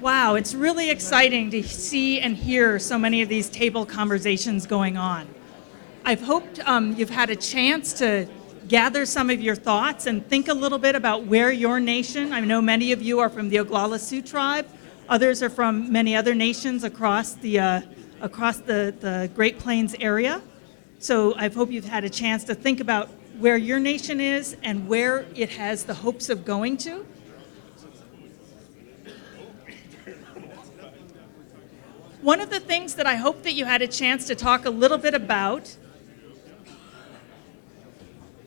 Wow, it's really exciting to see and hear so many of these table conversations going on. I've hoped you've had a chance to gather some of your thoughts and think a little bit about where your nation, I know many of you are from the Oglala Sioux tribe, others are from many other nations across the Great Plains area. So I hope you've had a chance to think about where your nation is and where it has the hopes of going to. One of the things that I hope that you had a chance to talk a little bit about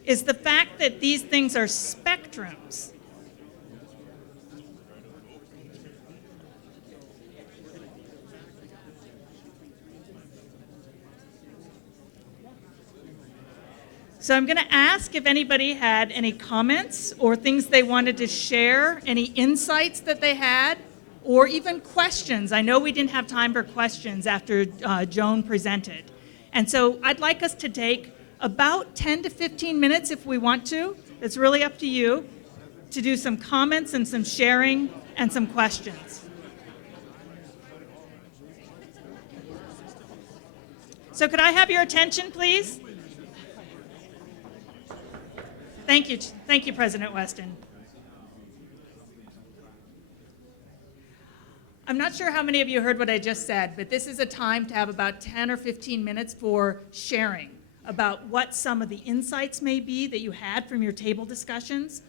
is the fact that these things are spectrums. So I'm going to ask if anybody had any comments or things they wanted to share, any insights that they had, or even questions. I know we didn't have time for questions after Joan presented. And so I'd like us to take about 10 to 15 minutes if we want to. It's really up to you to do some comments and some sharing and some questions. So could I have your attention, please? Thank you, President Weston. I'm not sure how many of you heard what I just said, but this is a time to have about 10 or 15 minutes for sharing about what some of the insights may be that you had from your table discussions,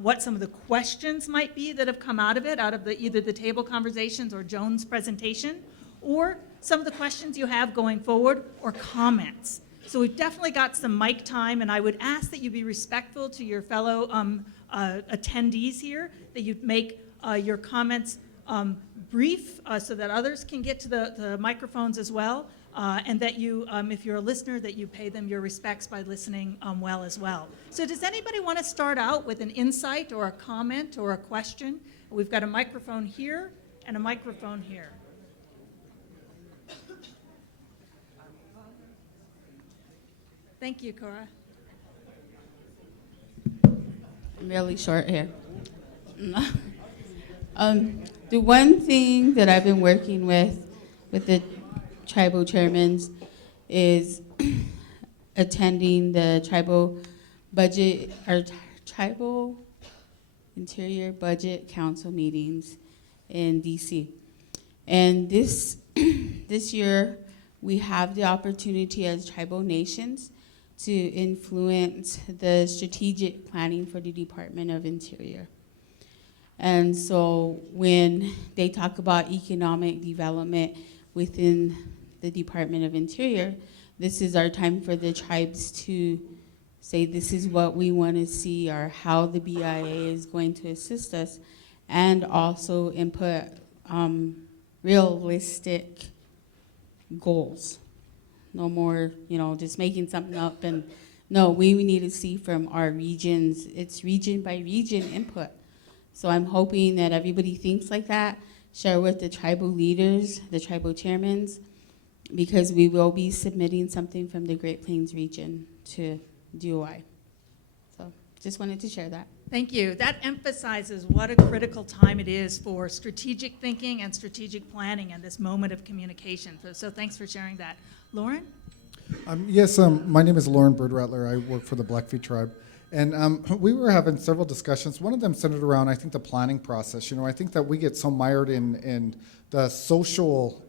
what some of the questions might be that have come out of it, either the table conversations or Joan's presentation, or some of the questions you have going forward, or comments. So we've definitely got some mic time, and I would ask that you be respectful to your fellow attendees here, that you make your comments brief so that others can get to the microphones as well, and that you, if you're a listener, that you pay them your respects by listening well as well. So does anybody want to start out with an insight or a comment or a question? We've got a microphone here and a microphone here. Thank you, Cora. Really short hair. The one thing that I've been working with the tribal chairmen is attending the tribal budget or tribal interior budget council meetings in DC. And this year we have the opportunity as tribal nations to influence the strategic planning for the Department of Interior. And so when they talk about economic development within the Department of Interior, this is our time for the tribes to say this is what we want to see or how the BIA is going to assist us, and also input realistic goals. No more, just making something up. And no, we need to see from our regions. It's region by region input. So I'm hoping that everybody thinks like that, share with the tribal leaders, the tribal chairmen, because we will be submitting something from the Great Plains region to DOI. So just wanted to share that. Thank you. That emphasizes what a critical time it is for strategic thinking and strategic planning and this moment of communication. So thanks for sharing that. Lauren? Yes, my name is Lauren Birdrattler. I work for the Blackfeet Tribe. And we were having several discussions. One of them centered around, I think, the planning process. I think that we get so mired in the social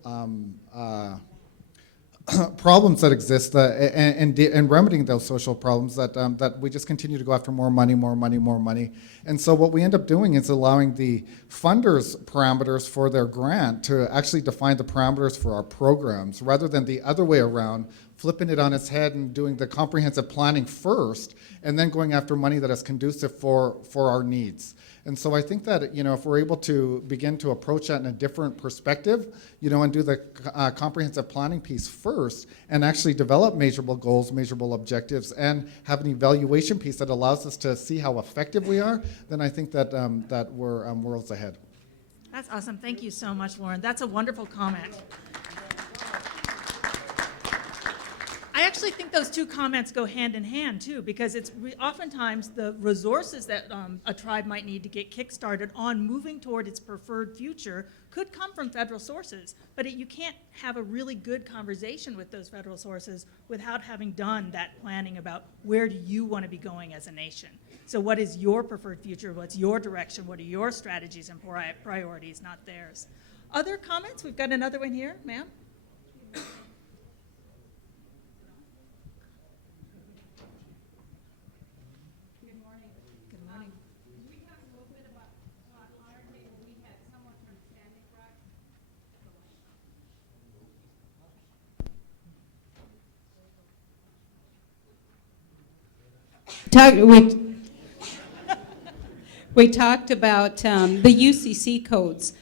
problems that exist and remedying those social problems that we just continue to go after more money, more money, more money. And so what we end up doing is allowing the funders parameters for their grant to actually define the parameters for our programs rather than the other way around, flipping it on its head and doing the comprehensive planning first and then going after money that is conducive for our needs. And so I think that, if we're able to begin to approach that in a different perspective, and do the comprehensive planning piece first and actually develop measurable goals, measurable objectives, and have an evaluation piece that allows us to see how effective we are, then I think that, that we're worlds ahead. That's awesome. Thank you so much, Lauren. That's a wonderful comment. I actually think those two comments go hand in hand, too, because it's oftentimes the resources that a tribe might need to get kickstarted on moving toward its preferred future could come from federal sources. But you can't have a really good conversation with those federal sources without having done that planning about where do you want to be going as a nation. So what is your preferred future? What's your direction? What are your strategies and priorities, not theirs? Other comments? We've got another one here, ma'am. We talked about the UCC codes,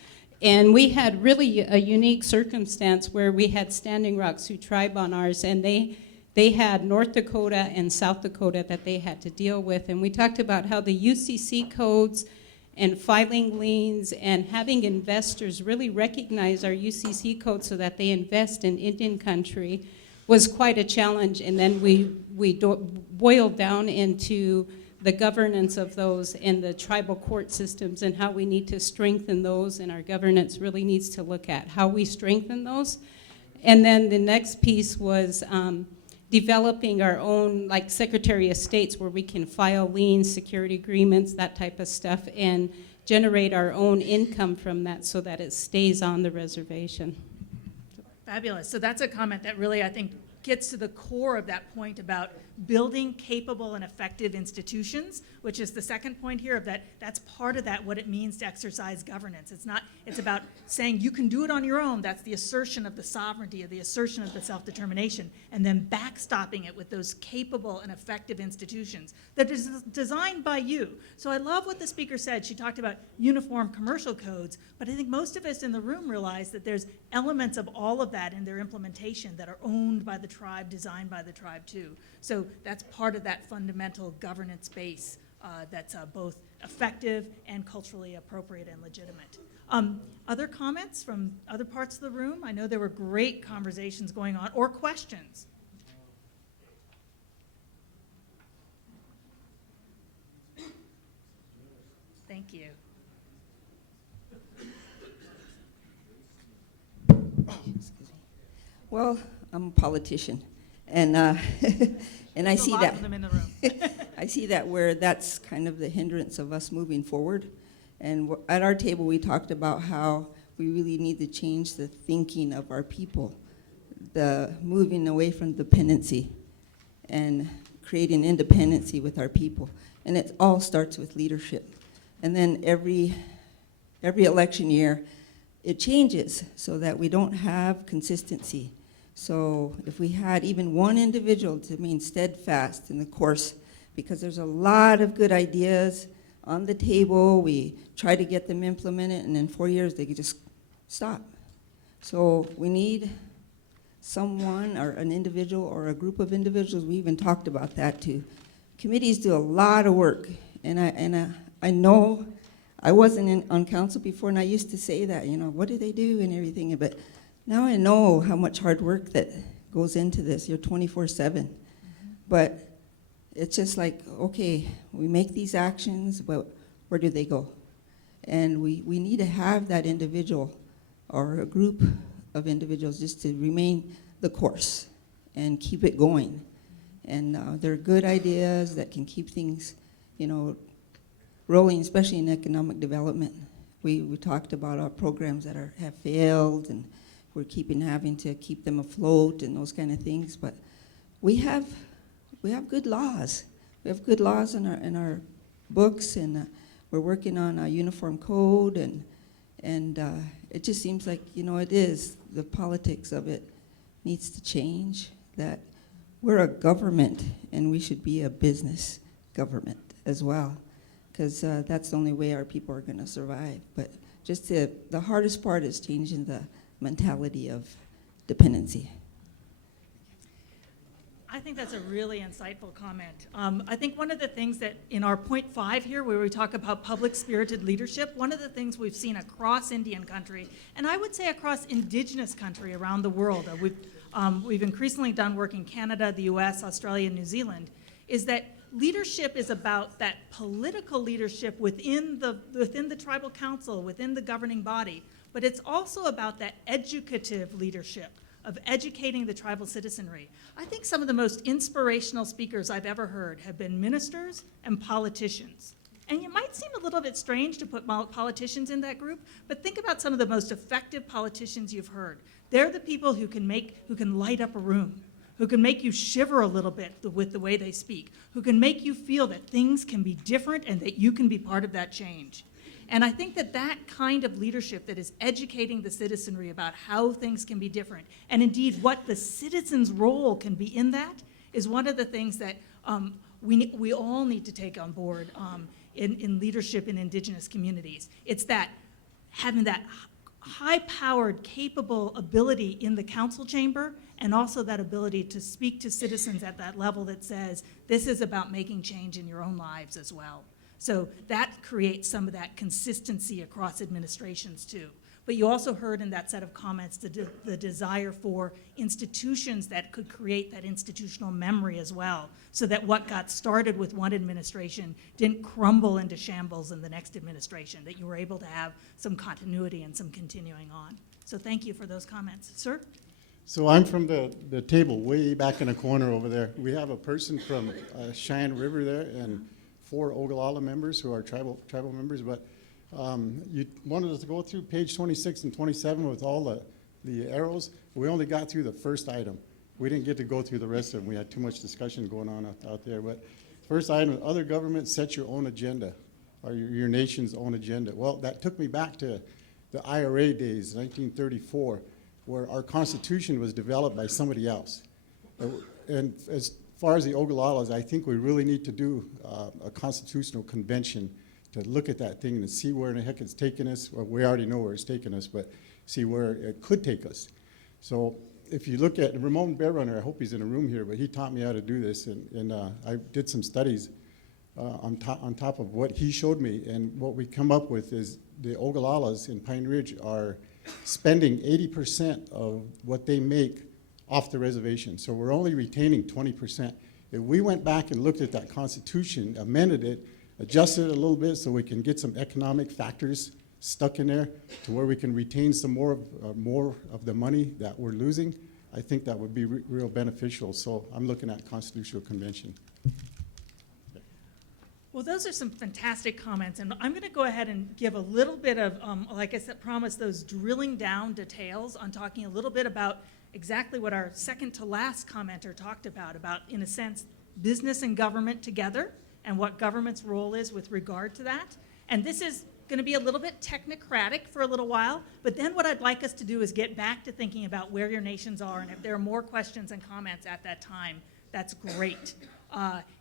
and we had really a unique circumstance where we had Standing Rock Sioux Tribe on ours, and they had North Dakota and South Dakota that they had to deal with, and we talked about how the UCC codes and filing liens and having investors really recognize our UCC code so that they invest in Indian country was quite a challenge. And then we boiled down into the governance of those and the tribal court systems and how we need to strengthen those, and our governance really needs to look at how we strengthen those. And then the next piece was developing our own, like Secretary of States, where we can file liens, security agreements, that type of stuff, and generate our own income from that so that it stays on the reservation. Fabulous. So that's a comment that really, I think, gets to the core of that point about building capable and effective institutions, which is the second point here of that's part of that, what it means to exercise governance. It's about saying you can do it on your own. That's the assertion of the sovereignty, of the assertion of the self-determination, and then backstopping it with those capable and effective institutions that is designed by you. So I love what the speaker said. She talked about uniform commercial codes, but I think most of us in the room realize that there's elements of all of that in their implementation that are owned by the tribe, designed by the tribe too. So that's part of that fundamental governance base that's both effective and culturally appropriate and legitimate. Other comments from other parts of the room? I know there were great conversations going on, or questions. Thank you. Well, I'm a politician, and and I There's a see lot that. of them in the room. I see that where that's kind of the hindrance of us moving forward. And at our table, we talked about how we really need to change the thinking of our people, the moving away from dependency and creating independency with our people. And it all starts with leadership. And then every election year, it changes so that we don't have consistency. So if we had even one individual to remain steadfast in the course, because there's a lot of good ideas on the table, we try to get them implemented, and in 4 years they could just stop. So we need someone or an individual or a group of individuals. We even talked about that too. Committees do a lot of work, and I know I wasn't on council before, and I used to say that, what do they do and everything, but now I know how much hard work that goes into this. You're 24/7. But it's just like, okay, we make these actions, but where do they go? And we need to have that individual or a group of individuals just to remain the course and keep it going. And they're good ideas that can keep things, rolling, especially in economic development. We talked about our programs that have failed, and we're having to keep them afloat and those kind of things. But we have good laws. We have good laws in our books, and we're working on a uniform code, and it just seems like, it is, the politics of it needs to change, that we're a government, and we should be a business government as well, because that's the only way our people are going to survive. But the hardest part is changing the mentality of dependency. I think that's a really insightful comment. I think one of the things that in our point 5 here, where we talk about public-spirited leadership, one of the things we've seen across Indian country, and I would say across indigenous country around the world, we've increasingly done work in Canada, the US, Australia, and New Zealand, is that leadership is about that political leadership within the tribal council, within the governing body, but it's also about that educative leadership of educating the tribal citizenry. I think some of the most inspirational speakers I've ever heard have been ministers and politicians. And it might seem a little bit strange to put politicians in that group, but think about some of the most effective politicians you've heard. They're the people who can light up a room, who can make you shiver a little bit with the way they speak, who can make you feel that things can be different and that you can be part of that change. And I think that kind of leadership that is educating the citizenry about how things can be different, and indeed what the citizen's role can be in that, is one of the things that we all need to take on board in leadership in indigenous communities. It's that having that high-powered, capable ability in the council chamber, and also that ability to speak to citizens at that level that says, this is about making change in your own lives as well. So that creates some of that consistency across administrations too. But you also heard in that set of comments the desire for institutions that could create that institutional memory as well, so that what got started with one administration didn't crumble into shambles in the next administration, that you were able to have some continuity and some continuing on. So thank you for those comments. Sir? So I'm from the table way back in the corner over there. We have a person from Cheyenne River there, and 4 Ogallala members who are tribal members, but you wanted us to go through page 26 and 27 with all the arrows. We only got through the first item. We didn't get to go through the rest of them. We had too much discussion going on out there. But first item, other governments set your own agenda, or your nation's own agenda. Well, that took me back to the IRA days, 1934, where our Constitution was developed by somebody else. And as far as the Ogallalas, I think we really need to do a constitutional convention to look at that thing and see where in the heck it's taking us. Well, we already know where it's taking us, but see where it could take us. So if you look at Ramon Bearrunner, I hope he's in the room here, but he taught me how to do this, and I did some studies on top of what he showed me, and what we come up with is the Ogallalas in Pine Ridge are spending 80% of what they make off the reservation. So we're only retaining 20%. If we went back and looked at that Constitution, amended it, adjusted it a little bit so we can get some economic factors stuck in there to where we can retain some more of the money that we're losing, I think that would be real beneficial. So I'm looking at Constitutional Convention. Well, those are some fantastic comments, and I'm going to go ahead and give a little bit of, like I said, promise those drilling down details on talking a little bit about exactly what our second to last commenter talked about, in a sense, business and government together, and what government's role is with regard to that. And this is going to be a little bit technocratic for a little while, but then what I'd like us to do is get back to thinking about where your nations are, and if there are more questions and comments at that time, that's great.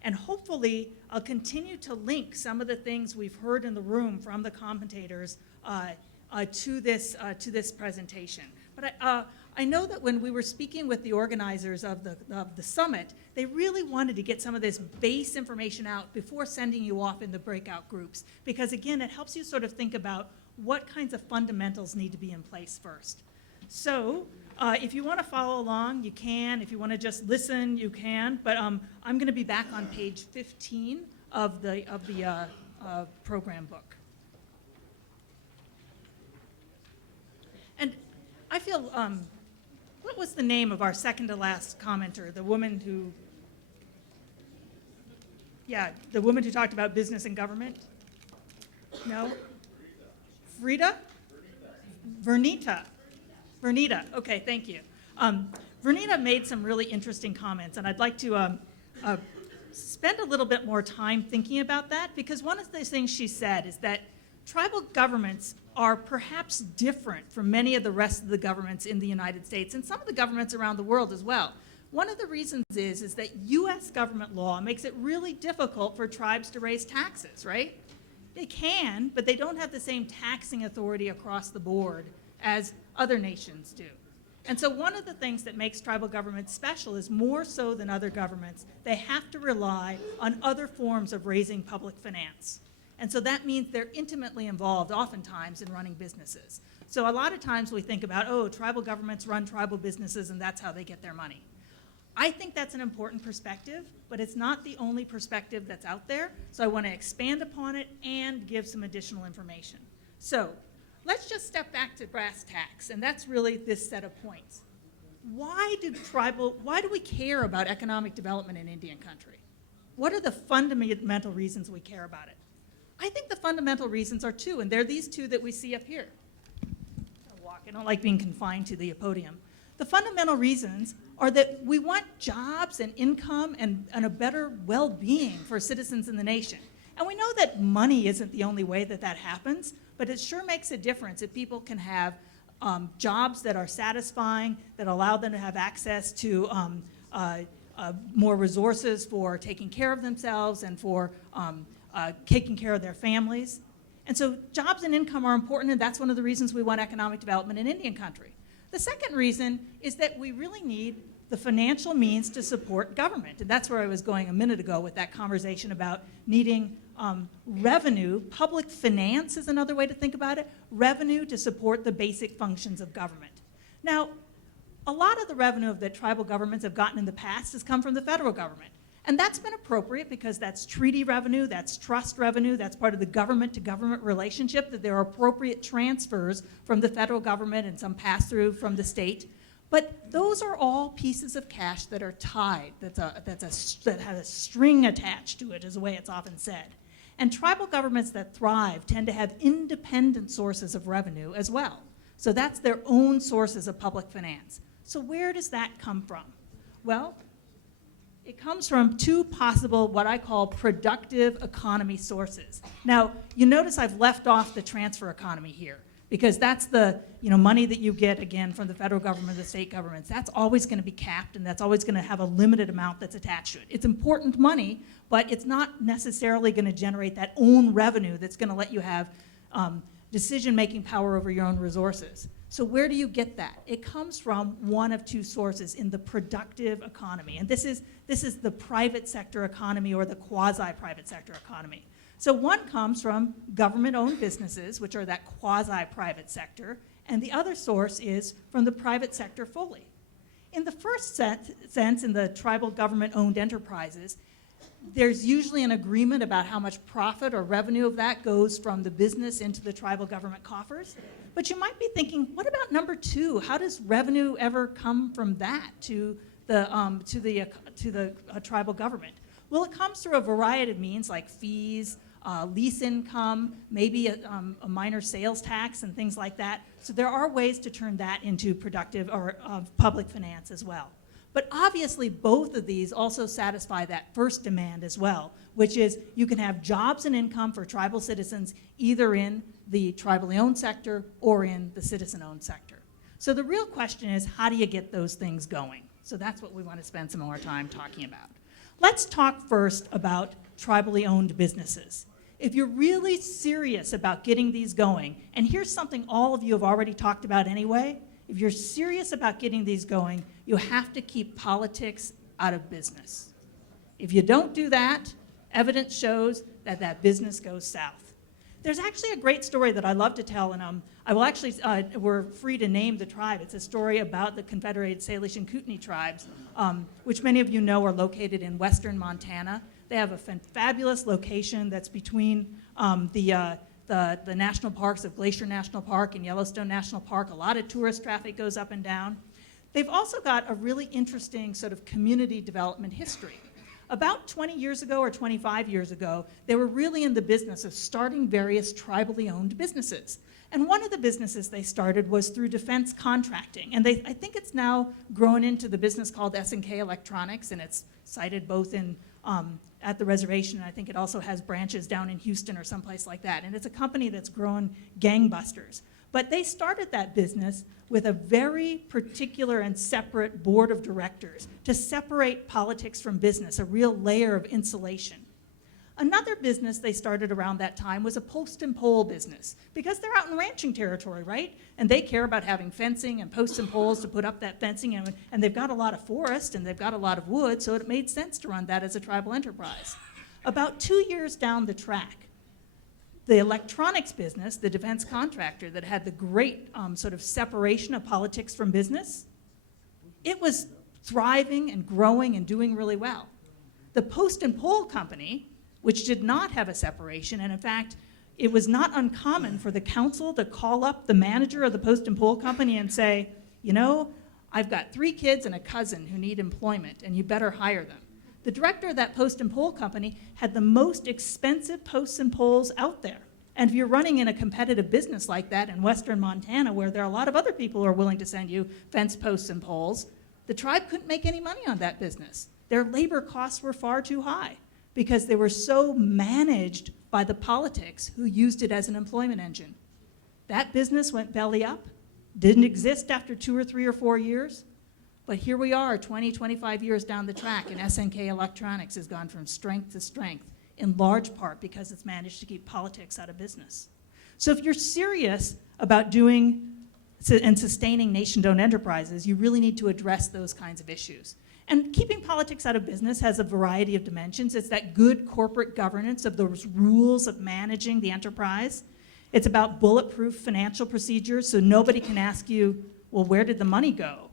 And hopefully, I'll continue to link some of the things we've heard in the room from the commentators to this presentation. But I know that when we were speaking with the organizers of the summit, they really wanted to get some of this base information out before sending you off in the breakout groups, because again, it helps you sort of think about what kinds of fundamentals need to be in place first. So If you want to follow along, you can. If you want to just listen, you can. But I'm going to be back on page 15 of the program book. And I feel, what was the name of our second to last commenter? The woman who, the woman who talked about business and government? No? Frida? Vernita. Okay, thank you. Vernita made some really interesting comments, and I'd like to spend a little bit more time thinking about that, because one of the things she said is that tribal governments are perhaps different from many of the rest of the governments in the United States and some of the governments around the world as well. One of the reasons is that U.S. government law makes it really difficult for tribes to raise taxes, right? They can, but they don't have the same taxing authority across the board as other nations do. And so one of the things that makes tribal governments special is more so than other governments, they have to rely on other forms of raising public finance. And so that means they're intimately involved oftentimes in running businesses. So a lot of times we think about, oh, tribal governments run tribal businesses and that's how they get their money. I think that's an important perspective, but it's not the only perspective that's out there. So I want to expand upon it and give some additional information. So let's just step back to brass tacks, and that's really this set of points. Why do we care about economic development in Indian country? What are the fundamental reasons we care about it? I think the fundamental reasons are two, and they're these two that we see up here. I don't like being confined to the podium. The fundamental reasons are that we want jobs and income and a better well-being for citizens in the nation. And we know that money isn't the only way that that happens, but it sure makes a difference if people can have jobs that are satisfying, that allow them to have access to more resources for taking care of themselves and for taking care of their families. And so jobs and income are important, and that's one of the reasons we want economic development in Indian country. The second reason is that we really need the financial means to support government. And that's where I was going a minute ago with that conversation about needing revenue. Public finance is another way to think about it. Revenue to support the basic functions of government. Now, a lot of the revenue that tribal governments have gotten in the past has come from the federal government. And that's been appropriate because that's treaty revenue, that's trust revenue, that's part of the government-to-government relationship, that there are appropriate transfers from the federal government and some pass-through from the state. But those are all pieces of cash that are tied, that has a string attached to it, is the way it's often said. And tribal governments that thrive tend to have independent sources of revenue as well. So that's their own sources of public finance. So where does that come from? Well, it comes from two possible, what I call productive economy sources. Now, you notice I've left off the transfer economy here, because that's the money that you get, again, from the federal government, the state governments. That's always going to be capped, and that's always going to have a limited amount that's attached to it. It's important money, but it's not necessarily going to generate that own revenue that's going to let you have decision-making power over your own resources. So where do you get that? It comes from one of two sources in the productive economy. And this is the private sector economy or the quasi-private sector economy. So one comes from government-owned businesses, which are that quasi-private sector, and the other source is from the private sector fully. In the first sense, in the tribal government-owned enterprises, there's usually an agreement about how much profit or revenue of that goes from the business into the tribal government coffers. But you might be thinking, what about number two? How does revenue ever come from that to the tribal government? Well, it comes through a variety of means like fees, lease income, maybe a minor sales tax and things like that. So there are ways to turn that into productive or public finance as well. But obviously, both of these also satisfy that first demand as well, which is you can have jobs and income for tribal citizens either in the tribally owned sector or in the citizen-owned sector. So the real question is, how do you get those things going? So that's what we want to spend some more time talking about. Let's talk first about tribally owned businesses. If you're really serious about getting these going, and here's something all of you have already talked about anyway, if you're serious about getting these going, you have to keep politics out of business. If you don't do that, evidence shows that that business goes south. There's actually a great story that I love to tell, and I will actually, we're free to name the tribe. It's a story about the Confederated Salish and Kootenai tribes, which many of you know are located in western Montana. They have a fabulous location that's between the national parks of Glacier National Park and Yellowstone National Park. A lot of tourist traffic goes up and down. They've also got a really interesting sort of community development history. About 20 years ago or 25 years ago, they were really in the business of starting various tribally owned businesses. And one of the businesses they started was through defense contracting. And I think it's now grown into the business called S&K Electronics, and it's cited both in at the reservation, and I think it also has branches down in Houston or someplace like that. And it's a company that's grown gangbusters. But they started that business with a very particular and separate board of directors to separate politics from business, a real layer of insulation. Another business they started around that time was a post and pole business, because they're out in ranching territory, right? And they care about having fencing and posts and poles to put up that fencing, and they've got a lot of forest and they've got a lot of wood, so it made sense to run that as a tribal enterprise. About 2 years down the track, the electronics business, the defense contractor that had the great sort of separation of politics from business, it was thriving and growing and doing really well. The post and pole company, which did not have a separation, and in fact, it was not uncommon for the council to call up the manager of the post and pole company and say, you know, I've got 3 kids and a cousin who need employment, and you better hire them. The director of that post and pole company had the most expensive posts and poles out there. And if you're running in a competitive business like that in western Montana, where there are a lot of other people who are willing to send you fence posts and poles, the tribe couldn't make any money on that business. Their labor costs were far too high because they were so managed by the politics who used it as an employment engine. That business went belly up, didn't exist after 2 or 3 or 4 years, but here we are 20, 25 years down the track, and S&K Electronics has gone from strength to strength, in large part because it's managed to keep politics out of business. So if you're serious about doing and sustaining nation-owned enterprises, you really need to address those kinds of issues. And keeping politics out of business has a variety of dimensions. It's that good corporate governance of those rules of managing the enterprise. It's about bulletproof financial procedures, so nobody can ask you, well, where did the money go?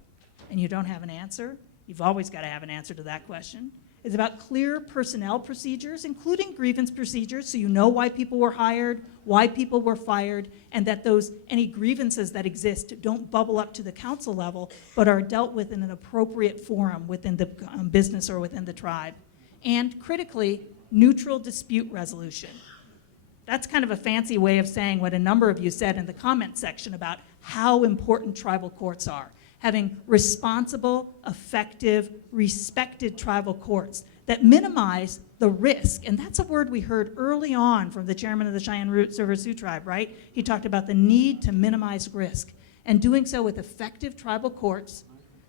And you don't have an answer. You've always got to have an answer to that question. It's about clear personnel procedures, including grievance procedures, so you know why people were hired, why people were fired, and that any grievances that exist don't bubble up to the council level, but are dealt with in an appropriate forum within the business or within the tribe. And critically, neutral dispute resolution. That's kind of a fancy way of saying what a number of you said in the comment section about how important tribal courts are. Having responsible, effective, respected tribal courts that minimize the risk. And that's a word we heard early on from the chairman of the Cheyenne River Sioux Tribe, right? He talked about the need to minimize risk, and doing so with effective tribal courts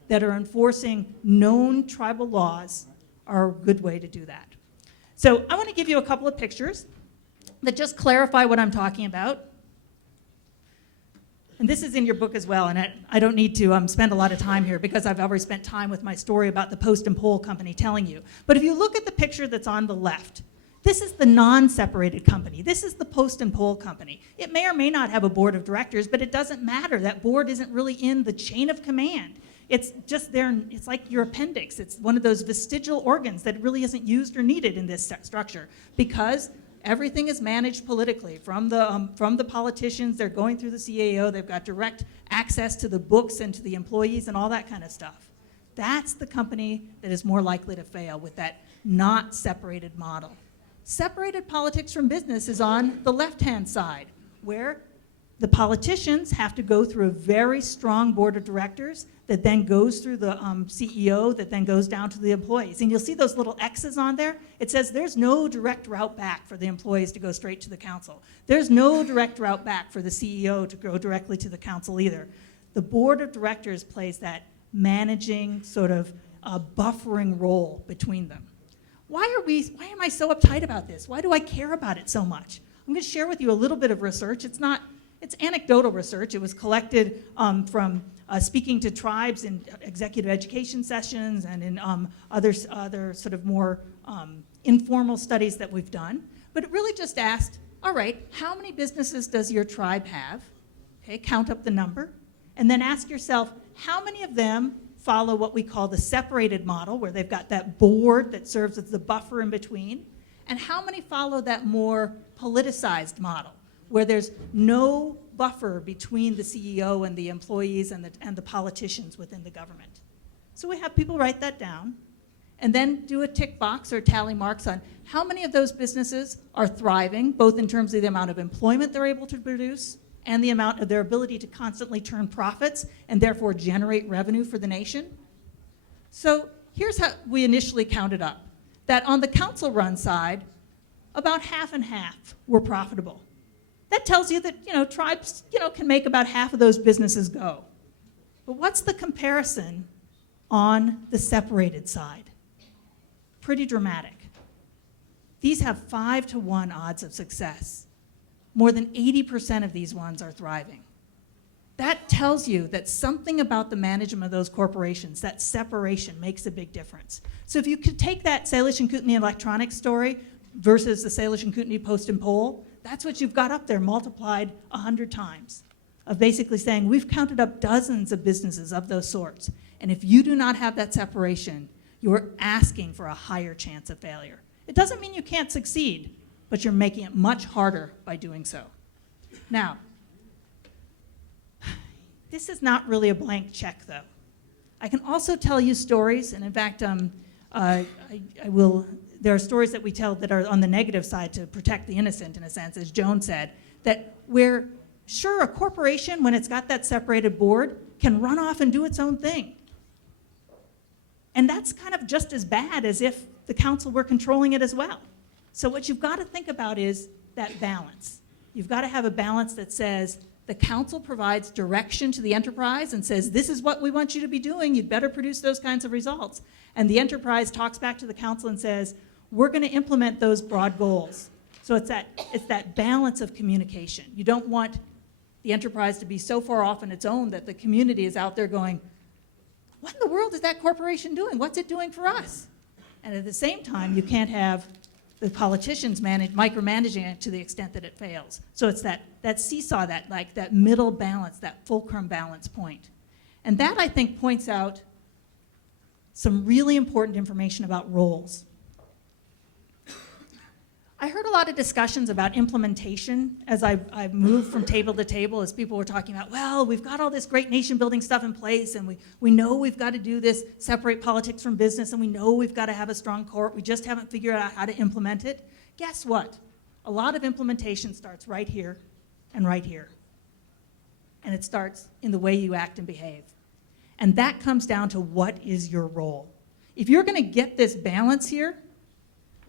that are enforcing known tribal laws are a good way to do that. So I want to give you a couple of pictures that just clarify what I'm talking about. And this is in your book as well, and I don't need to spend a lot of time here because I've already spent time with my story about the post and pole company telling you. But if you look at the picture that's on the left, this is the non-separated company. This is the post and pole company. It may or may not have a board of directors, but it doesn't matter. That board isn't really in the chain of command. It's just there, it's like your appendix. It's one of those vestigial organs that really isn't used or needed in this structure because everything is managed politically from the politicians. They're going through the CAO. They've got direct access to the books and to the employees and all that kind of stuff. That's the company that is more likely to fail with that not separated model. Separated politics from business is on the left-hand side, where the politicians have to go through a very strong board of directors that then goes through the CEO, that then goes down to the employees. And you'll see those little X's on there. It says there's no direct route back for the employees to go straight to the council. There's no direct route back for the CEO to go directly to the council either. The board of directors plays that managing sort of buffering role between them. Why am I so uptight about this? Why do I care about it so much? I'm going to share with you a little bit of research. It's anecdotal research. It was collected from speaking to tribes in executive education sessions and in other sort of more informal studies that we've done. But it really just asked, all right, how many businesses does your tribe have? Okay, count up the number. And then ask yourself, how many of them follow what we call the separated model, where they've got that board that serves as the buffer in between? And how many follow that more politicized model, where there's no buffer between the CEO and the employees and the politicians within the government? So we have people write that down, and then do a tick box or tally marks on how many of those businesses are thriving, both in terms of the amount of employment they're able to produce and the amount of their ability to constantly turn profits and therefore generate revenue for the nation. So here's how we initially counted up. That on the council-run side, about half and half were profitable. That tells you that, tribes, can make about half of those businesses go. But what's the comparison on the separated side? Pretty dramatic. These have 5-to-1 odds of success. More than 80% of these ones are thriving. That tells you that something about the management of those corporations, that separation, makes a big difference. So if you could take that Salish and Kootenai Electronics story versus the Salish and Kootenai Post and Poll, that's what you've got up there multiplied 100 times, of basically saying we've counted up dozens of businesses of those sorts. And if you do not have that separation, you're asking for a higher chance of failure. It doesn't mean you can't succeed, but you're making it much harder by doing so. Now, this is not really a blank check, though. I can also tell you stories, and in fact, I will. There are stories that we tell that are on the negative side to protect the innocent, in a sense, as Joan said, that where, sure, a corporation, when it's got that separated board, can run off and do its own thing. And that's kind of just as bad as if the council were controlling it as well. So what you've got to think about is that balance. You've got to have a balance that says the council provides direction to the enterprise and says, this is what we want you to be doing, you'd better produce those kinds of results. And the enterprise talks back to the council and says, we're going to implement those broad goals. So it's that balance of communication. You don't want the enterprise to be so far off on its own that the community is out there going, what in the world is that corporation doing? What's it doing for us? And at the same time, you can't have the politicians micromanaging it to the extent that it fails. So it's that seesaw, that middle balance, that fulcrum balance point. And that, I think, points out some really important information about roles. I heard a lot of discussions about implementation as I've moved from table to table, as people were talking about, well, we've got all this great nation-building stuff in place, and we know we've got to do this, separate politics from business, and we know we've got to have a strong court. We just haven't figured out how to implement it. Guess what? A lot of implementation starts right here and right here. And it starts in the way you act and behave. And that comes down to what is your role. If you're going to get this balance here,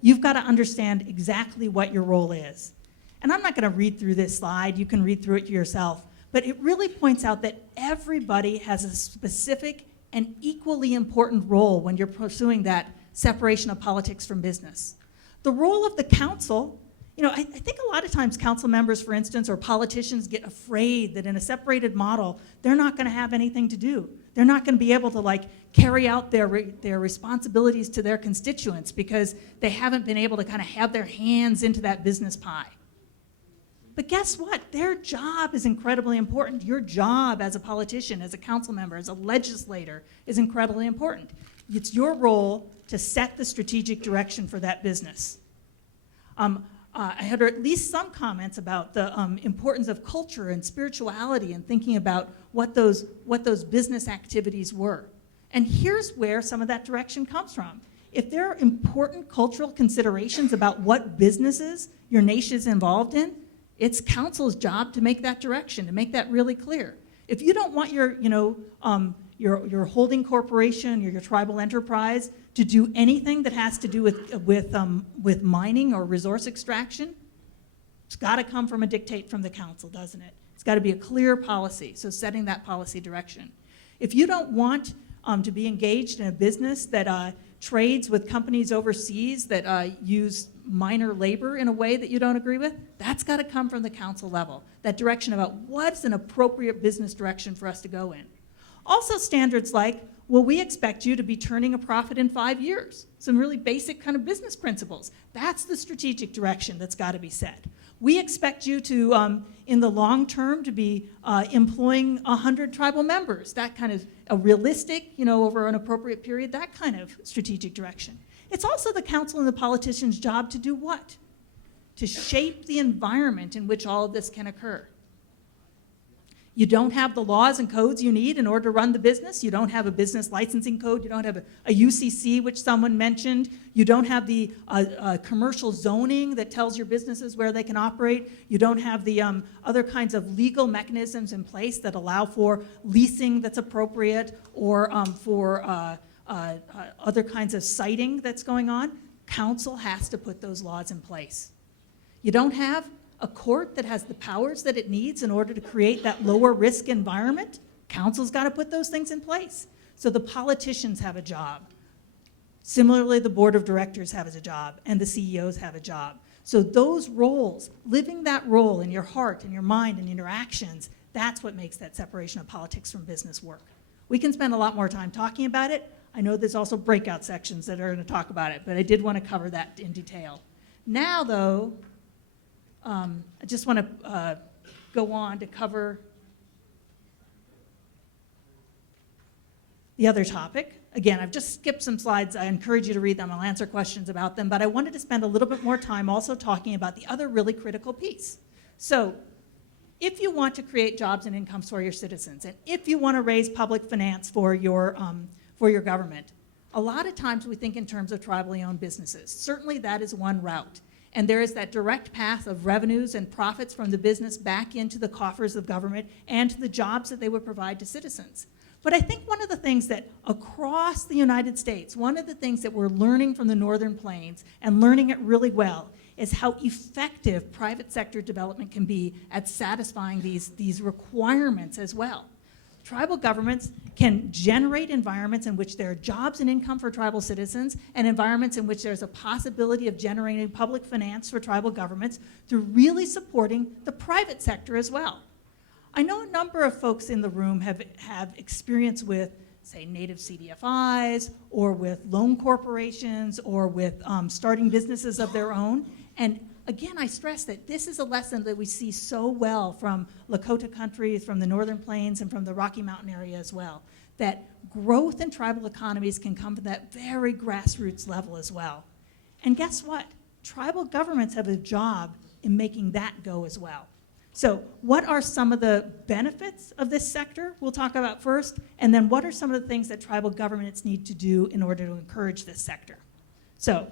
you've got to understand exactly what your role is. And I'm not going to read through this slide. You can read through it yourself. But it really points out that everybody has a specific and equally important role when you're pursuing that separation of politics from business. The role of the council, I think a lot of times council members, for instance, or politicians get afraid that in a separated model, they're not going to have anything to do. They're not going to be able to carry out their responsibilities to their constituents because they haven't been able to kind of have their hands into that business pie. But guess what? Their job is incredibly important. Your job as a politician, as a council member, as a legislator is incredibly important. It's your role to set the strategic direction for that business. I had at least some comments about the importance of culture and spirituality and thinking about what those business activities were. And here's where some of that direction comes from. If there are important cultural considerations about what businesses your nation is involved in, it's council's job to make that direction, to make that really clear. If you don't want your holding corporation or your tribal enterprise to do anything that has to do with mining or resource extraction, it's got to come from a dictate from the council, doesn't it? It's got to be a clear policy, so setting that policy direction. If you don't want to be engaged in a business that trades with companies overseas that use minor labor in a way that you don't agree with, that's got to come from the council level, that direction about what's an appropriate business direction for us to go in. Also standards like, well, we expect you to be turning a profit in 5 years. Some really basic kind of business principles. That's the strategic direction that's got to be set. We expect you to, in the long term, to be employing 100 tribal members, that kind of a realistic, over an appropriate period, that kind of strategic direction. It's also the council and the politician's job to do what? To shape the environment in which all of this can occur. You don't have the laws and codes you need in order to run the business. You don't have a business licensing code. You don't have a UCC, which someone mentioned. You don't have the commercial zoning that tells your businesses where they can operate. You don't have the other kinds of legal mechanisms in place that allow for leasing that's appropriate or for other kinds of siting that's going on. Council has to put those laws in place. You don't have a court that has the powers that it needs in order to create that lower risk environment. Council's got to put those things in place. So the politicians have a job. Similarly, the board of directors has a job, and the CEOs have a job. So those roles, living that role in your heart, in your mind, and in your actions, that's what makes that separation of politics from business work. We can spend a lot more time talking about it. I know there's also breakout sections that are going to talk about it, but I did want to cover that in detail. Now, though, I just want to go on to cover the other topic. Again, I've just skipped some slides. I encourage you to read them. I'll answer questions about them. But I wanted to spend a little bit more time also talking about the other really critical piece. So if you want to create jobs and incomes for your citizens, and if you want to raise public finance for your government, a lot of times we think in terms of tribally owned businesses. Certainly that is one route. And there is that direct path of revenues and profits from the business back into the coffers of government and to the jobs that they would provide to citizens. But I think one of the things that across the United States, one of the things that we're learning from the Northern Plains and learning it really well is how effective private sector development can be at satisfying these requirements as well. Tribal governments can generate environments in which there are jobs and income for tribal citizens and environments in which there's a possibility of generating public finance for tribal governments through really supporting the private sector as well. I know a number of folks in the room have experience with, say, native CDFIs or with loan corporations or with starting businesses of their own. And again, I stress that this is a lesson that we see so well from Lakota countries, from the Northern Plains, and from the Rocky Mountain area as well, that growth in tribal economies can come from that very grassroots level as well. And guess what? Tribal governments have a job in making that go as well. So what are some of the benefits of this sector we'll talk about first, and then what are some of the things that tribal governments need to do in order to encourage this sector? So,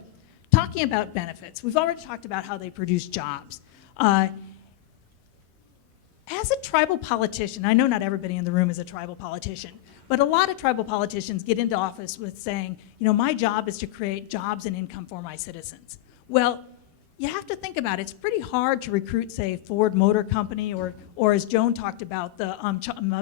talking about benefits, we've already talked about how they produce jobs. As a tribal politician, I know not everybody in the room is a tribal politician, but a lot of tribal politicians get into office with saying, my job is to create jobs and income for my citizens. Well, you have to think about it. It's pretty hard to recruit, say, Ford Motor Company or as Joan talked about, the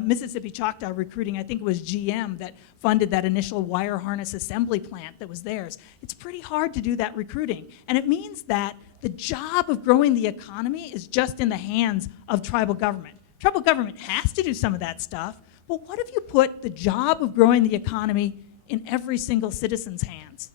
Mississippi Choctaw recruiting, I think it was GM that funded that initial wire harness assembly plant that was theirs. It's pretty hard to do that recruiting. And it means that the job of growing the economy is just in the hands of tribal government. Tribal government has to do some of that stuff, but what if you put the job of growing the economy in every single citizen's hands?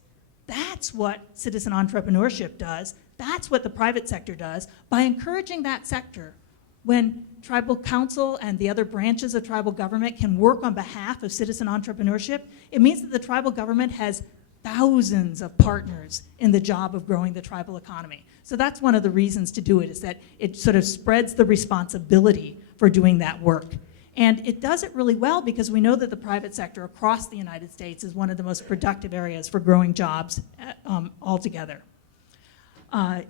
That's what citizen entrepreneurship does. That's what the private sector does. By encouraging that sector, when tribal council and the other branches of tribal government can work on behalf of citizen entrepreneurship, it means that the tribal government has thousands of partners in the job of growing the tribal economy. So that's one of the reasons to do it, is that it sort of spreads the responsibility for doing that work. And it does it really well because we know that the private sector across the United States is one of the most productive areas for growing jobs altogether. I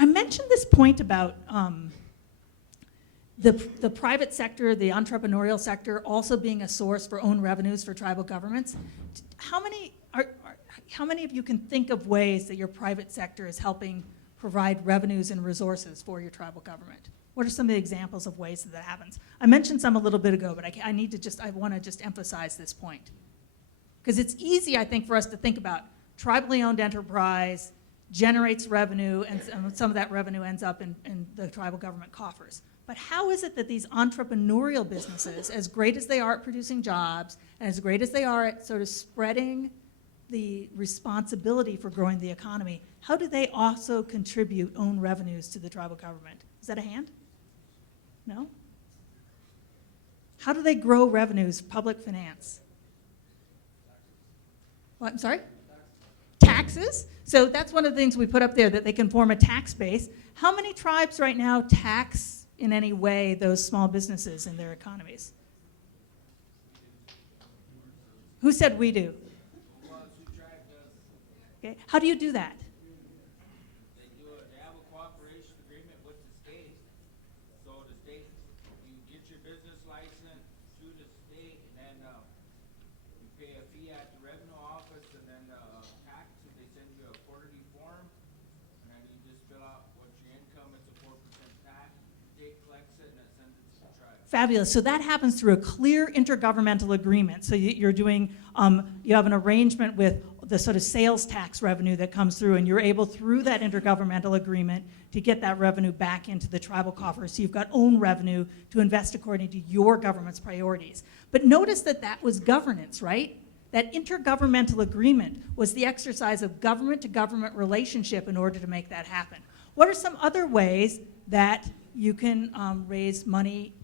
mentioned this point about the private sector, the entrepreneurial sector, also being a source for own revenues for tribal governments. How many of you can think of ways that your private sector is helping provide revenues and resources for your tribal government? What are some of the examples of ways that happens? I mentioned some a little bit ago, but I want to just emphasize this point. Because it's easy, I think, for us to think about tribally owned enterprise generates revenue, and some of that revenue ends up in the tribal government coffers. But how is it that these entrepreneurial businesses, as great as they are at producing jobs, and as great as they are at sort of spreading the responsibility for growing the economy, how do they also contribute own revenues to the tribal government? Is that a hand? No? How do they grow revenues, public finance? What, I'm sorry? Taxes. So that's one of the things we put up there, that they can form a tax base. How many tribes right now tax in any way those small businesses in their economies? Who said we do? Okay. How do you do that? They have a cooperation agreement with the state. So the state, you get your business license through the state, and then you pay a fee at the revenue office, and then tax, and they send you a quarterly form, and then you just fill out what's your income, it's a 4% tax, the state collects it, and it sends it to the tribe. Fabulous. So that happens through a clear intergovernmental agreement. So you're doing, you have an arrangement with the sort of sales tax revenue that comes through, and you're able through that intergovernmental agreement to get that revenue back into the tribal coffers. So you've got own revenue to invest according to your government's priorities. But notice that that was governance, right? That intergovernmental agreement was the exercise of government to government relationship in order to make that happen. What are some other ways that you can raise money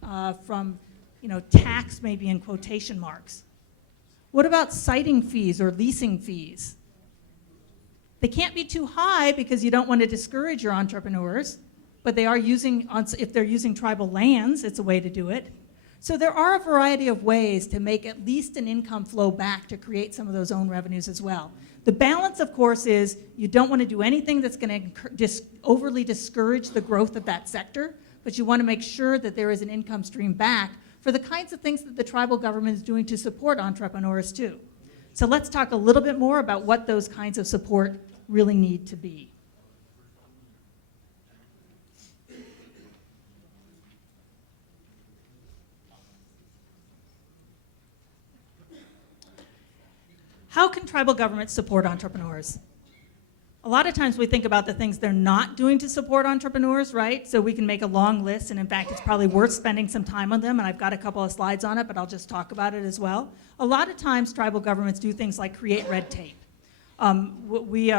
from, tax maybe in quotation marks? What about siting fees or leasing fees? They can't be too high because you don't want to discourage your entrepreneurs, but they are using, if they're using tribal lands, it's a way to do it. So there are a variety of ways to make at least an income flow back to create some of those own revenues as well. The balance, of course, is you don't want to do anything that's going to overly discourage the growth of that sector, but you want to make sure that there is an income stream back for the kinds of things that the tribal government is doing to support entrepreneurs too. So let's talk a little bit more about what those kinds of support really need to be. How can tribal governments support entrepreneurs? A lot of times we think about the things they're not doing to support entrepreneurs, right? So we can make a long list, and in fact, it's probably worth spending some time on them, and I've got a couple of slides on it, but I'll just talk about it as well. A lot of times tribal governments do things like create red tape. We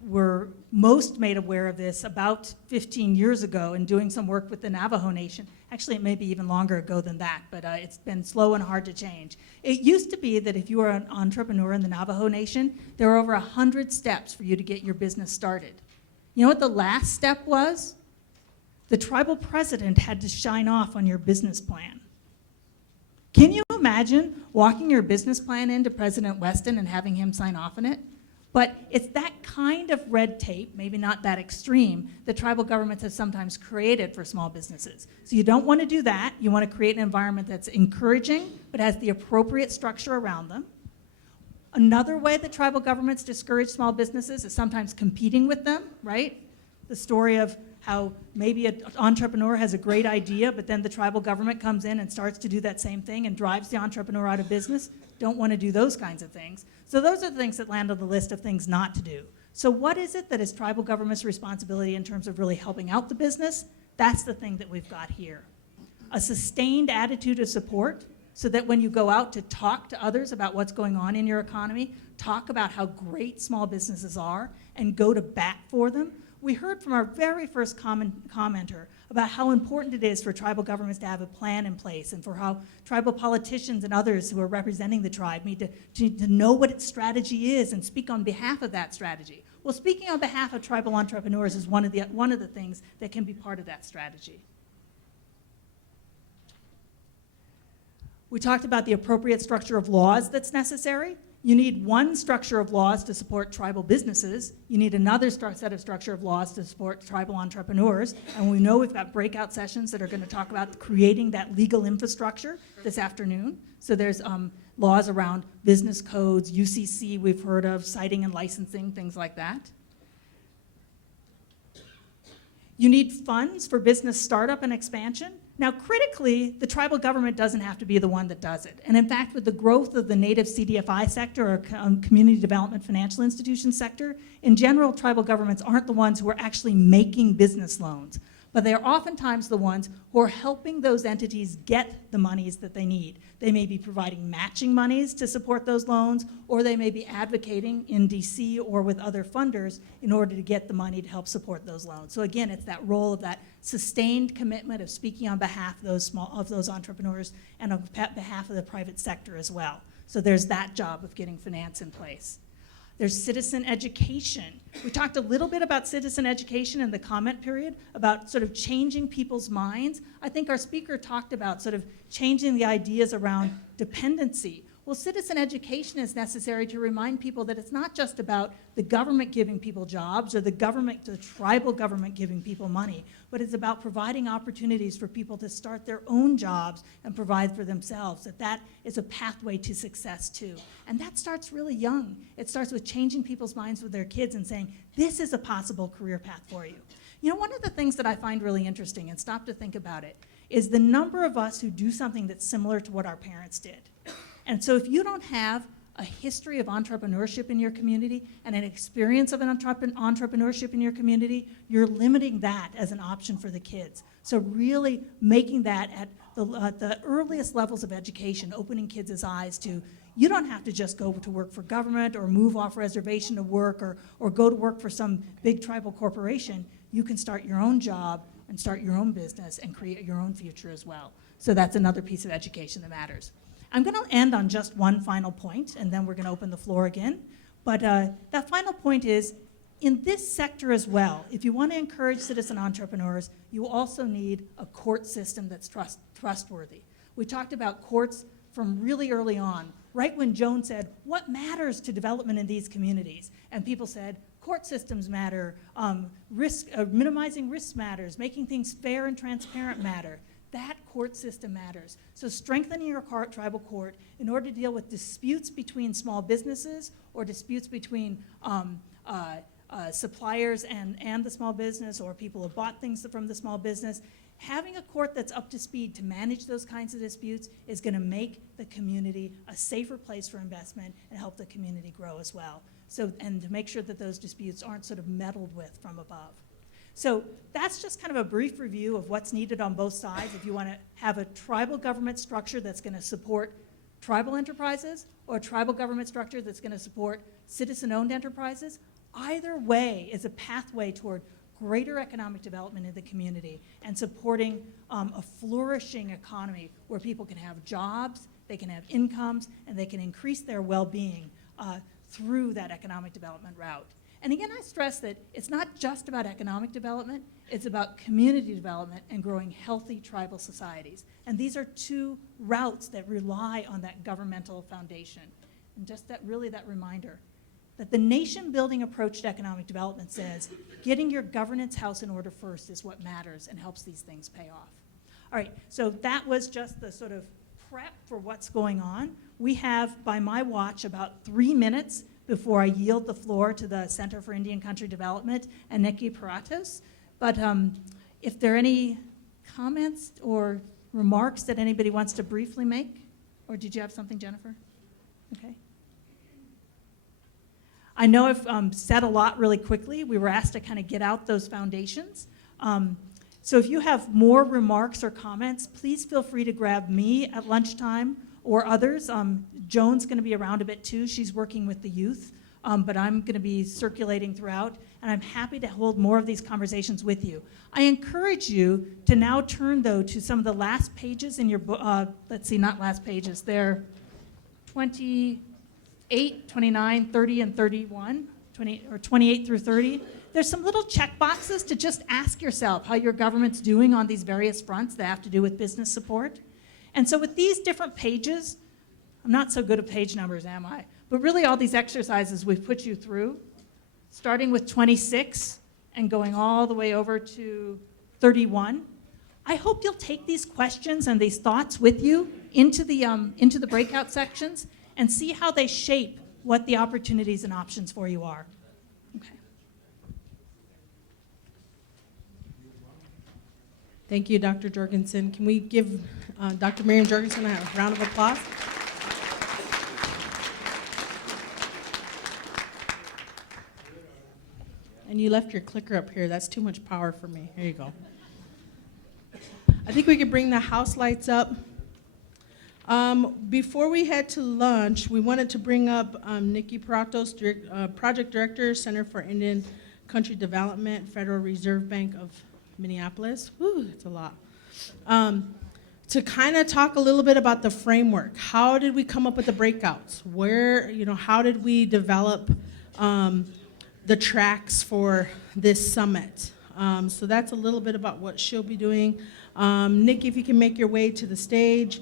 were most made aware of this about 15 years ago in doing some work with the Navajo Nation. Actually, it may be even longer ago than that, but it's been slow and hard to change. It used to be that if you were an entrepreneur in the Navajo Nation, there were over 100 steps for you to get your business started. You know what the last step was? The tribal president had to sign off on your business plan. Can you imagine walking your business plan into President Weston and having him sign off on it? But it's that kind of red tape, maybe not that extreme, that tribal governments have sometimes created for small businesses. So you don't want to do that. You want to create an environment that's encouraging, but has the appropriate structure around them. Another way that tribal governments discourage small businesses is sometimes competing with them, right? The story of how maybe an entrepreneur has a great idea, but then the tribal government comes in and starts to do that same thing and drives the entrepreneur out of business. Don't want to do those kinds of things. So those are the things that land on the list of things not to do. So what is it that is tribal government's responsibility in terms of really helping out the business? That's the thing that we've got here. A sustained attitude of support so that when you go out to talk to others about what's going on in your economy, talk about how great small businesses are and go to bat for them. We heard from our very first commenter about how important it is for tribal governments to have a plan in place and for how tribal politicians and others who are representing the tribe need to know what its strategy is and speak on behalf of that strategy. Well, speaking on behalf of tribal entrepreneurs is one of the things that can be part of that strategy. We talked about the appropriate structure of laws that's necessary. You need one structure of laws to support tribal businesses. You need another set of structure of laws to support tribal entrepreneurs. And we know we've got breakout sessions that are going to talk about creating that legal infrastructure this afternoon. So there's laws around business codes, UCC we've heard of, citing and licensing, things like that. You need funds for business startup and expansion. Now, critically, the tribal government doesn't have to be the one that does it. And in fact, with the growth of the native CDFI sector, or community development financial institution sector, in general, tribal governments aren't the ones who are actually making business loans. But but they're oftentimes the ones who are helping those entities get the monies that they need. They may be providing matching monies to support those loans, or they may be advocating in DC or with other funders in order to get the money to help support those loans. So again, it's that role of that sustained commitment of speaking on behalf of those entrepreneurs and on behalf of the private sector as well. So there's that job of getting finance in place. There's citizen education. We talked a little bit about citizen education in the comment period, about sort of changing people's minds. I think our speaker talked about sort of changing the ideas around dependency. Well, citizen education is necessary to remind people that it's not just about the government giving people jobs or the tribal government giving people money, but it's about providing opportunities for people to start their own jobs and provide for themselves, that is a pathway to success too. And that starts really young. It starts with changing people's minds with their kids and saying, this is a possible career path for you. You know, one of the things that I find really interesting, and stop to think about it, is the number of us who do something that's similar to what our parents did. And so if you don't have a history of entrepreneurship in your community and an experience of an entrepreneurship in your community, you're limiting that as an option for the kids. So really making that at the earliest levels of education, opening kids' eyes to, you don't have to just go to work for government or move off reservation to work or go to work for some big tribal corporation. You can start your own job and start your own business and create your own future as well. So that's another piece of education that matters. I'm going to end on just one final point, and then we're going to open the floor again. But that final point is, in this sector as well, if you want to encourage citizen entrepreneurs, you also need a court system that's trustworthy. We talked about courts from really early on, right when Joan said, what matters to development in these communities? And people said, court systems matter, minimizing risks matters, making things fair and transparent matter. That court system matters. So strengthening your tribal court in order to deal with disputes between small businesses or disputes between suppliers and the small business, or people who bought things from the small business, having a court that's up to speed to manage those kinds of disputes is going to make the community a safer place for investment and help the community grow as well. So, and to make sure that those disputes aren't sort of meddled with from above. So that's just kind of a brief review of what's needed on both sides. If you want to have a tribal government structure that's going to support tribal enterprises, or a tribal government structure that's going to support citizen-owned enterprises, either way is a pathway toward greater economic development in the community and supporting a flourishing economy where people can have jobs, they can have incomes, and they can increase their well-being through that economic development route. And again, I stress that it's not just about economic development, it's about community development and growing healthy tribal societies. And these are two routes that rely on that governmental foundation. And just that reminder that the nation-building approach to economic development says getting your governance house in order first is what matters and helps these things pay off. All right, so that was just the sort of prep for what's going on. We have, by my watch, about 3 minutes before I yield the floor to the Center for Indian Country Development and Nikki Paratos. But if there are any comments or remarks that anybody wants to briefly make, or did you have something, Jennifer? Okay. I know I've said a lot really quickly. We were asked to kind of get out those foundations. So if you have more remarks or comments, please feel free to grab me at lunchtime or others. Joan's going to be around a bit too. She's working with the youth, but I'm going to be circulating throughout, and I'm happy to hold more of these conversations with you. I encourage you to now turn, though, to some of the last pages in your book. Let's see, not last pages. They're 28, 29, 30, and 31, 28 through 30. There's some little check boxes to just ask yourself how your government's doing on these various fronts that have to do with business support. And so with these different pages, I'm not so good at page numbers, am I? But really all these exercises we've put you through, starting with 26 and going all the way over to 31. I hope you'll take these questions and these thoughts with you into the breakout sections and see how they shape what the opportunities and options for you are. Okay. Thank you, Dr. Jorgensen. Can we give Dr. Miriam Jorgensen a round of applause? And you left your clicker up here. That's too much power for me. Here you go. I think we could bring the house lights up. Before we head to lunch, we wanted to bring up Nikki Pratos, Project Director, Center for Indian Country Development, Federal Reserve Bank of Minneapolis. Whew, that's a lot. To kind of talk a little bit about the framework. How did we come up with the breakouts? How did we develop the tracks for this summit? So that's a little bit about what she'll be doing. Nikki, if you can make your way to the stage.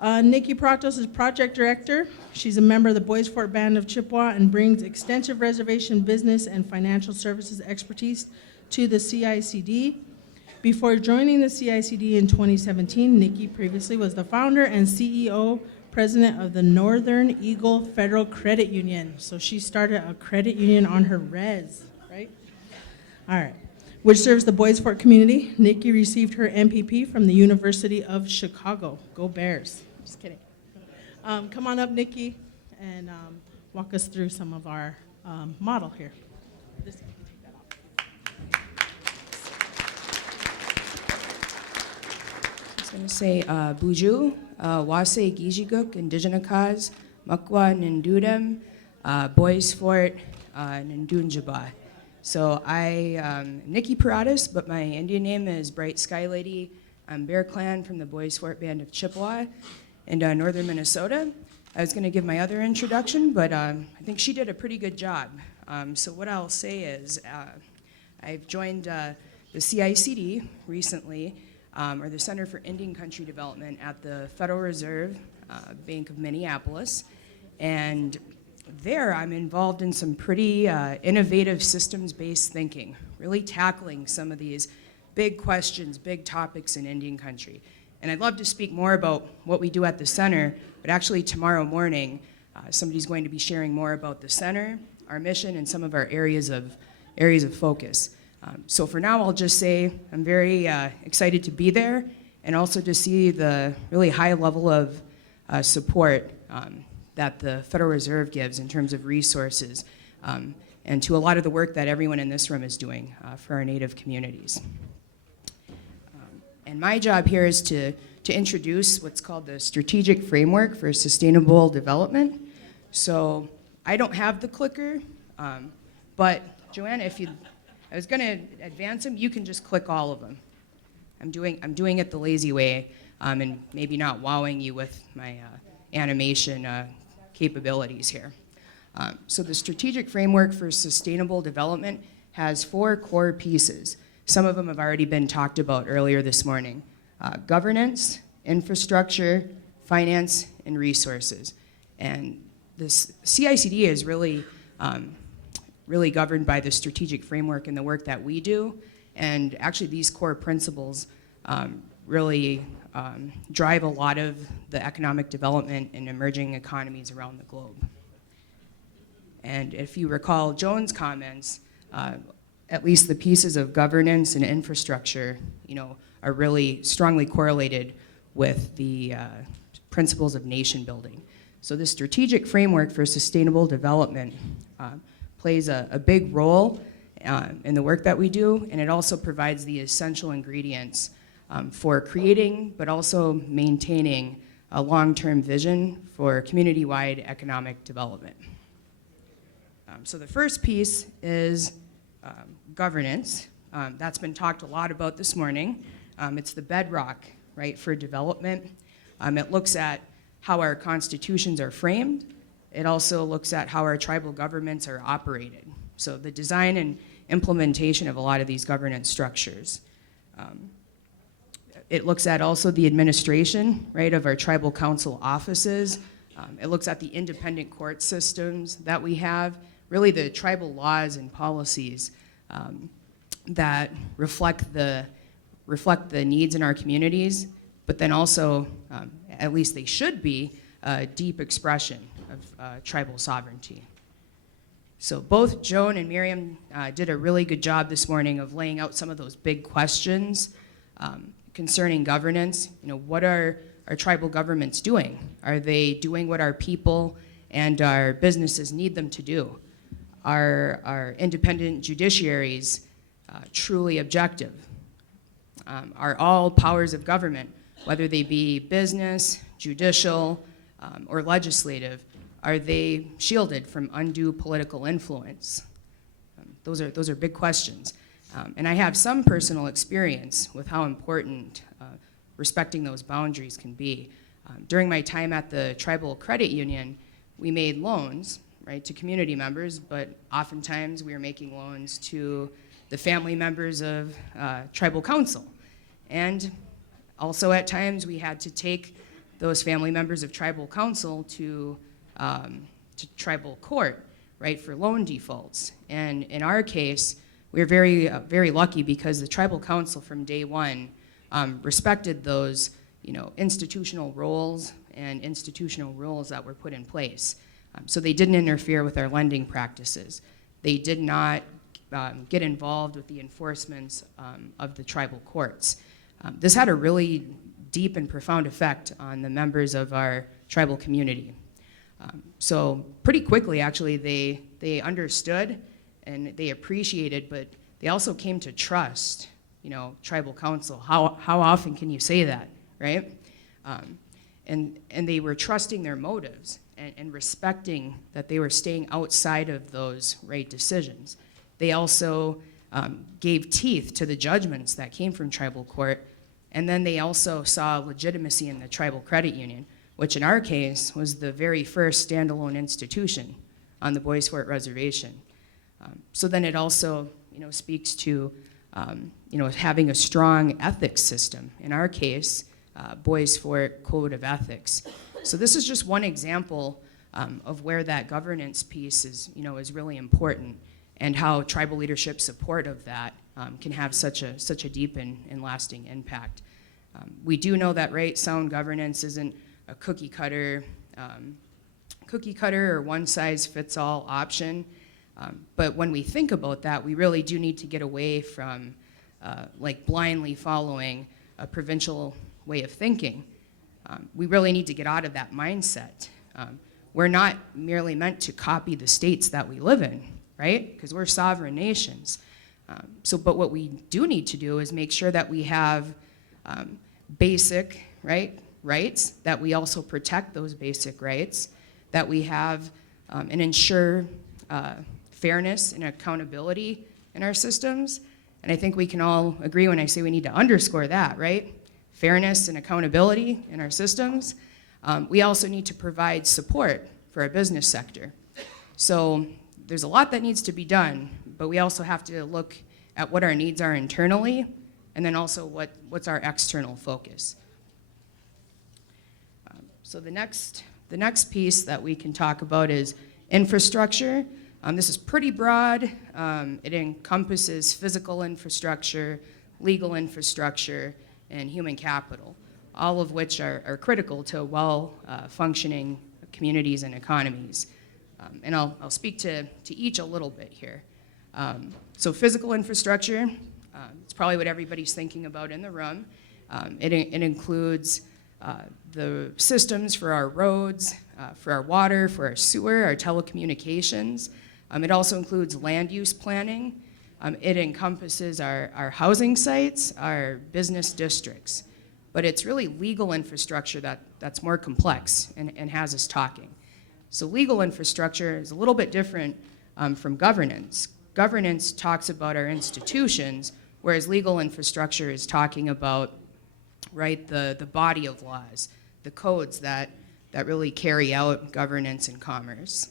Nikki Pratos is Project Director. She's a member of the Boys Fort Band of Chippewa and brings extensive reservation business and financial services expertise to the CICD. Before joining the CICD in 2017, Nikki previously was the founder and CEO, president of the Northern Eagle Federal Credit Union. So she started a credit union on her res, right? All right. Which serves the Boys Fort community. Nikki received her MPP from the University of Chicago. Go Bears. Just kidding. Come on up, Nikki, and walk us through some of our model here. This, you can take that off. I was going to say Buju, Wase Gijiguk, Indigenakaz, Makwa Nindudem, Boys Fort, Nindunjaba. So I am Nikki Paratus, but my Indian name is Bright Sky Lady. I'm Bear Clan from the Boys Fort Band of Chippewa in northern Minnesota. I was going to give my other introduction, but I think she did a pretty good job. So what I'll say is I've joined the CICD recently, or the Center for Indian Country Development at the Federal Reserve Bank of Minneapolis. And there I'm involved in some pretty innovative systems-based thinking, really tackling some of these big questions, big topics in Indian country. And I'd love to speak more about what we do at the center, but actually tomorrow morning, somebody's going to be sharing more about the center, our mission, and some of our areas of focus. So for now, I'll just say I'm very excited to be there, and also to see the really high level of support that the Federal Reserve gives in terms of resources, and to a lot of the work that everyone in this room is doing for our Native communities. And my job here is to introduce what's called the Strategic Framework for Sustainable Development. So I don't have the clicker, but Joanna, I was going to advance them, you can just click all of them. I'm doing it the lazy way, and maybe not wowing you with my animation capabilities here. So the Strategic Framework for Sustainable Development has 4 core pieces. Some of them have already been talked about earlier this morning. Governance, infrastructure, finance, and resources. And this CICD is really governed by the strategic framework and the work that we do. And actually these core principles really drive a lot of the economic development in emerging economies around the globe. And if you recall Joan's comments, at least the pieces of governance and infrastructure, are really strongly correlated with the principles of nation building. So this strategic framework for sustainable development plays a big role in the work that we do, and it also provides the essential ingredients for creating, but also maintaining a long-term vision for community-wide economic development. So the first piece is governance. That's been talked a lot about this morning. It's the bedrock, right, for development. It looks at how our constitutions are framed. It also looks at how our tribal governments are operated. So the design and implementation of a lot of these governance structures. It looks at also the administration, right, of our tribal council offices. It looks at the independent court systems that we have, really the tribal laws and policies that reflect the needs in our communities, but then also, at least they should be, a deep expression of tribal sovereignty. So both Joan and Miriam did a really good job this morning of laying out some of those big questions concerning governance. What are our tribal governments doing? Are they doing what our people and our businesses need them to do? Are our independent judiciaries truly objective? are all powers of government, whether they be business, judicial, or legislative, are they shielded from undue political influence? Those are big questions. And I have some personal experience with how important respecting those boundaries can be. During my time at the Tribal Credit Union, we made loans, right, to community members, but oftentimes we were making loans to the family members of tribal council. And also at times we had to take those family members of tribal council to tribal court, right, for loan defaults. And in our case, we were very lucky because the tribal council from day one respected those, institutional roles and institutional rules that were put in place. So they didn't interfere with our lending practices. They did not get involved with the enforcements of the tribal courts. This had a really deep and profound effect on the members of our tribal community. So pretty quickly, actually, they understood and they appreciated, but they also came to trust, tribal council. How often can you say that, right? And they were trusting their motives and respecting that they were staying outside of those right decisions. They also gave teeth to the judgments that came from tribal court, and then they also saw legitimacy in the tribal credit union, which in our case was the very first standalone institution on the Bois Forte Reservation. So then it also, speaks to, having a strong ethics system. In our case, Bois Forte Code of Ethics. So this is just one example of where that governance piece is, is really important, and how tribal leadership support of that can have such a deep and lasting impact. We do know that sound governance isn't a cookie cutter or one size fits all option. But when we think about that, we really do need to get away from blindly following a provincial way of thinking. We really need to get out of that mindset. We're not merely meant to copy the states that we live in, right? Because we're sovereign nations. But what we do need to do is make sure that we have basic rights, that we also protect those basic rights, that we have and ensure fairness and accountability in our systems. And I think we can all agree when I say we need to underscore that, right? Fairness and accountability in our systems. We also need to provide support for our business sector. So there's a lot that needs to be done, but we also have to look at what our needs are internally, and then also what's our external focus. So the next piece that we can talk about is infrastructure. This is pretty broad. It encompasses physical infrastructure, legal infrastructure, and human capital, all of which are critical to well-functioning communities and economies. And I'll speak to each a little bit here. So physical infrastructure, it's probably what everybody's thinking about in the room. It includes the systems for our roads, for our water, for our sewer, our telecommunications. It also includes land use planning. It encompasses our housing sites, our business districts. But it's really legal infrastructure that's more complex and has us talking. So legal infrastructure is a little bit different from governance. Governance talks about our institutions, whereas legal infrastructure is talking about, the body of laws, the codes that really carry out governance and commerce.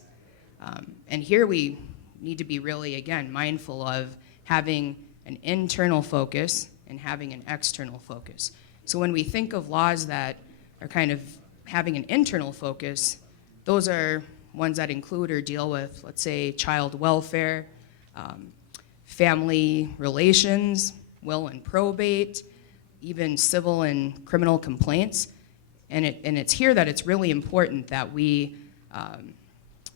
And here we need to be really, again, mindful of having an internal focus and having an external focus. So when we think of laws that are kind of having an internal focus, those are ones that include or deal with, let's say, child welfare, family relations, will and probate, even civil and criminal complaints. And it's here that it's really important that we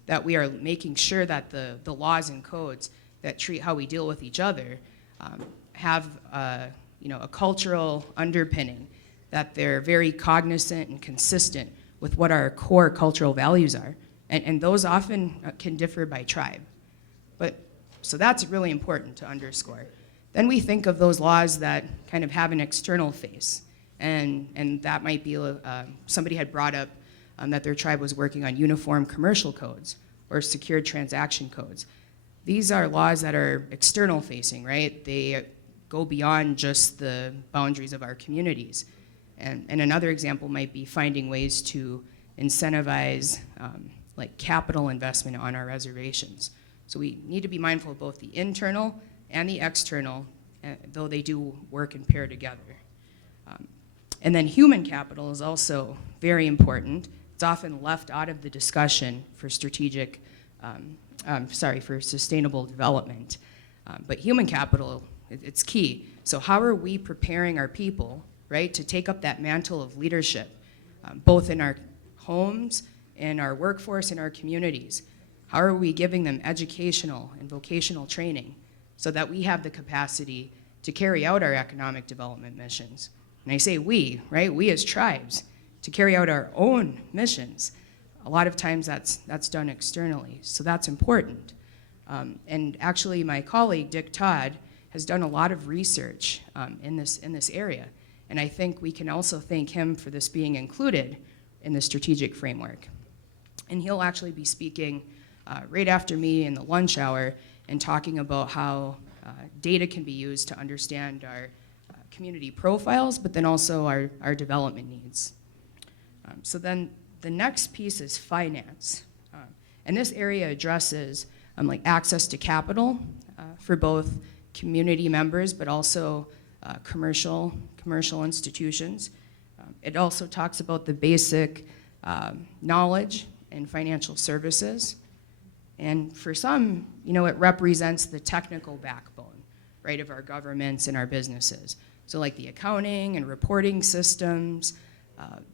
are making sure that the laws and codes that treat how we deal with each other have a cultural underpinning, that they're very cognizant and consistent with what our core cultural values are. And those often can differ by tribe. So that's really important to underscore. Then we think of those laws that kind kind of have an external face. And that might be, somebody had brought up that their tribe was working on uniform commercial codes or secured transaction codes. These are laws that are external facing, right? They go beyond just the boundaries of our communities. And another example might be finding ways to incentivize like capital investment on our reservations. So we need to be mindful of both the internal and the external, though they do work and pair together. And then human capital is also very important. It's often left out of the discussion for strategic, for sustainable development. But human capital, it's key. So how are we preparing our people, right, to take up that mantle of leadership, both in our homes, in our workforce, in our communities? How are we giving them educational and vocational training so that we have the capacity to carry out our economic development missions? And I say we, right? We as tribes, to carry out our own missions. A lot of times that's done externally, so that's important. And actually, my colleague, Dick Todd, has done a lot of research in this area. And I think we can also thank him for this being included in the strategic framework. And he'll actually be speaking right after me in the lunch hour and talking about how data can be used to understand our community profiles, but then also our development needs. So then the next piece is finance. And this area addresses like access to capital for both community members, but also commercial institutions. It also talks about the basic knowledge and financial services. And for some, it represents the technical backbone, right, of our governments and our businesses. So like the accounting and reporting systems,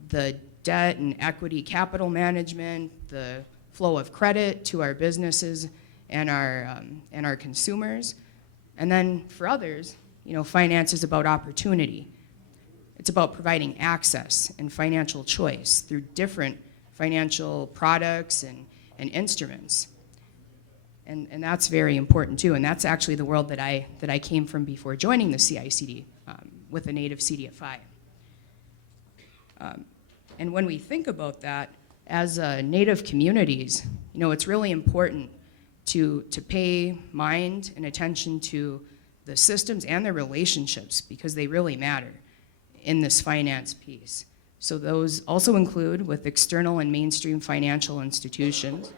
the debt and equity capital management, the flow of credit to our businesses and our consumers. And then for others, finance is about opportunity. It's about providing access and financial choice through different financial products and instruments. And that's very important too. And that's actually the world that I came from before joining the CICD with the Native CDFI. And when we think about that, as Native communities, it's really important to pay mind and attention to the systems and the relationships because they really matter in this finance piece. So those also include with external and mainstream financial institutions,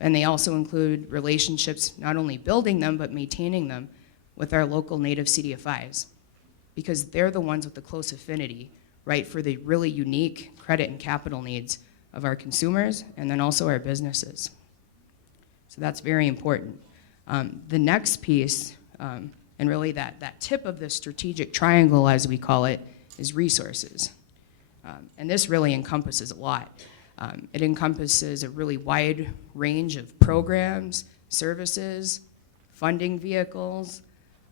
and they also include relationships, not only building them, but maintaining them with our local Native CDFIs, because they're the ones with the close affinity, right, for the really unique credit and capital needs of our consumers and then also our businesses. So that's very important. The next piece, and really that tip of the strategic triangle, as we call it, is resources. And this really encompasses a lot. It encompasses a really wide range of programs, services, funding vehicles,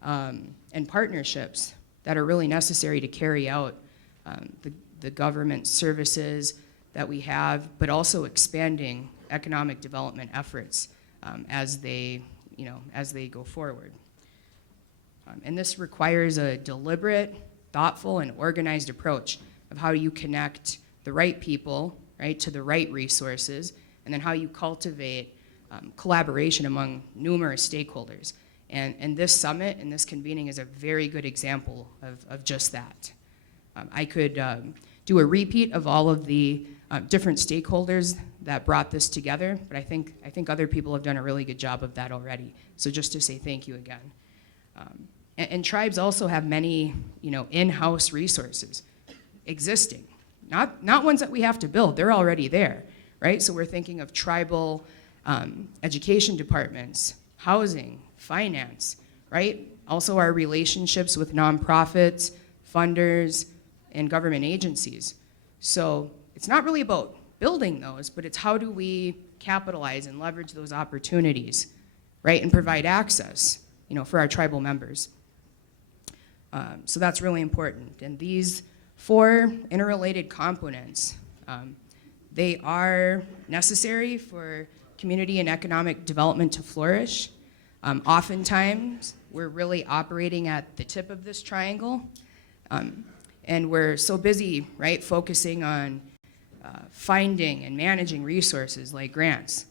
and partnerships that are really necessary to carry out the government services that we have, but also expanding economic development efforts as they go forward. And this requires a deliberate, thoughtful, and organized approach of how you connect the right people, right, to the right resources, and then how you cultivate collaboration among numerous stakeholders. And this summit and this convening is a very good example of just that. I could do a repeat of all of the different stakeholders that brought this together, but I think other people have done a really good job of that already. So just to say thank you again. And tribes also have many, in-house resources existing, not ones that we have to build. They're already there, right? So we're thinking of tribal education departments, housing, finance, right? Also our relationships with nonprofits, funders, and government agencies. So it's not really about building those, but it's how do we capitalize and leverage those opportunities, right? And provide access, for our tribal members. So that's really important. And these 4 interrelated components, they are necessary for community and economic development to flourish. Oftentimes, we're really operating at the tip of this triangle, And we're so busy, right, focusing on finding and managing resources like grants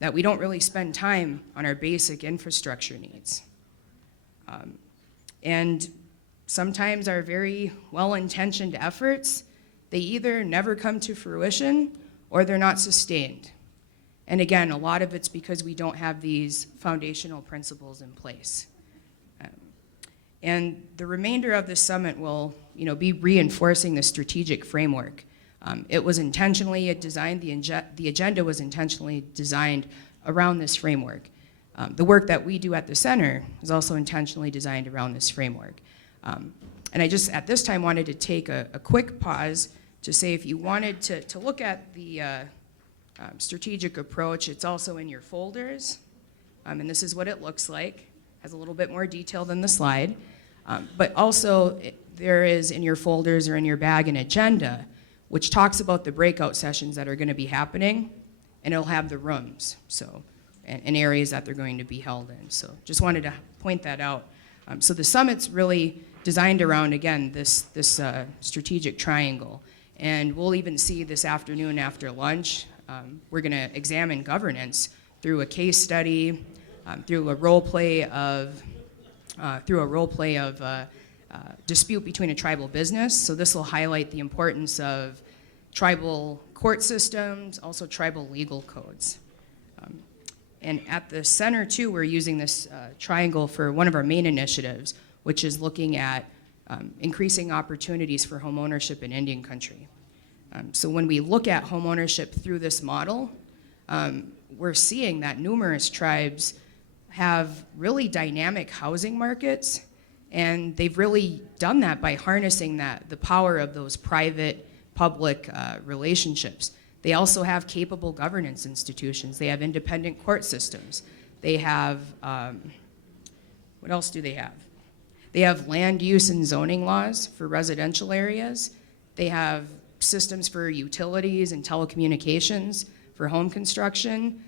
that we don't really spend time on our basic infrastructure needs. And sometimes our very well-intentioned efforts, they either never come to fruition or they're not sustained. And again, a lot of it's because we don't have these foundational principles in place. And the remainder of the summit will, be reinforcing the strategic framework. It was intentionally designed, the agenda was intentionally designed around this framework. The work that we do at the center is also intentionally designed around this framework. And I just, at this time, wanted to take a quick pause to say if you wanted to look at the strategic approach, it's also in your folders. And this is what it looks like. Has a little bit more detail than the slide. But also, there is in your folders or in your bag an agenda which talks about the breakout sessions that are going to be happening, and it'll have the rooms, so, and areas that they're going to be held in. So just wanted to point that out. So the summit's really designed around, again, this strategic triangle. And we'll even see this afternoon after lunch, we're going to examine governance through a case study, through a role play of dispute between a tribal business. So this will highlight the importance of tribal court systems, also tribal legal codes. And at the center too, we're using this triangle for one of our main initiatives, which is looking at increasing opportunities for home ownership in Indian country. So when we look at home ownership through this model, we're seeing that numerous tribes have really dynamic housing markets, and they've really done that by harnessing the power of those private-public relationships. They also have capable governance institutions. They have independent court systems. They have, what else do they have? They have land use and zoning laws for residential areas. They have systems for utilities and telecommunications for home construction.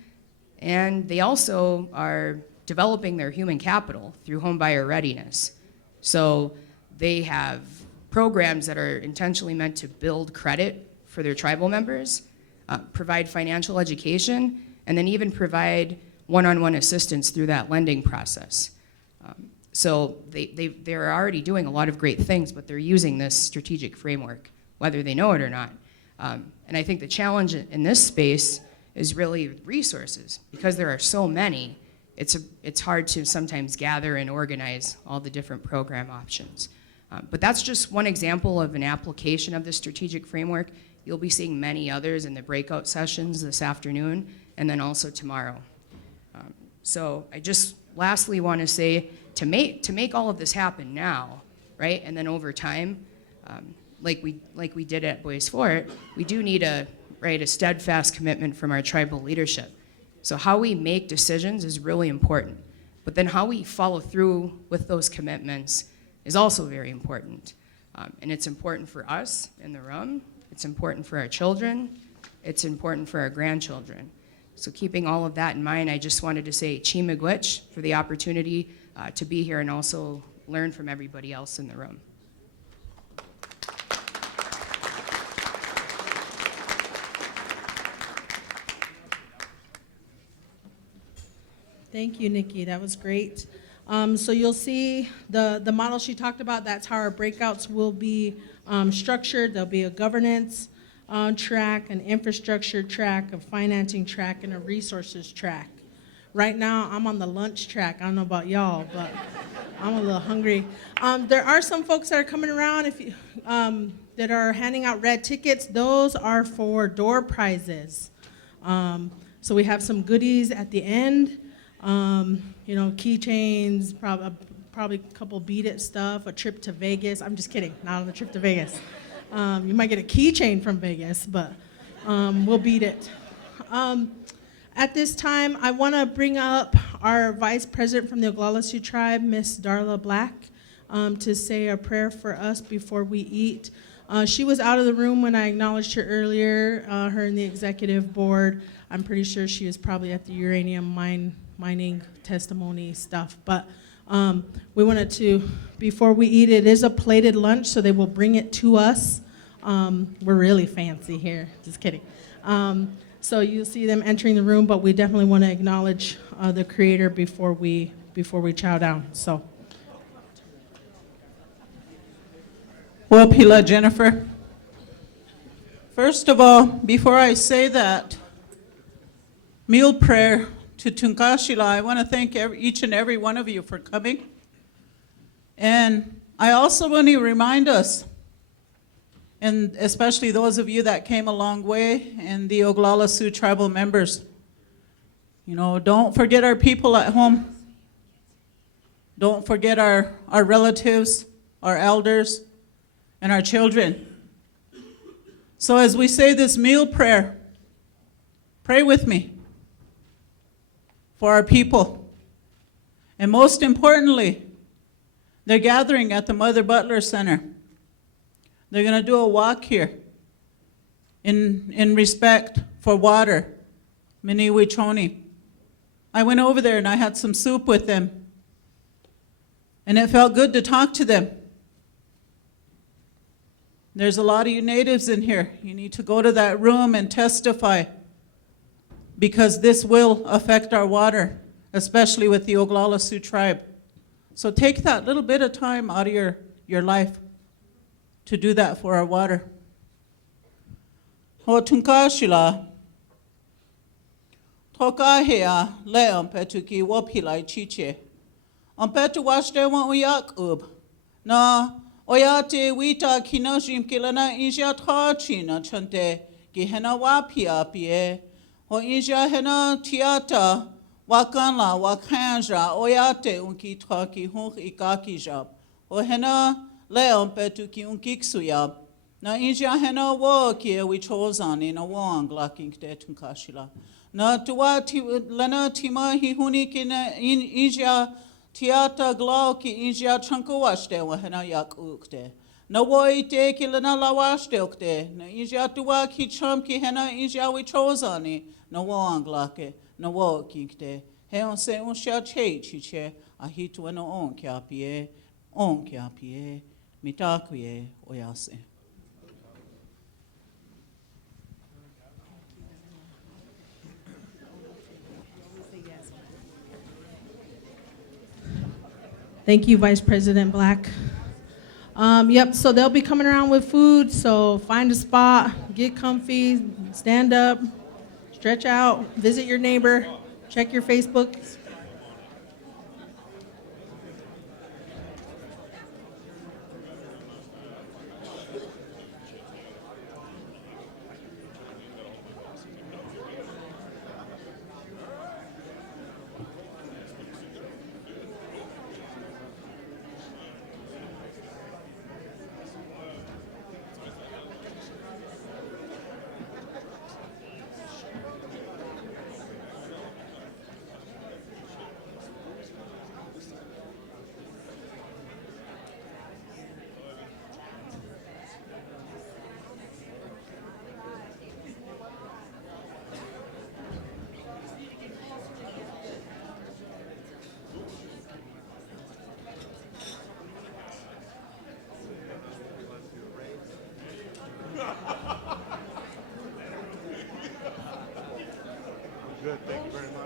And they also are developing their human capital through home buyer readiness. So they have programs that are intentionally meant to build credit for their tribal members, provide financial education, and then even provide one-on-one assistance through that lending process. So they're already doing a lot of great things, but they're using this strategic framework, whether they know it or not. And I think the challenge in this space is really resources. Because there are so many, it's hard to sometimes gather and organize all the different program options. But that's just one example of an application of the strategic framework. You'll be seeing many others in the breakout sessions this afternoon and then also tomorrow. So I just lastly want to say, to make all of this happen now, right, and then over time, like we did at Bois Forte, we do need a steadfast commitment from our tribal leadership. So how we make decisions is really important, but then how we follow through with those commitments is also very important. And it's important for us in the room, it's important for our children, it's important for our grandchildren. So keeping all of that in mind, I just wanted to say chi miigwech for the opportunity to be here and also learn from everybody else in the room. Thank you, Nikki. That was great. So you'll see the model she talked about. That's how our breakouts will be structured. There'll be a governance track, an infrastructure track, a financing track, and a resources track. Right now, I'm on the lunch track. I don't know about y'all, but I'm a little hungry. There are some folks that are coming around that are handing out red tickets. Those are for door prizes. So we have some goodies at the end. Keychains, probably a couple Beat It stuff, a trip to Vegas. I'm just kidding, not on a trip to Vegas. You might get a keychain from Vegas, but we'll beat it. At this time, I want to bring up our Vice President from the Oglala Sioux Tribe, Miss Darla Black, to say a prayer for us before we eat. She was out of the room when I acknowledged her earlier, her and the executive board. I'm pretty sure she was probably at the uranium mining testimony stuff. But We wanted to, before we eat, it is a plated lunch, so they will bring it to us. We're really fancy here, just kidding. So you'll see them entering the room, but we definitely want to acknowledge the creator before we chow down. So, Wapila Jennifer. First of all, before I say that meal prayer to Tunkashila, I want to thank each and every one of you for coming. And I also want to remind us, and especially those of you that came a long way, and the Oglala Sioux tribal members, you know, don't forget our people at home. Don't forget our relatives, our elders, and our children. So as we say this meal prayer, pray with me for our people. And most importantly, they're gathering at the Mother Butler Center. They're going to do a walk here in respect for water, Miniwichoni. I went over there and I had some soup with them. And it felt good to talk to them. There's a lot of you natives in here. You need to go to that room and testify, because this will affect our water, especially with the Oglala Sioux tribe. So take that little bit of time out of your life to do that for our water. Ho tunkashila tokahea leon petuki wopilai chiche. On petu washte wan uyak ub. Na oyate wita kinoshim kilana inja china chante gihena wapia pie. Ho inja hena tiata wakanla wakanja oyate unki toki hunk ikaki jab. Ho hena leon petuki unkik na inja hena wo kia we chose on in a wong lacking de tunkashila. Na tuati lana tima hi hunikina in inja tiata glau ki inja chankawashte wa hena yak ukte. Na wo te ki lana lawashte ukte. Na inja tuwa ki chum ki hena inja we chose on it. Na wong lake na wo kinkte. He on se un sha che chiche a hitu no on kiapie mitakuye oyase. thank you, Vice President Black. Yep, so they'll be coming around with food, so find a spot, get comfy, stand up, stretch out, visit your neighbor, check your Facebook. Good, thank you very much.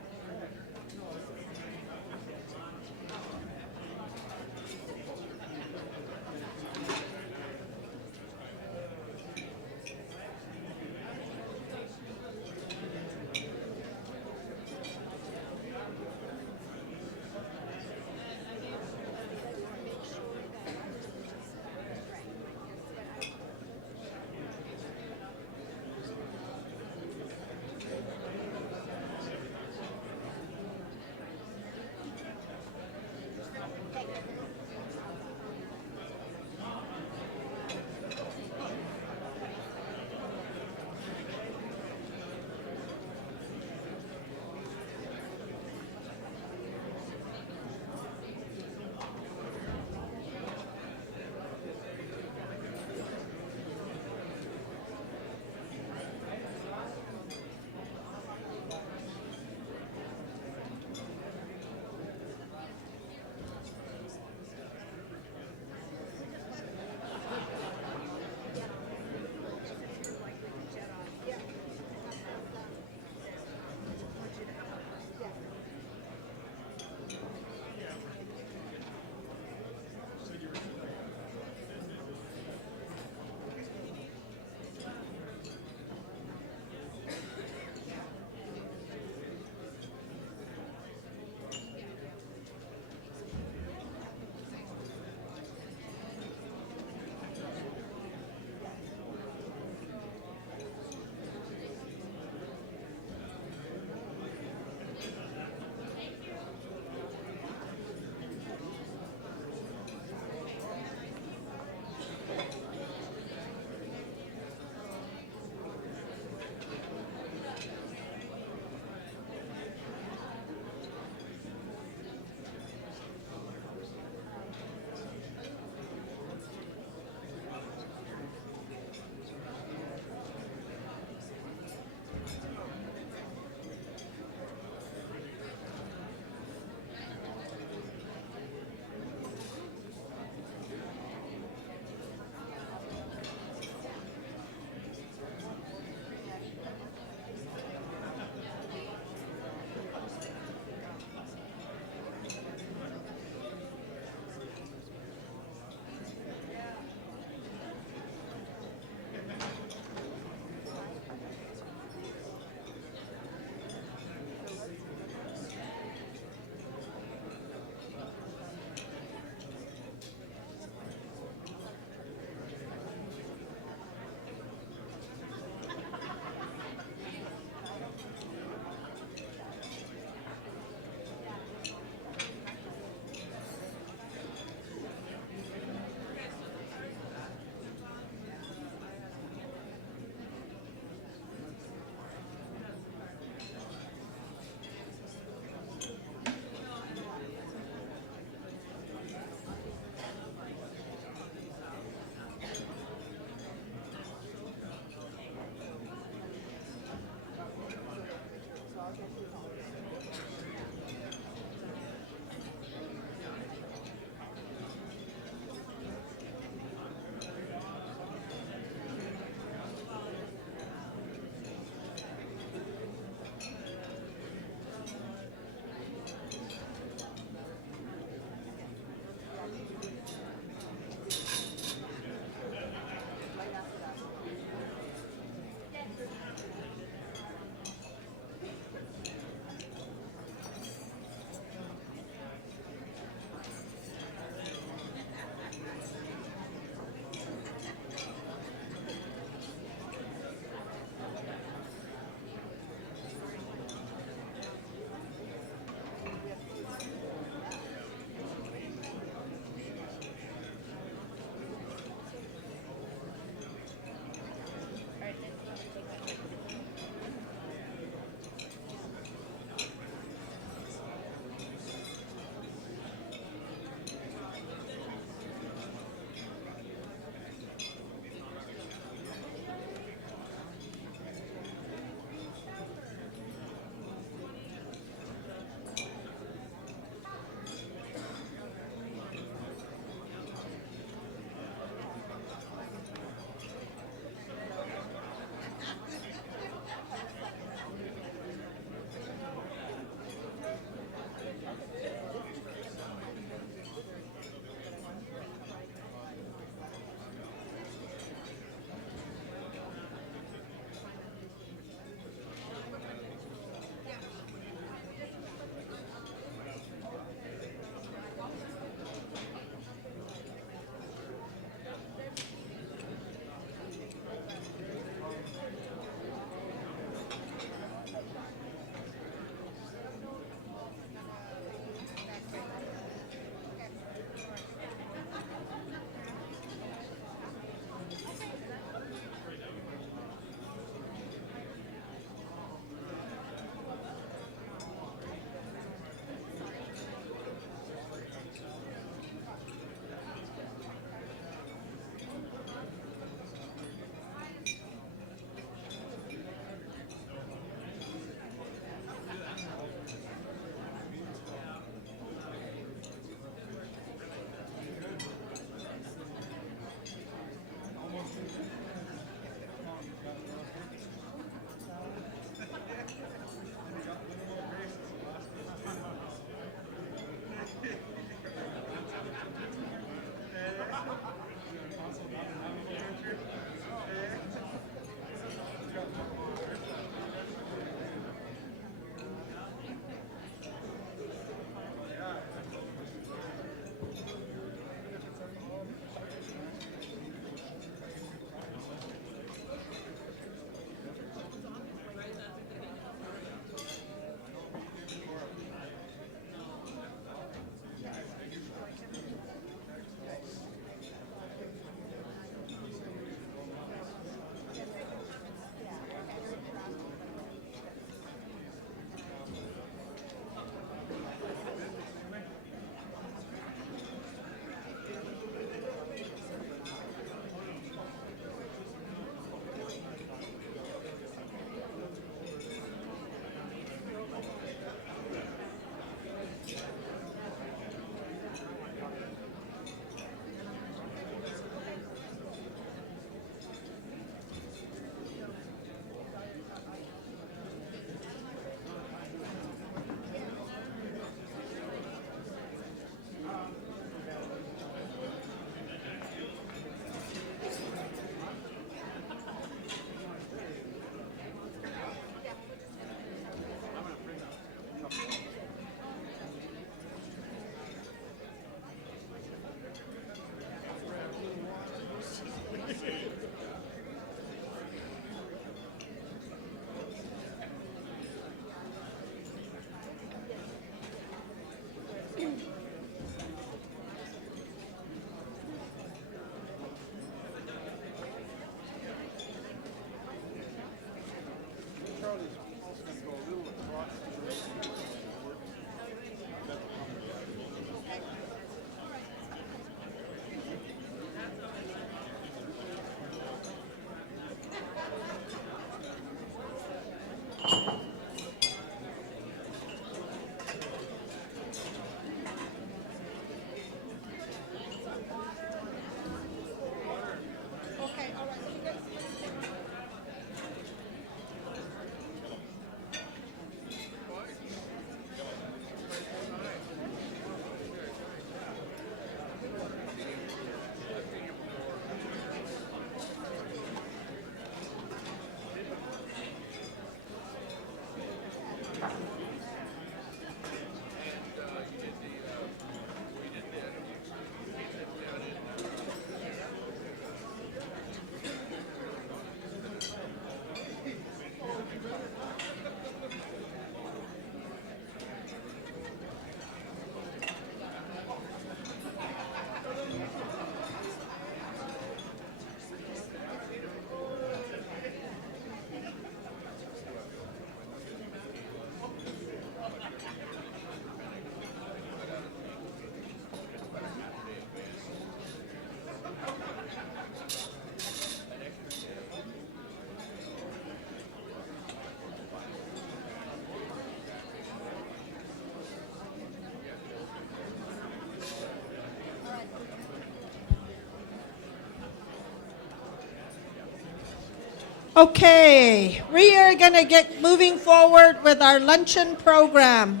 Okay, we are going to get moving forward with our luncheon program.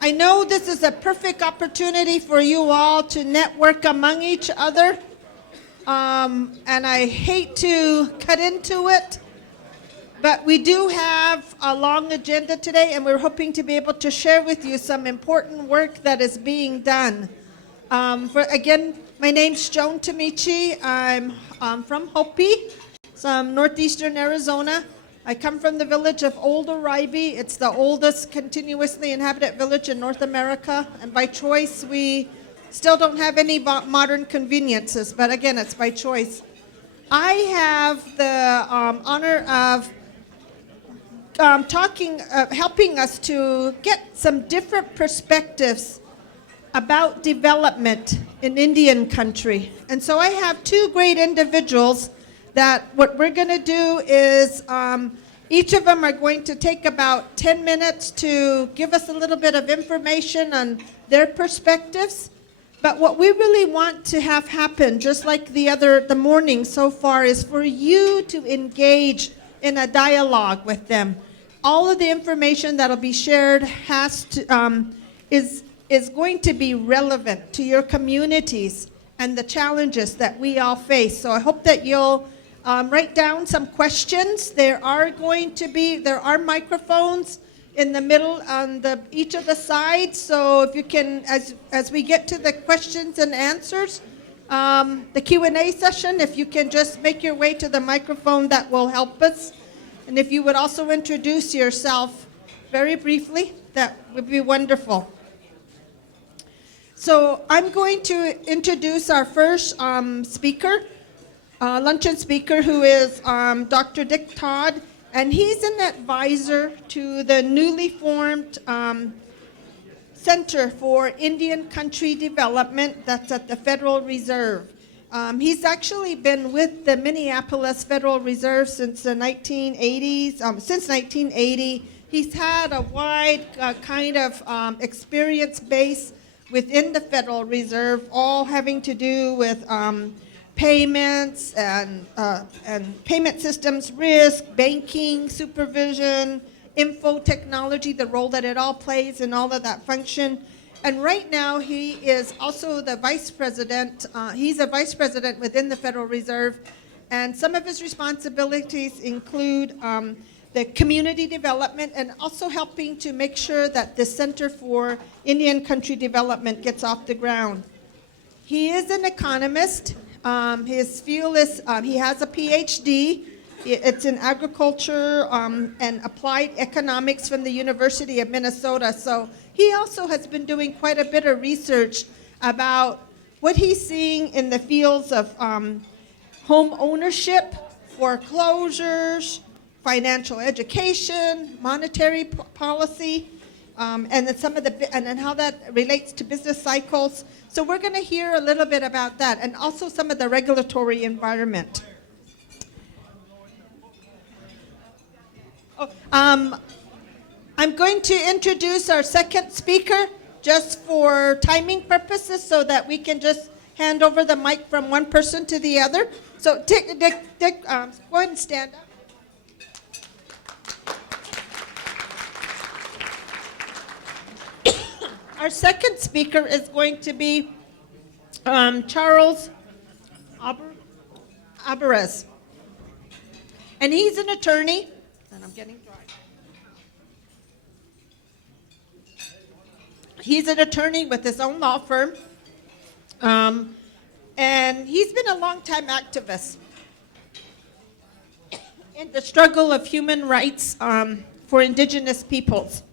I know this is a perfect opportunity for you all to network among each other, and I hate to cut into it, but we do have a long agenda today, and we're hoping to be able to share with you some important work that is being done. Again, my name's Joan Tamici. I'm from Hopi, some northeastern Arizona. I come from the village of Old Oribe. It's the oldest continuously inhabited village in North America, and by choice, we still don't have any modern conveniences, but again, it's by choice. I have the honor of helping us to get some different perspectives about development in Indian country. And so I have two great individuals that what we're going to do is each of them are going to take about 10 minutes to give us a little bit of information on their perspectives. But what we really want to have happen, just like the morning so far, is for you to engage in a dialogue with them. All of the information that'll be shared is going to be relevant to your communities and the challenges that we all face. So I hope that you'll write down some questions. There are microphones in the middle on each of the sides. So if you can, as we get to the questions and answers, the Q&A session, if you can just make your way to the microphone, that will help us. And if you would also introduce yourself very briefly, that would be wonderful. So I'm going to introduce our first speaker, luncheon speaker, who is Dr. Dick Todd, and he's an advisor to the newly formed Center for Indian Country Development that's at the Federal Reserve. He's actually been with the Minneapolis Federal Reserve since the 1980s. Since 1980, he's had a wide kind of experience base within the Federal Reserve, all having to do with payments and payment systems, risk, banking, supervision, info technology, the role that it all plays in all of that function. And right now, he is also the vice president. He's a vice president within the Federal Reserve, and some of his responsibilities include the community development and also helping to make sure that the Center for Indian Country Development gets off the ground. He is an economist. His field is, he has a PhD. It's in agriculture and applied economics from the University of Minnesota. So he also has been doing quite a bit of research about what he's seeing in the fields of home ownership, foreclosures, financial education, monetary policy, and then and then how that relates to business cycles. So we're going to hear a little bit about that, and also some of the regulatory environment. I'm going to introduce our second speaker just for timing purposes so that we can just hand over the mic from one person to the other. So Dick, go ahead and stand up. Our second speaker is going to be Charles Alvarez. And he's an attorney. And I'm getting dry. He's an attorney with his own law firm. And he's been a long-time activist in the struggle of human rights for indigenous peoples.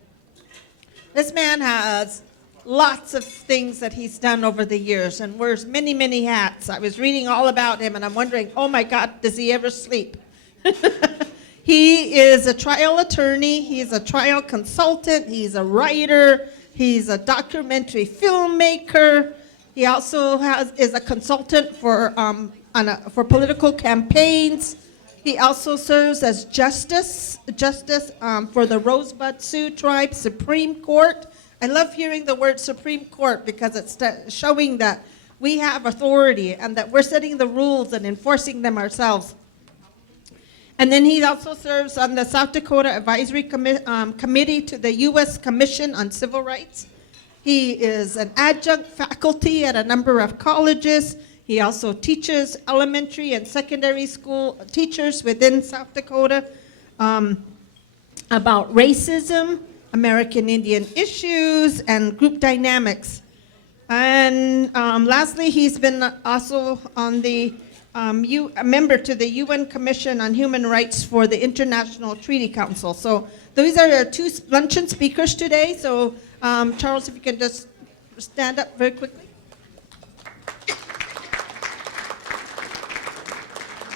This man has lots of things that he's done over the years and wears many, many hats. I was reading all about him and I'm wondering, oh my God, does he ever sleep? Is a trial attorney, he's a trial consultant, he's a writer, he's a documentary filmmaker. He also is a consultant for political campaigns. He also serves as justice for the Rosebud Sioux Tribe Supreme Court. I love hearing the word Supreme Court because it's showing that we have authority and that we're setting the rules and enforcing them ourselves. And then he also serves on the South Dakota Advisory Committee to the U.S. Commission on Civil Rights. He is an adjunct faculty at a number of colleges. He also teaches elementary and secondary school teachers within South Dakota about racism, American Indian issues, and group dynamics. And lastly, he's been also on the a member to the UN Commission on Human Rights for the International Treaty Council. So these are our two luncheon speakers today. So Charles, if you can just stand up very quickly.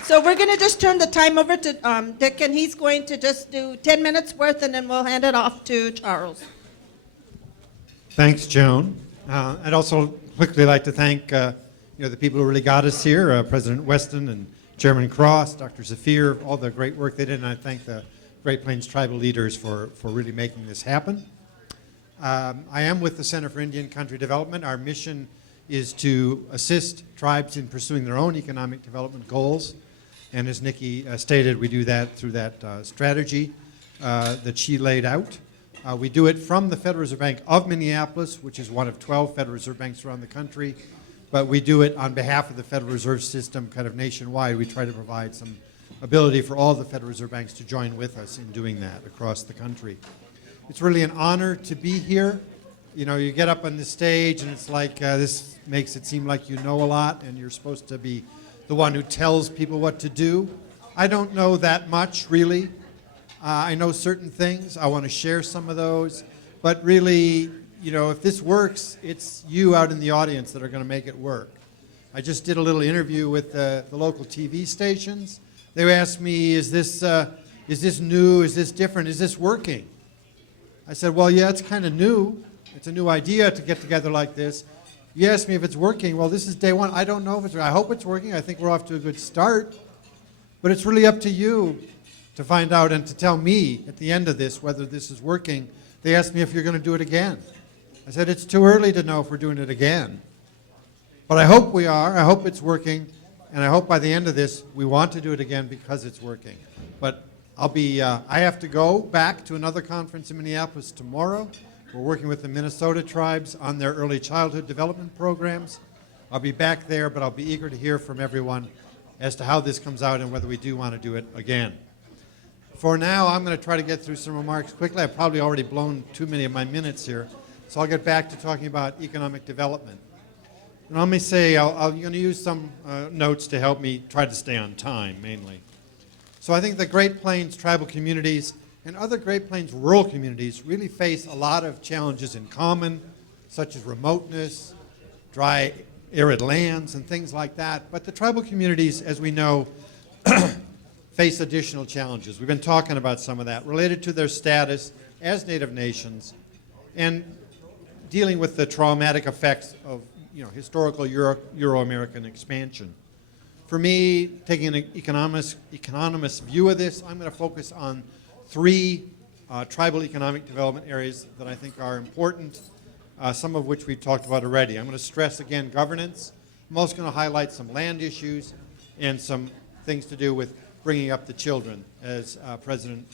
So we're going to just turn the time over to Dick, and he's going to just do 10 minutes worth, and then we'll hand it off to Charles. Thanks, Joan. I'd also quickly like to thank the people who really got us here, President Weston and Chairman Cross, Dr. Zafir, all the great work they did, and I thank the Great Plains tribal leaders for really making this happen. I am with the Center for Indian Country Development. Our mission is to assist tribes in pursuing their own economic development goals, and as Nikki stated, we do that through that strategy that she laid out. We do it from the Federal Reserve Bank of Minneapolis, which is one of 12 Federal Reserve Banks around the country, but we do it on behalf of the Federal Reserve System kind of nationwide. We try to provide some ability for all the Federal Reserve Banks to join with us in doing that across the country. It's really an honor to be here. You know, you get up on the stage and it's like this makes it seem like you know a lot and you're supposed to be the one who tells people what to do. I don't know that much, really. I know certain things. I want to share some of those. But really, you know, if this works, it's you out in the audience that are going to make it work. I just did a little interview with the local TV stations. They asked me, is this new? Is this different? Is this working? I said, well, yeah, it's kind of new. It's a new idea to get together like this. You asked me if it's working. Well, this is day one. I don't know if it's working. I hope it's working. I think we're off to a good start. But it's really up to you to find out and to tell me at the end of this whether this is working. They asked me if you're going to do it again. I said, it's too early to know if we're doing it again. But I hope we are. I hope it's working. And I hope by the end of this, we want to do it again because it's working. But I have to go back to another conference in Minneapolis tomorrow. We're working with the Minnesota tribes on their early childhood development programs. I'll be back there, but I'll be eager to hear from everyone as to how this comes out and whether we do want to do it again. For now, I'm going to try to get through some remarks quickly. I've probably already blown too many of my minutes here. So I'll get back to talking about economic development. And let me say, I'm going to use some notes to help me try to stay on time, mainly. So I think the Great Plains tribal communities and other Great Plains rural communities really face a lot of challenges in common, such as remoteness, dry, arid lands, and things like that. But the tribal communities, as we know, face additional challenges. We've been talking about some of that, related to their status as Native nations and dealing with the traumatic effects of historical Euro-American expansion. For me, taking an economist view of this, I'm going to focus on three tribal economic development areas that I think are important, some of which we've talked about already. I'm going to stress again governance. I'm also going to highlight some land issues and some things to do with bringing up the children, as President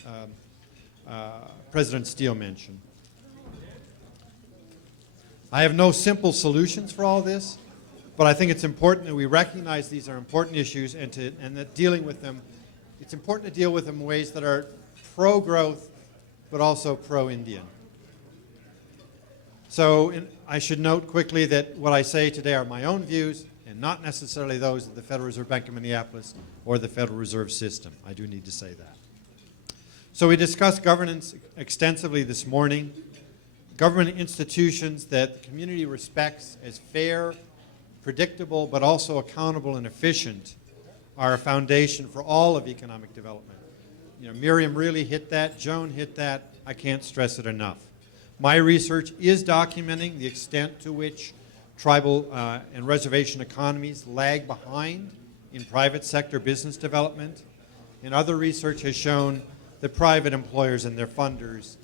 Steele mentioned. I have no simple solutions for all this, but I think it's important that we recognize these are important issues and that dealing with them, it's important to deal with them in ways that are pro-growth, but also pro-Indian. So I should note quickly that what I say today are my own views and not necessarily those of the Federal Reserve Bank of Minneapolis or the Federal Reserve System. I do need to say that. So we discussed governance extensively this morning. Government institutions that the community respects as fair, predictable, but also accountable and efficient are a foundation for all of economic development. Miriam really hit that, Joan hit that, I can't stress it enough. My research is documenting the extent to which tribal and reservation economies lag behind in private sector business development, and other research has shown that private employers and their funders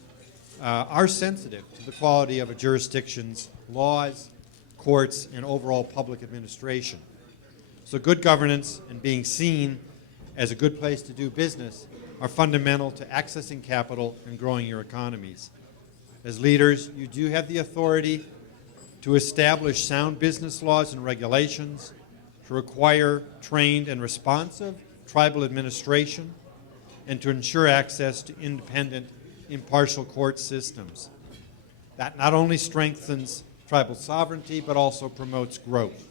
are sensitive to the quality of a jurisdiction's laws, courts, and overall public administration. So good governance and being seen as a good place to do business are fundamental to accessing capital and growing your economies. As leaders, you do have the authority to establish sound business laws and regulations, to require trained and responsive tribal administration, and to ensure access to independent, impartial court systems. That not only strengthens tribal sovereignty, but also promotes growth.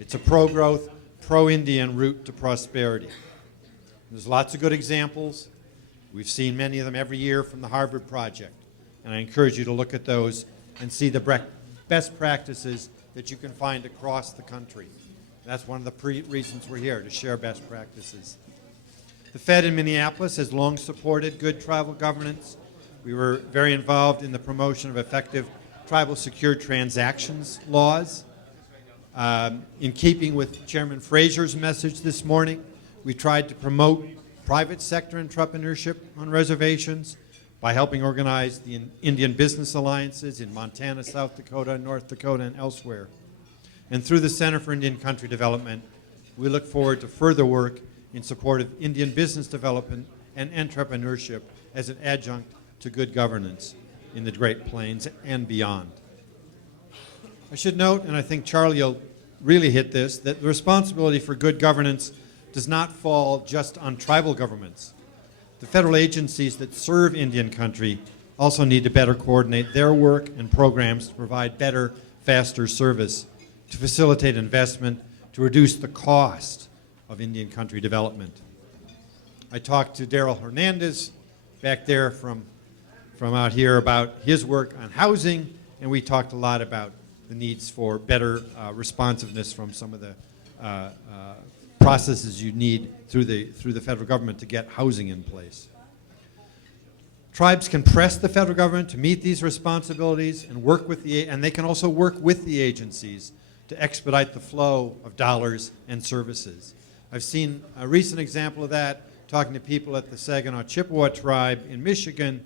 It's a pro-growth, pro-Indian route to prosperity. There's lots of good examples. We've seen many of them every year from the Harvard Project, and I encourage you to look at those and see the best practices that you can find across the country. That's one of the reasons we're here, to share best practices. The Fed in Minneapolis has long supported good tribal governance. We were very involved in the promotion of effective tribal secured transactions laws. In keeping with Chairman Fraser's message this morning, we tried to promote private sector entrepreneurship on reservations by helping organize the Indian business alliances in Montana, South Dakota, North Dakota, and elsewhere. And through the Center for Indian Country Development, we look forward to further work in support of Indian business development and entrepreneurship as an adjunct to good governance in the Great Plains and beyond. I should note, and I think Charlie will really hit this, that the responsibility for good governance does not fall just on tribal governments. The federal agencies that serve Indian country also need to better coordinate their work and programs to provide better, faster service, to facilitate investment, to reduce the cost of Indian country development. I talked to Daryl Hernandez back there from out here about his work on housing, and we talked a lot about the needs for better responsiveness from some of the processes you need through the federal government to get housing in place. Tribes can press the federal government to meet these responsibilities and work with and they can also work with the agencies to expedite the flow of dollars and services. I've seen a recent example of that talking to people at the Saginaw Chippewa tribe in Michigan.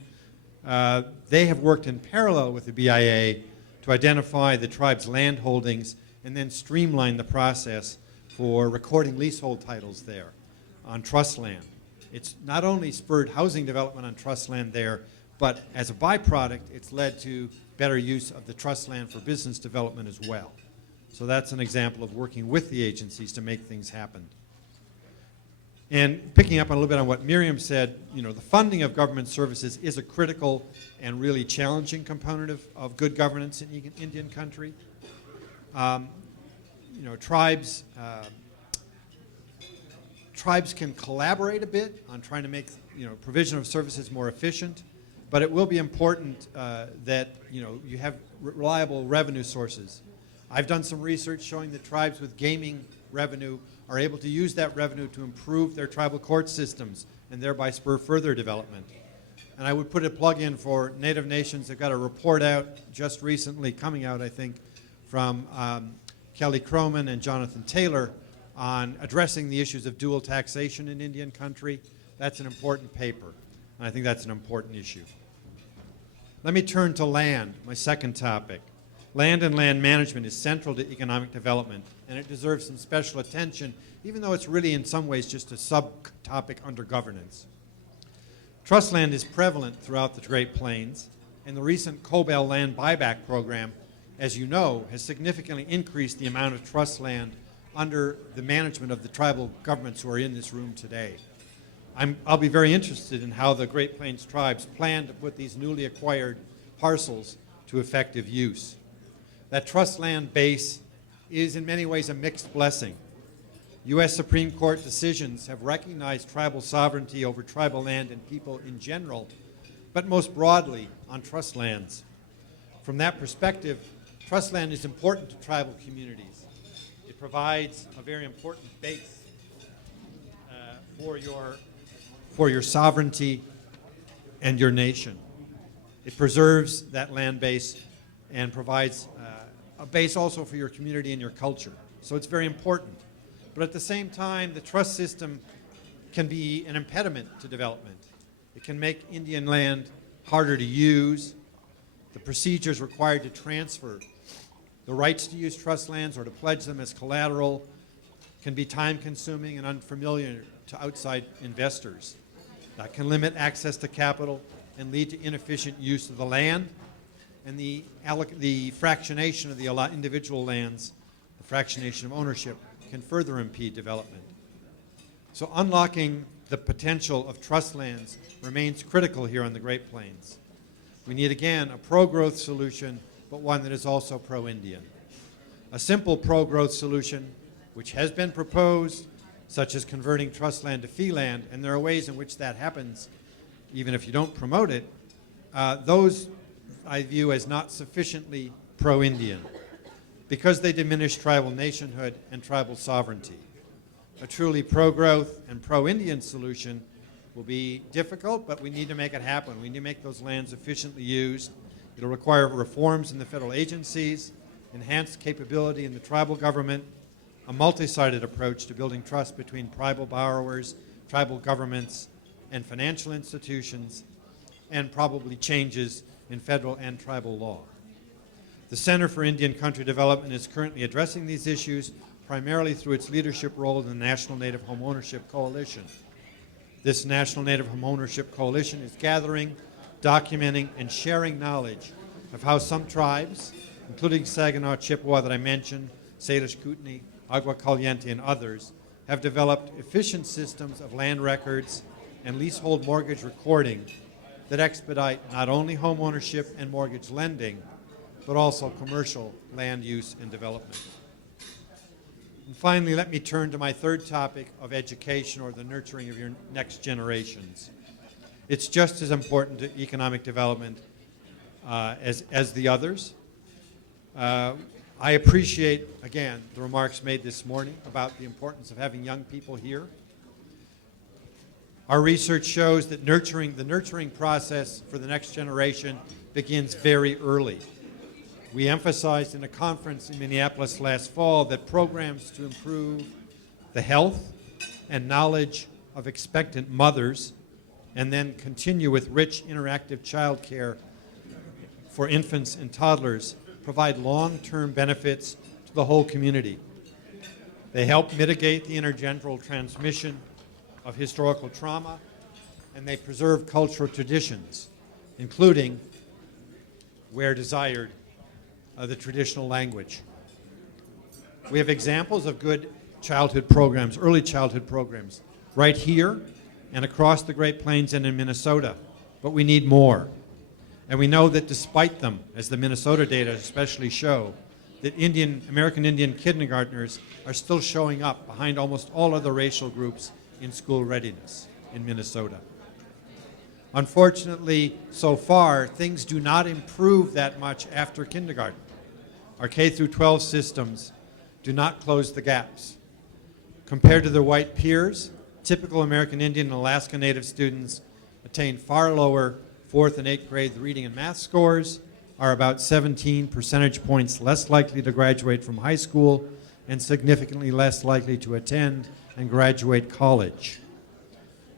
They have worked in parallel with the BIA to identify the tribe's land holdings and then streamline the process for recording leasehold titles there on trust land. It's not only spurred housing development on trust land there, but as a byproduct, it's led to better use of the trust land for business development as well. So that's an example of working with the agencies to make things happen. And picking up a little bit on what Miriam said, you know, the funding of government services is a critical and really challenging component of good governance in Indian country. You know, tribes can collaborate a bit on trying to make, you know, provision of services more efficient, but it will be important that, you know, you have reliable revenue sources. I've done some research showing that tribes with gaming revenue are able to use that revenue to improve their tribal court systems and thereby spur further development. And I would put a plug in for Native Nations. They've got a report out just recently, coming out, I think, from Kelly Croman and Jonathan Taylor on addressing the issues of dual taxation in Indian country. That's an important paper, and I think that's an important issue. Let me turn to land, my second topic. Land and land management is central to economic development, and it deserves some special attention, even though it's really in some ways just a subtopic under governance. Trust land is prevalent throughout the Great Plains, and the recent Cobell land buyback program, as you know, has significantly increased the amount of trust land under the management of the tribal governments who are in this room today. I'll be very interested in how the Great Plains tribes plan to put these newly acquired parcels to effective use. That trust land base is in many ways a mixed blessing. U.S. Supreme Court decisions have recognized tribal sovereignty over tribal land and people in general, but most broadly on trust lands. From that perspective, trust land is important to tribal communities. It provides a very important base for your sovereignty and your nation. It preserves that land base and provides a base also for your community and your culture. So it's very important. But at the same time, the trust system can be an impediment to development. It can make Indian land harder to use. The procedures required to transfer the rights to use trust lands or to pledge them as collateral can be time-consuming and unfamiliar to outside investors. That can limit access to capital and lead to inefficient use of the land, and the fractionation of the individual lands, the fractionation of ownership, can further impede development. So unlocking the potential of trust lands remains critical here on the Great Plains. We need, again, a pro-growth solution, but one that is also pro-Indian. A simple pro-growth solution, which has been proposed, such as converting trust land to fee land, and there are ways in which that happens, even if you don't promote it, those I view as not sufficiently pro-Indian because they diminish tribal nationhood and tribal sovereignty. A truly pro-growth and pro-Indian solution will be difficult, but we need to make it happen. We need to make those lands efficiently used. It'll require reforms in the federal agencies, enhanced capability in the tribal government, a multi-sided approach to building trust between tribal borrowers, tribal governments, and financial institutions, and probably changes in federal and tribal law. The Center for Indian Country Development is currently addressing these issues primarily through its leadership role in the National Native Home Ownership Coalition. This National Native Home Ownership Coalition is gathering, documenting, and sharing knowledge of how some tribes, including Saginaw Chippewa that I mentioned, Salish Kootenai, Agua Caliente, and others, have developed efficient systems of land records and leasehold mortgage recording that expedite not only home ownership and mortgage lending, but also commercial land use and development. And finally, let me turn to my third topic of education, or the nurturing of your next generations. It's just as important to economic development as the others. I appreciate, again, the remarks made this morning about the importance of having young people here. Our research shows that the nurturing process for the next generation begins very early. We emphasized in a conference in Minneapolis last fall that programs to improve the health and knowledge of expectant mothers and then continue with rich interactive child care for infants and toddlers provide long-term benefits to the whole community. They help mitigate the intergenerational transmission of historical trauma, and they preserve cultural traditions, including, where desired, the traditional language. We have examples of good childhood programs, early childhood programs, right here and across the Great Plains and in Minnesota, but we need more. And we know that despite them, as the Minnesota data especially show, that American Indian kindergartners are still showing up behind almost all other racial groups in school readiness in Minnesota. Unfortunately, so far, things do not improve that much after kindergarten. Our K through 12 systems do not close the gaps. Compared to their white peers, typical American Indian and Alaska Native students attain far lower 4th and 8th grade reading and math scores, are about 17 percentage points less likely to graduate from high school, and significantly less likely to attend and graduate college.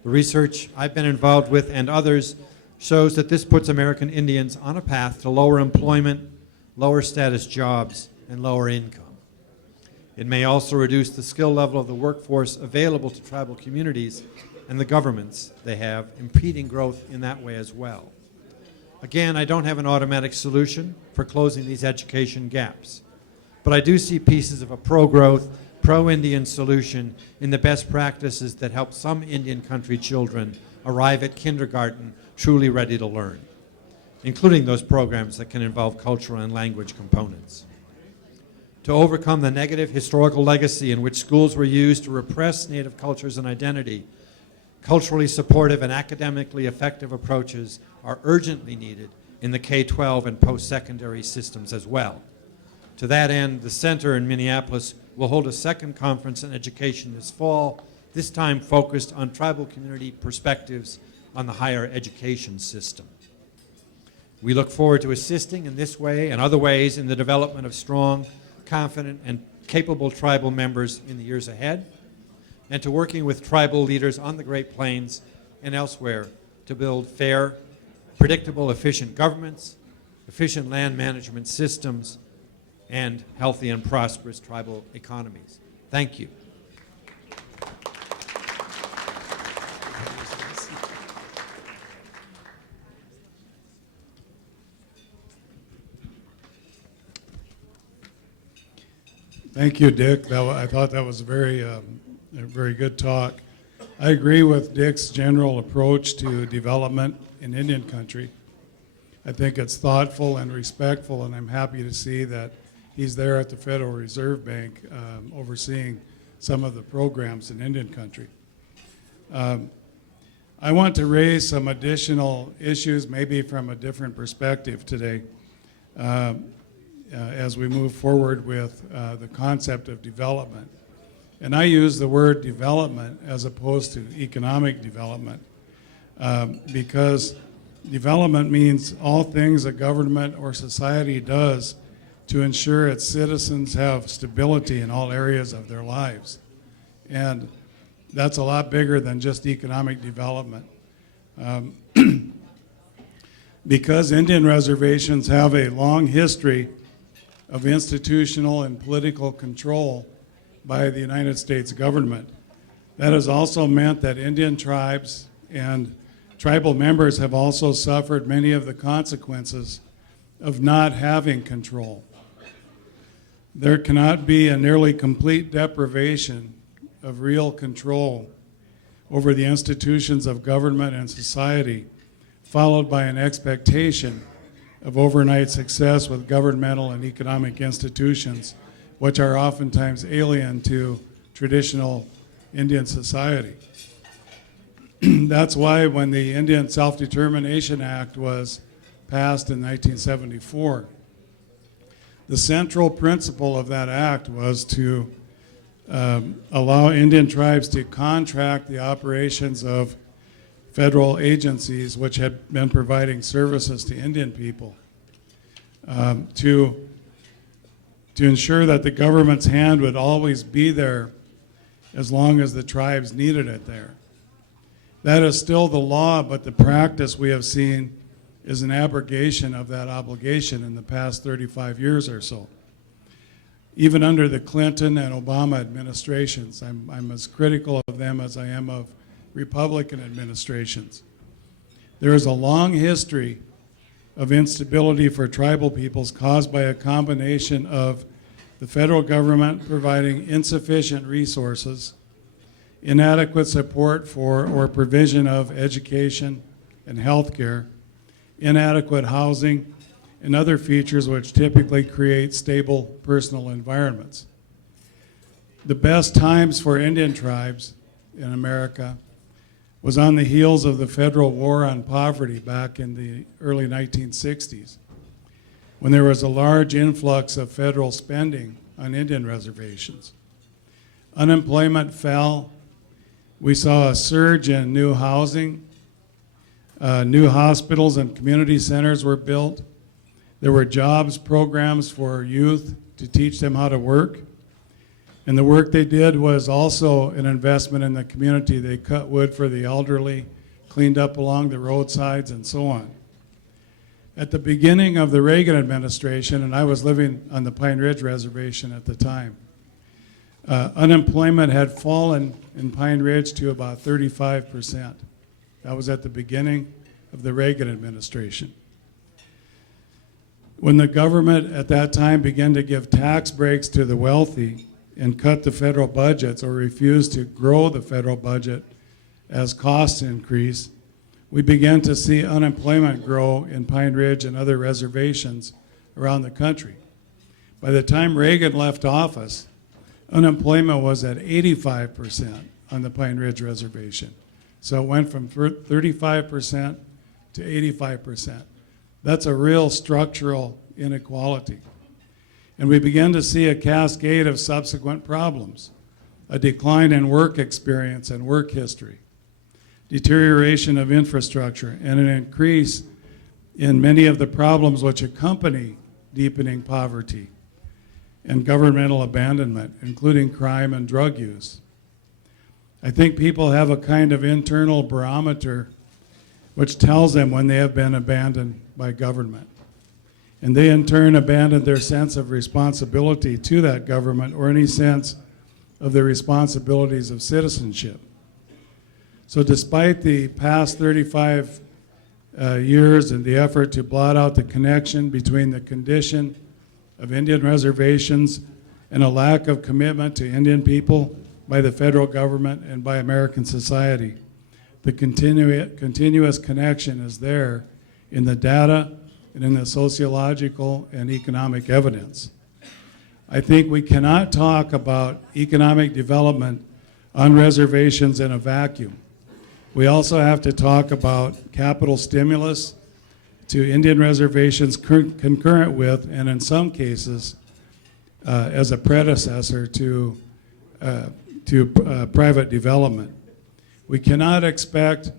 The research I've been involved with and others shows that this puts American Indians on a path to lower employment, lower status jobs, and lower income. It may also reduce the skill level of the workforce available to tribal communities and the governments they have, impeding growth in that way as well. Again, I don't have an automatic solution for closing these education gaps, but I do see pieces of a pro-growth, pro-Indian solution in the best practices that help some Indian country children arrive at kindergarten truly ready to learn, including those programs that can involve cultural and language components. To overcome the negative historical legacy in which schools were used to repress Native cultures and identity, culturally supportive and academically effective approaches are urgently needed in the K-12 and post-secondary systems as well. To that end, the Center in Minneapolis will hold a second conference on education this fall, this time focused on tribal community perspectives on the higher education system. We look forward to assisting in this way and other ways in the development of strong, confident, and capable tribal members in the years ahead, and to working with tribal leaders on the Great Plains and elsewhere to build fair, predictable, efficient governments, efficient land management systems, and healthy and prosperous tribal economies. Thank you. Thank you, Dick. I thought that was a very good talk. I agree with Dick's general approach to development in Indian country. I think it's thoughtful and respectful, and I'm happy to see that he's there at the Federal Reserve Bank overseeing some of the programs in Indian country. I want to raise some additional issues, maybe from a different perspective today, as we move forward with the concept of development. And I use the word development as opposed to economic development because development means all things a government or society does to ensure its citizens have stability in all areas of their lives. And that's a lot bigger than just economic development. Because Indian reservations have a long history of institutional and political control by the United States government, that has also meant that Indian tribes and tribal members have also suffered many of the consequences of not having control. There cannot be a nearly complete deprivation of real control over the institutions of government and society, followed by an expectation of overnight success with governmental and economic institutions, which are oftentimes alien to traditional Indian society. That's why when the Indian Self-Determination Act was passed in 1974, the central principle of that act was to allow Indian tribes to contract the operations of federal agencies which had been providing services to Indian people to ensure that the government's hand would always be there as long as the tribes needed it there. That is still the law, but the practice we have seen is an abrogation of that obligation in the past 35 years or so. Even under the Clinton and Obama administrations, I'm as critical of them as I am of Republican administrations. There is a long history of instability for tribal peoples caused by a combination of the federal government providing insufficient resources, inadequate support for or provision of education and health care, inadequate housing, and other features which typically create stable personal environments. The best times for Indian tribes in America was on the heels of the federal war on poverty back in the early 1960s, when there was a large influx of federal spending on Indian reservations. Unemployment fell. We saw a surge in new housing. New hospitals and community centers were built. There were jobs programs for youth to teach them how to work. And the work they did was also an investment in the community. They cut wood for the elderly, cleaned up along the roadsides, and so on. At the beginning of the Reagan administration, and I was living on the Pine Ridge Reservation at the time, unemployment had fallen in Pine Ridge to about 35%. That was at the beginning of the Reagan administration. When the government at that time began to give tax breaks to the wealthy and cut the federal budgets or refused to grow the federal budget as costs increased, we began to see unemployment grow in Pine Ridge and other reservations around the country. By the time Reagan left office, unemployment was at 85% on the Pine Ridge Reservation. So it went from 35% to 85%. That's a real structural inequality. And we began to see a cascade of subsequent problems: a decline in work experience and work history, deterioration of infrastructure, and an increase in many of the problems which accompany deepening poverty and governmental abandonment, including crime and drug use. I think people have a kind of internal barometer which tells them when they have been abandoned by government. And they in turn abandon their sense of responsibility to that government or any sense of the responsibilities of citizenship. So despite the past 35 years and the effort to blot out the connection between the condition of Indian reservations and a lack of commitment to Indian people by the federal government and by American society. The continuous connection is there in the data and in the sociological and economic evidence. I think we cannot talk about economic development on reservations in a vacuum. We also have to talk about capital stimulus to Indian reservations concurrent with, and in some cases, as a predecessor to private development. We cannot expect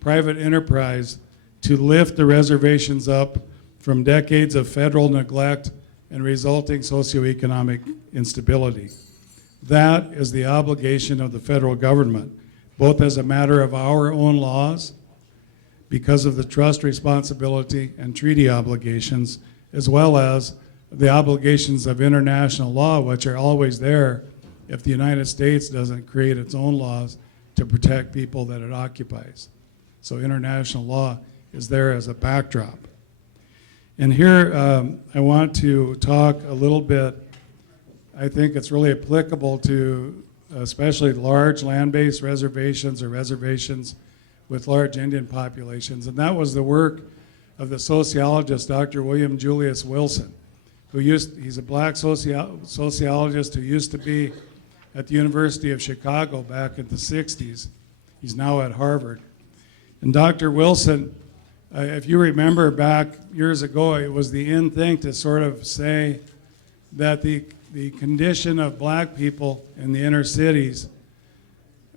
private enterprise to lift the reservations up from decades of federal neglect and resulting socioeconomic instability. That is the obligation of the federal government, both as a matter of our own laws, because of the trust responsibility and treaty obligations, as well as the obligations of international law, which are always there if the United States doesn't create its own laws to protect people that it occupies. So international law is there as a backdrop. And here I want to talk a little bit, I think it's really applicable to especially large land-based reservations or reservations with large Indian populations. And that was the work of the sociologist, Dr. William Julius Wilson, he's a black sociologist who used to be at the University of Chicago back in the 60s. He's now at Harvard. And Dr. Wilson, if you remember back years ago, it was the in thing to sort of say that the condition of black people in the inner cities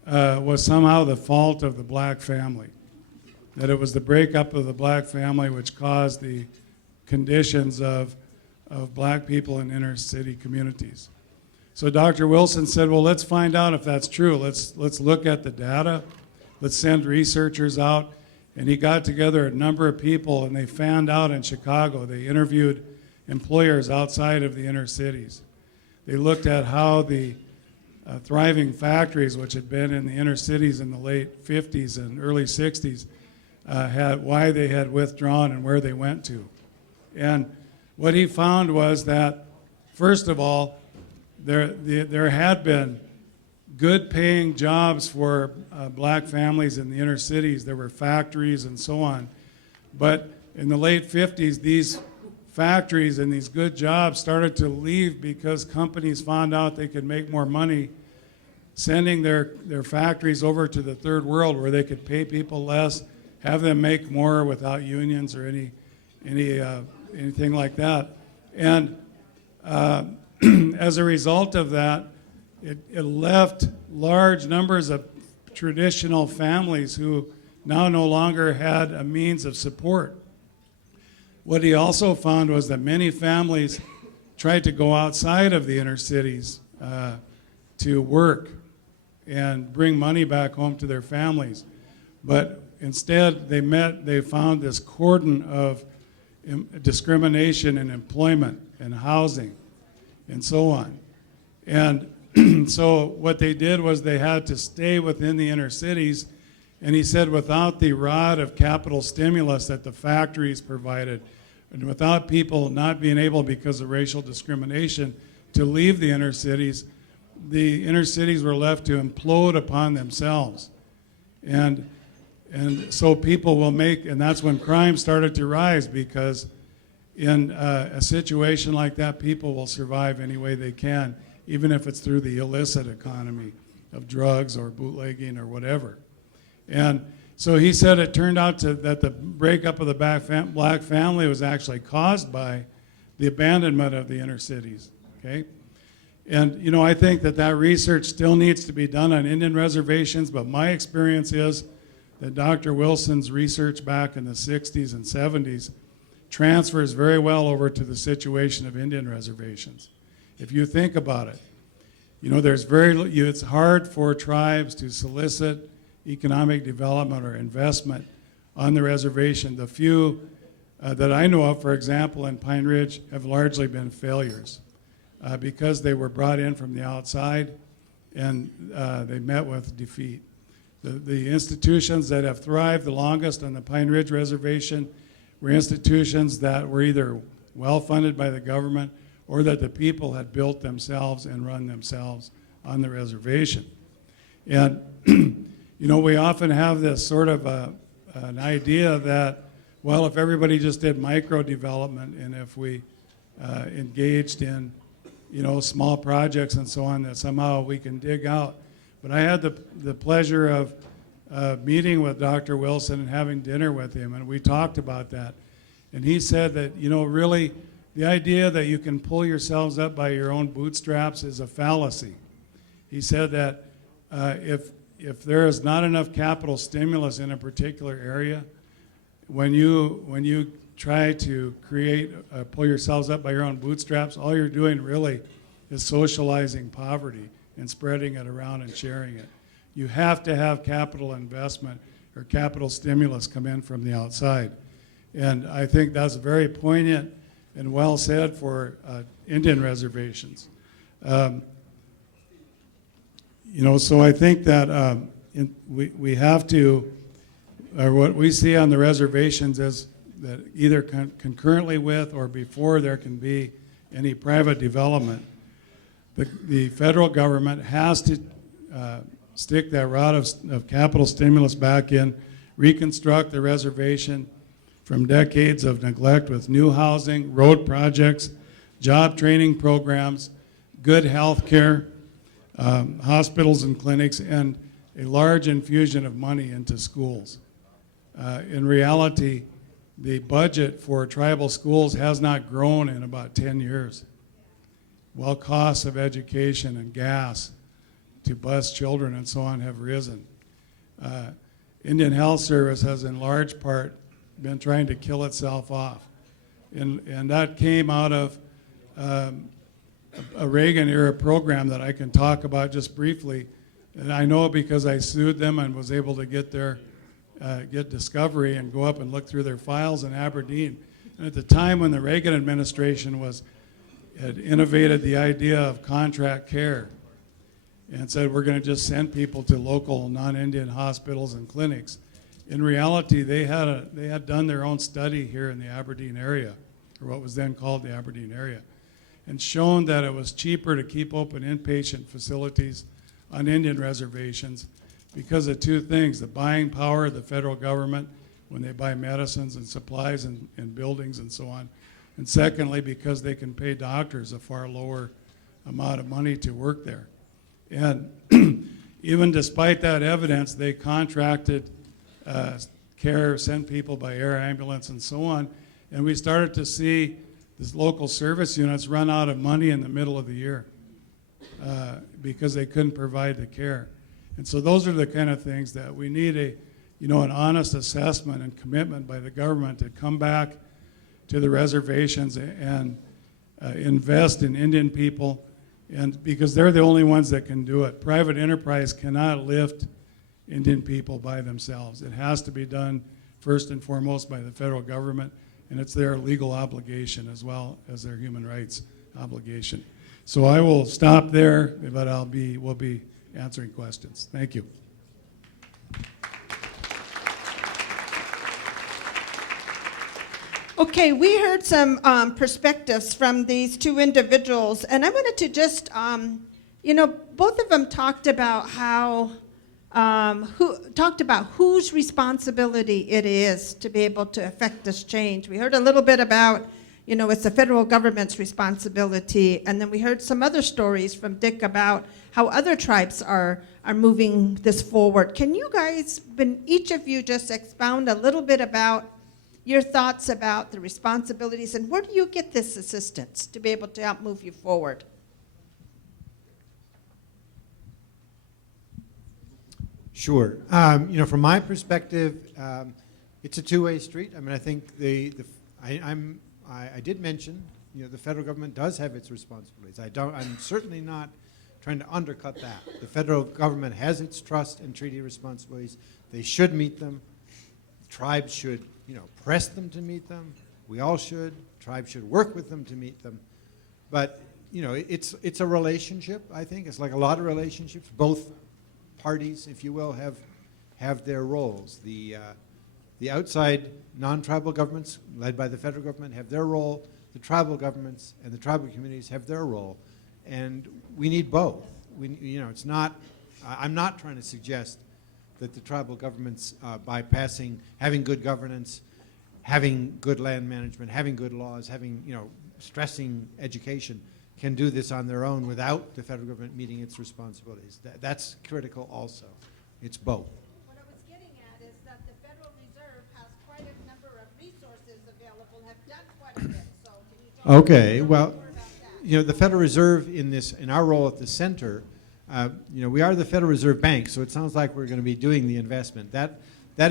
was somehow the fault of the black family. That it was the breakup of the black family which caused the conditions of black people in inner city communities. So Dr. Wilson said, well, let's find out if that's true. Let's look at the data. Let's send researchers out. And he got together a number of people, and they fanned out in Chicago. They interviewed employers outside of the inner cities. They looked at how the thriving factories, which had been in the inner cities in the late 50s and early 60s, why they had withdrawn and where they went to. And what he found was that, first of all, there had been good paying jobs for black families in the inner cities. There were factories and so on. But in the late 50s, these factories and these good jobs started to leave because companies found out they could make more money sending their factories over to the third world where they could pay people less, have them make more without unions or anything like that. And as a result of that, it left large numbers of traditional families who now no longer had a means of support. What he also found was that many families tried to go outside of the inner cities to work and bring money back home to their families. But instead, they found this cordon of discrimination in employment and housing and so on. And so what they did was they had to stay within the inner cities, and he said without the rod of capital stimulus that the factories provided, and without people not being able, because of racial discrimination, to leave the inner cities were left to implode upon themselves. And so people will and that's when crime started to rise, because in a situation like that, people will survive any way they can, even if it's through the illicit economy of drugs or bootlegging or whatever. And so he said it turned out that the breakup of the black family was actually caused by the abandonment of the inner cities, okay? And, I think that research still needs to be done on Indian reservations, but my experience is that Dr. Wilson's research back in the 60s and 70s transfers very well over to the situation of Indian reservations. If you think about it, it's hard for tribes to solicit economic development or investment on the reservation. The few that I know of, for example, in Pine Ridge, have largely been failures because they were brought in from the outside and they met with defeat. The institutions that have thrived the longest on the Pine Ridge Reservation were institutions that were either well funded by the government or that the people had built themselves and run themselves on the reservation. And, we often have this sort of an idea that, well, if everybody just did micro development and if we engaged in, small projects and so on, that somehow we can dig out. But I had the pleasure of meeting with Dr. Wilson and having dinner with him, and we talked about that. And he said that, really, the idea that you can pull yourselves up by your own bootstraps is a fallacy. He said that if there is not enough capital stimulus in a particular area, when you try to pull yourselves up by your own bootstraps, all you're doing really is socializing poverty and spreading it around and sharing it. You have to have capital investment or capital stimulus come in from the outside. And I think that's very poignant and well said for Indian reservations. So I think that we have to, or what we see on the reservations is that either concurrently with or before there can be any private development, the federal government has to stick that rod of capital stimulus back in, reconstruct the reservation from decades of neglect with new housing, road projects, job training programs, good health care, hospitals and clinics, and a large infusion of money into schools. In reality, the budget for tribal schools has not grown in about 10 years, while costs of education and gas to bus children and so on have risen. Indian Health Service has in large part been trying to kill itself off. And that came out of a Reagan-era program that I can talk about just briefly. And I know because I sued them and was able to get discovery and go up and look through their files in Aberdeen. And at the time when the Reagan administration had innovated the idea of contract care and said we're going to just send people to local non-Indian hospitals and clinics. In reality, they had done their own study here in the Aberdeen area, or what was then called the Aberdeen area, and shown that it was cheaper to keep open inpatient facilities on Indian reservations because of two things: the buying power of the federal government when they buy medicines and supplies and buildings and so on, and secondly, because they can pay doctors a far lower amount of money to work there. And even despite that evidence, they contracted care, sent people by air ambulance and so on, and we started to see these local service units run out of money in the middle of the year because they couldn't provide the care. And so those are the kind of things that we need an honest assessment and commitment by the government to come back to the reservations and invest in Indian people, and because they're the only ones that can do it. Private enterprise cannot lift Indian people by themselves. It has to be done first and foremost by the federal government, and it's their legal obligation as well as their human rights obligation. So I will stop there, but we'll be answering questions. Thank you. Okay, we heard some perspectives from these two individuals, and I wanted to just, both of them talked about whose responsibility it is to be able to affect this change. We heard a little bit about, it's the federal government's responsibility, and then we heard some other stories from Dick about how other tribes are moving this forward. Can you guys, each of you, just expound a little bit about your thoughts about the responsibilities, and where do you get this assistance to be able to help move you forward? Sure. From my perspective, it's a two-way street. I mean, I think I did mention, the federal government does have its responsibilities. I'm certainly not trying to undercut that. The federal government has its trust and treaty responsibilities. They should meet them. Tribes should, press them to meet them. We all should. Tribes should work with them to meet them. But, it's a relationship, I think. It's like a lot of relationships. Both parties, if you will, have their roles. The outside non-tribal governments, led by the federal government, have their role. the tribal governments and the tribal communities have their role, and we need both. It's not, I'm not trying to suggest that the tribal governments, by having good governance, having good land management, having good laws, having, stressing education, can do this on their own without the federal government meeting its responsibilities. That's critical also. It's both. What I was getting at is that the Federal Reserve has quite a number of resources available, have done quite a bit, so can you talk Okay, a well, little more about that? the Federal Reserve in our role at the center, we are the Federal Reserve Bank, so it sounds like we're going to be doing the investment. That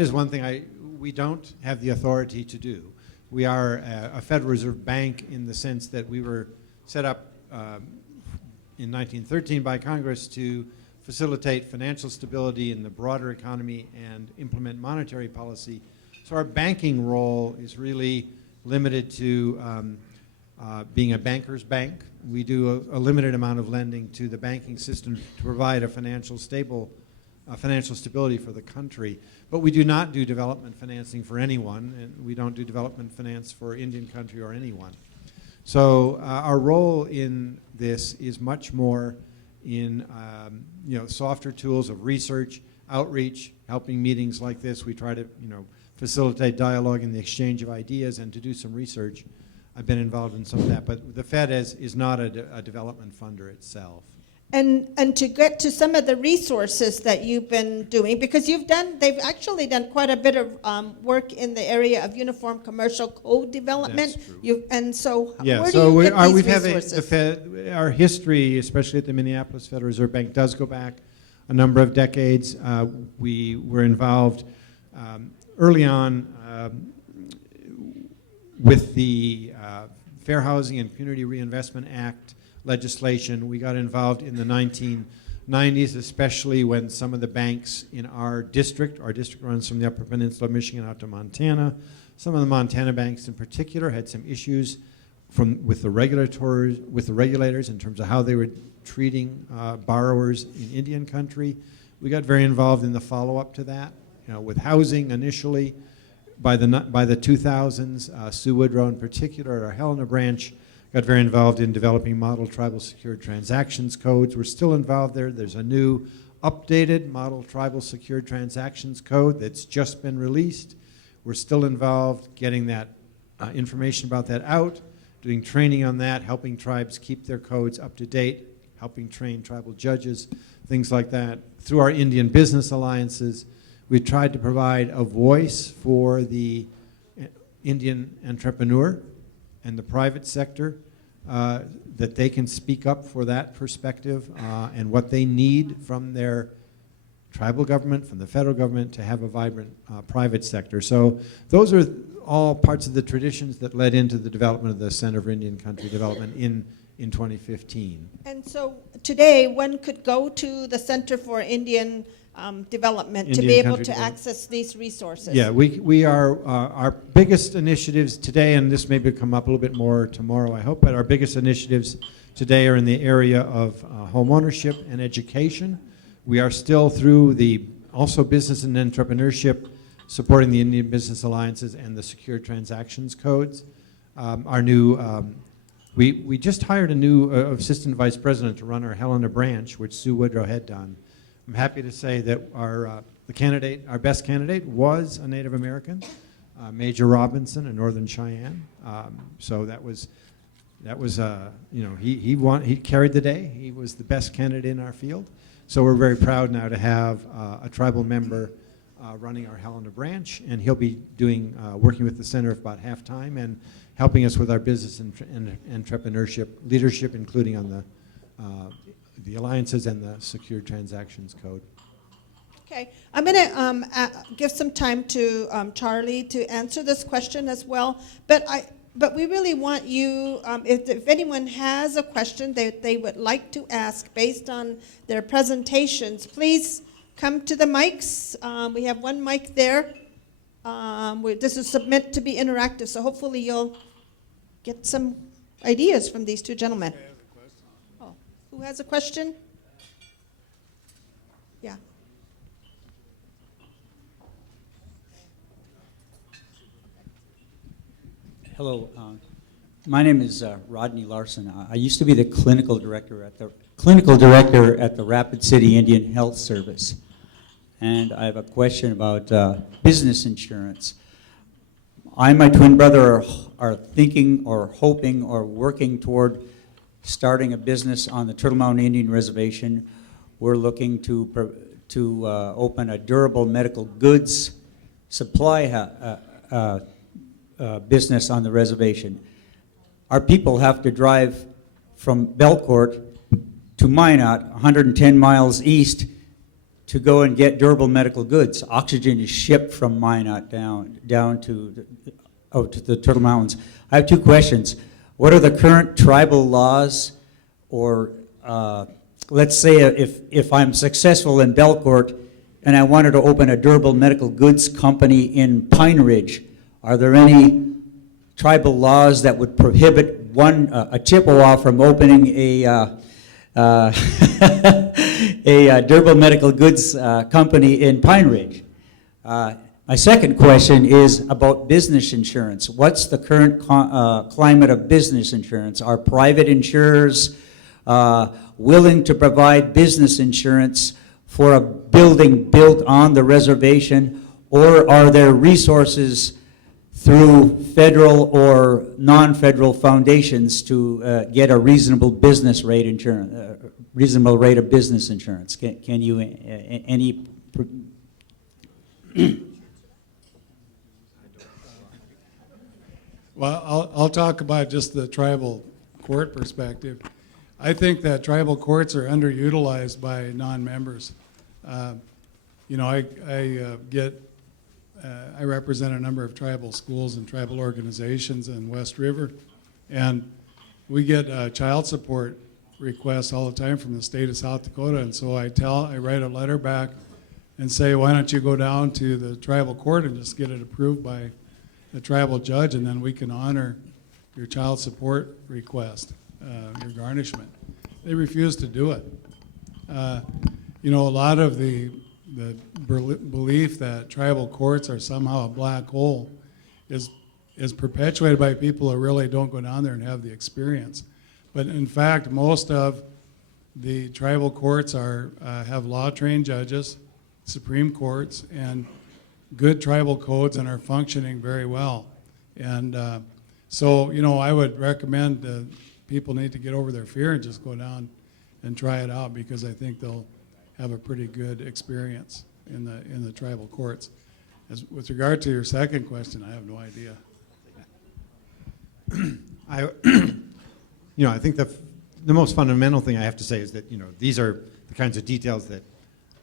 is one thing we don't have the authority to do. We are a Federal Reserve Bank in the sense that we were set up in 1913 by Congress to facilitate financial stability in the broader economy and implement monetary policy. So our banking role is really limited to being a banker's bank. We do a limited amount of lending to the banking system to provide a financial stability for the country. But we do not do development financing for anyone, and we don't do development finance for Indian country or anyone. So our role in this is much more in softer tools of research, outreach, helping meetings like this. We try to facilitate dialogue and the exchange of ideas and to do some research. I've been involved in some of that, but the Fed is not a development funder itself. And to get to some of the resources that you've been doing, because they've actually done quite a bit of work in the area of uniform commercial code development. That's true. Where do you get these resources? Our history, especially at the Minneapolis Federal Reserve Bank, does go back a number of decades. We were involved early on with the Fair Housing and Community Reinvestment Act legislation. We got involved in the 1990s, especially when some of the banks in our district runs from the Upper Peninsula of Michigan out to Montana. Some of the Montana banks in particular had some issues with the regulators in terms of how they were treating borrowers in Indian country. We got very involved in the follow-up to that, with housing initially. By the 2000s, Sue Woodrow in particular at our Helena branch got very involved in developing model tribal secured transactions codes. We're still involved there. There's a new updated model tribal secured transactions code that's just been released. We're still involved getting that information about that out, doing training on that, helping tribes keep their codes up to date, helping train tribal judges, things like that. Through our Indian business alliances, we tried to provide a voice for the Indian entrepreneur and the private sector, that they can speak up for that perspective and what they need from their tribal government, from the federal government, to have a vibrant private sector. So those are all parts of the traditions that led into the development of the Center for Indian Country Development in 2015. And so today, one could go to the Center for Indian Development to be able to access these resources. Yeah, we are, our biggest initiatives today, and this may come up a little bit more tomorrow, I hope, but our biggest initiatives today are in the area of home ownership and education. We are still through also business and entrepreneurship, supporting the Indian Business Alliances and the Secure Transactions Codes. Our new, we just hired a new assistant vice president to run our Helena branch, which Sue Woodrow had done. I'm happy to say that our best candidate was a Native American, Major Robinson, a Northern Cheyenne. So he carried the day. He was the best candidate in our field. So we're very proud now to have a tribal member running our Helena branch, and he'll be working with the center about half-time and helping us with our business and entrepreneurship leadership, including on the alliances and the Secure Transactions Code. Okay, I'm going to give some time to Charlie to answer this question as well. But we really want you, if anyone has a question that they would like to ask based on their presentations, please come to the mics. We have one mic there. This is meant to be interactive, so hopefully you'll get some ideas from these two gentlemen. Who has a question? Yeah. Hello. My name is Rodney Larson. I used to be the clinical director at the Rapid City Indian Health Service, and I have a question about business insurance. I and my twin brother are thinking or hoping or working toward starting a business on the Turtle Mountain Indian Reservation. We're looking to open a durable medical goods supply business on the reservation. Our people have to drive from Belcourt to Minot, 110 miles east, to go and get durable medical goods. Oxygen is shipped from Minot down to the Turtle Mountains. I have two questions. What are the current tribal laws, or let's say if I'm successful in Belcourt and I wanted to open a durable medical goods company in Pine Ridge, are there any tribal laws that would prohibit a Chippewa from opening a durable medical goods company in Pine Ridge? My second question is about business insurance. What's the current climate of business insurance? Are private insurers willing to provide business insurance for a building built on the reservation, or are there resources through federal or non-federal foundations to get a reasonable business rate insurance, reasonable rate of business insurance? Can you any? Well, I'll talk about just the tribal court perspective. I think that tribal courts are underutilized by non-members. You know, I represent a number of tribal schools and tribal organizations in West River, and we get child support requests all the time from the state of South Dakota, and so I write a letter back and say, why don't you go down to the tribal court and just get it approved by the tribal judge, and then we can honor your child support request, your garnishment. They refuse to do it. You know, a lot of the belief that tribal courts are somehow a black hole is perpetuated by people who really don't go down there and have the experience. But in fact, most of the tribal courts have law-trained judges, Supreme Courts, and good tribal codes, and are functioning very well. And so, you know, I would recommend that people need to get over their fear and just go down and try it out, because I think they'll have a pretty good experience in the tribal courts. With regard to your second question, I have no idea. I think the most fundamental thing I have to say is that, you know, these are the kinds of details that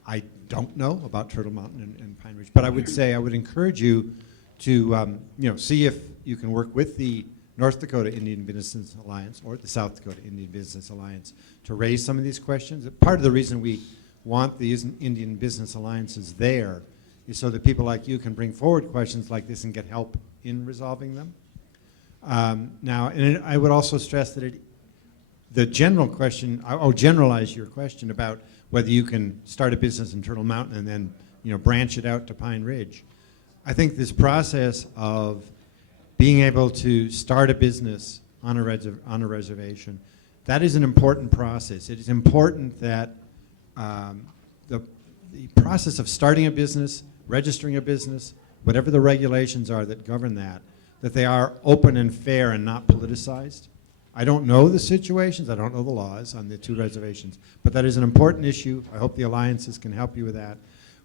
I don't know about Turtle Mountain and Pine Ridge. But I would say I would encourage you to, see if you can work with the North Dakota Indian Business Alliance or the South Dakota Indian Business Alliance to raise some of these questions. Part of the reason we want the Indian Business Alliances there is so that people like you can bring forward questions like this and get help in resolving them. I would also stress that the general question, I'll generalize your question about whether you can start a business in Turtle Mountain and then, branch it out to Pine Ridge. I think this process of being able to start a business on a reservation, that is an important process. It is important that the process of starting a business, registering a business, whatever the regulations are that govern that they are open and fair and not politicized. I don't know the situations, I don't know the laws on the two reservations, but that is an important issue. I hope the alliances can help you with that.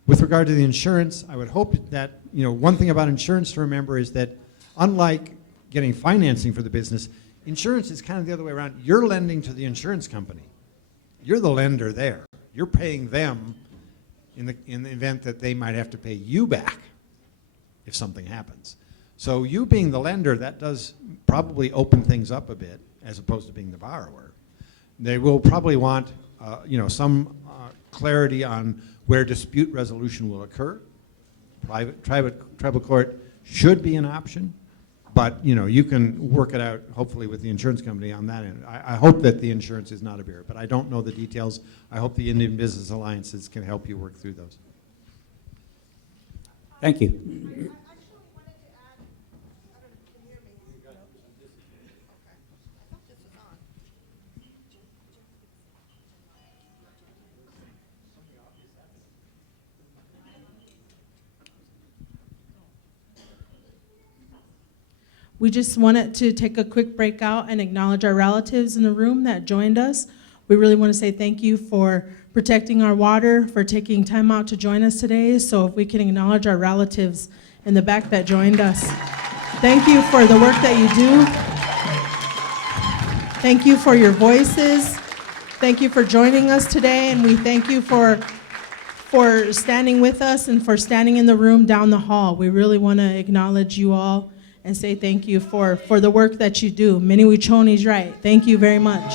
With regard to the insurance, I would hope that, one thing about insurance to remember is that unlike getting financing for the business, insurance is kind of the other way around. You're lending to the insurance company. You're the lender there. You're paying them in the event that they might have to pay you back if something happens. So you being the lender, that does probably open things up a bit as opposed to being the borrower. They will probably want some clarity on where dispute resolution will occur. Tribal court should be an option, but you can work it out hopefully with the insurance company on that end. I hope that the insurance is not a barrier, but I don't know the details. I hope the Indian Business Alliances can help you work through those. Thank you. we just wanted to take a quick break out and acknowledge our relatives in the room that joined us. We really want to say thank you for protecting our water, for taking time out to join us today. So if we can acknowledge our relatives in the back that joined us. Thank you for the work that you do. Thank you for your voices. Thank you for joining us today, and we thank you for standing with us and for standing in the room down the hall. We really want to acknowledge you all and say thank you for the work that you do. Mini Wichoni's right. Thank you very much.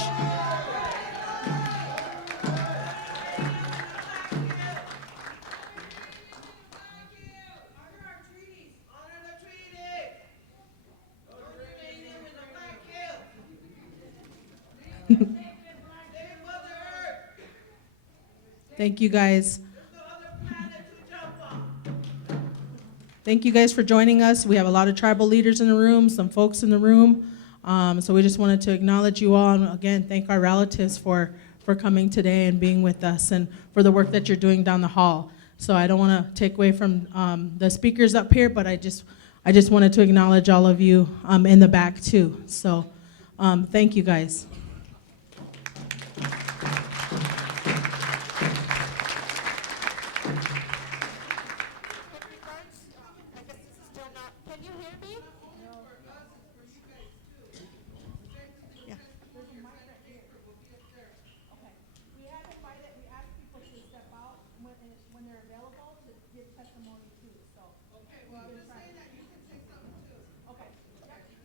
Thank you guys. Thank you guys for joining us. We have a lot of tribal leaders in the room, some folks in the room. So we just wanted to acknowledge you all and again thank our relatives for coming today and being with us and for the work that you're doing down the hall. So I don't want to take away from the speakers up here, but I just wanted to acknowledge all of you in the back too. So thank you guys.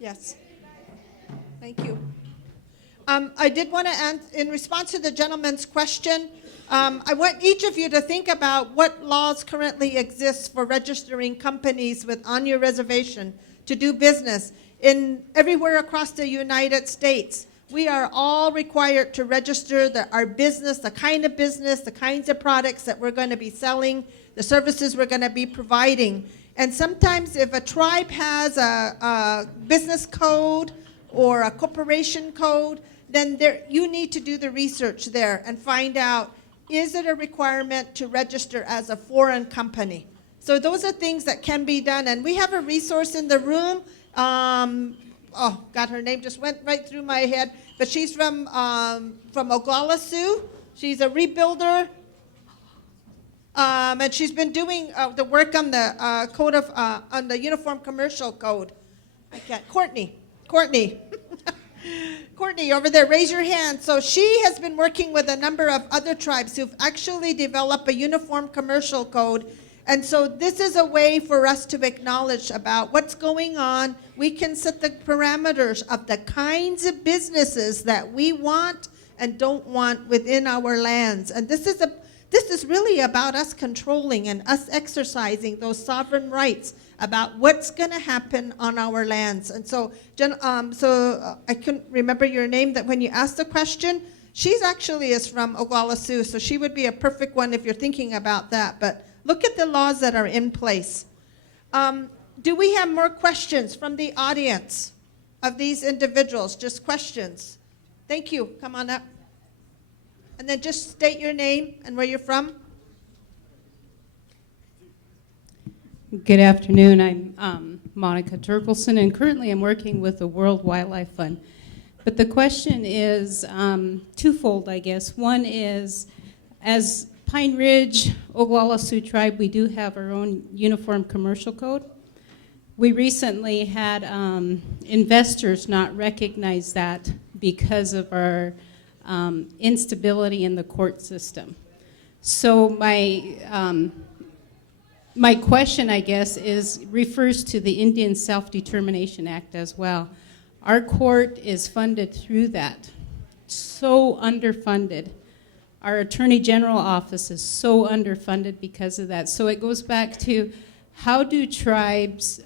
Yes. Thank you. I did want to, in response to the gentleman's question, I want each of you to think about what laws currently exist for registering companies on your reservation to do business. Everywhere across the United States, we are all required to register our business, the kind of business, the kinds of products that we're going to be selling, the services we're going to be providing. And sometimes if a tribe has a business code or a corporation code, then you need to do the research there and find out, is it a requirement to register as a foreign company? So those are things that can be done. And we have a resource in the room. Oh, God, her name just went right through my head. But she's from Oglala Sioux. She's a rebuilder. And she's been doing the work on the code of on the Uniform Commercial Code. I can't. Courtney, Courtney over there, raise your hand. So she has been working with a number of other tribes who've actually developed a Uniform Commercial Code. And so this is a way for us to acknowledge about what's going on. We can set the parameters of the kinds of businesses that we want and don't want within our lands. And this is really about us controlling and us exercising those sovereign rights about what's going to happen on our lands. And so, I couldn't remember your name that when you asked the question. She's actually is from Oglala Sioux, so she would be a perfect one if you're thinking about that. But look at the laws that are in place. Do we have more questions from the audience of these individuals? Just questions. Thank you. Come on up. And then just state your name and where you're from. Good afternoon. I'm Monica Turkelson, and currently I'm working with the World Wildlife Fund. But the question is twofold, I guess. One is, as Pine Ridge, Oglala Sioux Tribe, we do have our own Uniform Commercial Code. We recently had investors not recognize that because of our instability in the court system. So my question, I guess, refers to the Indian Self-Determination Act as well. Our court is funded through that, so underfunded. Our Attorney General office is so underfunded because of that. So it goes back to, how do tribes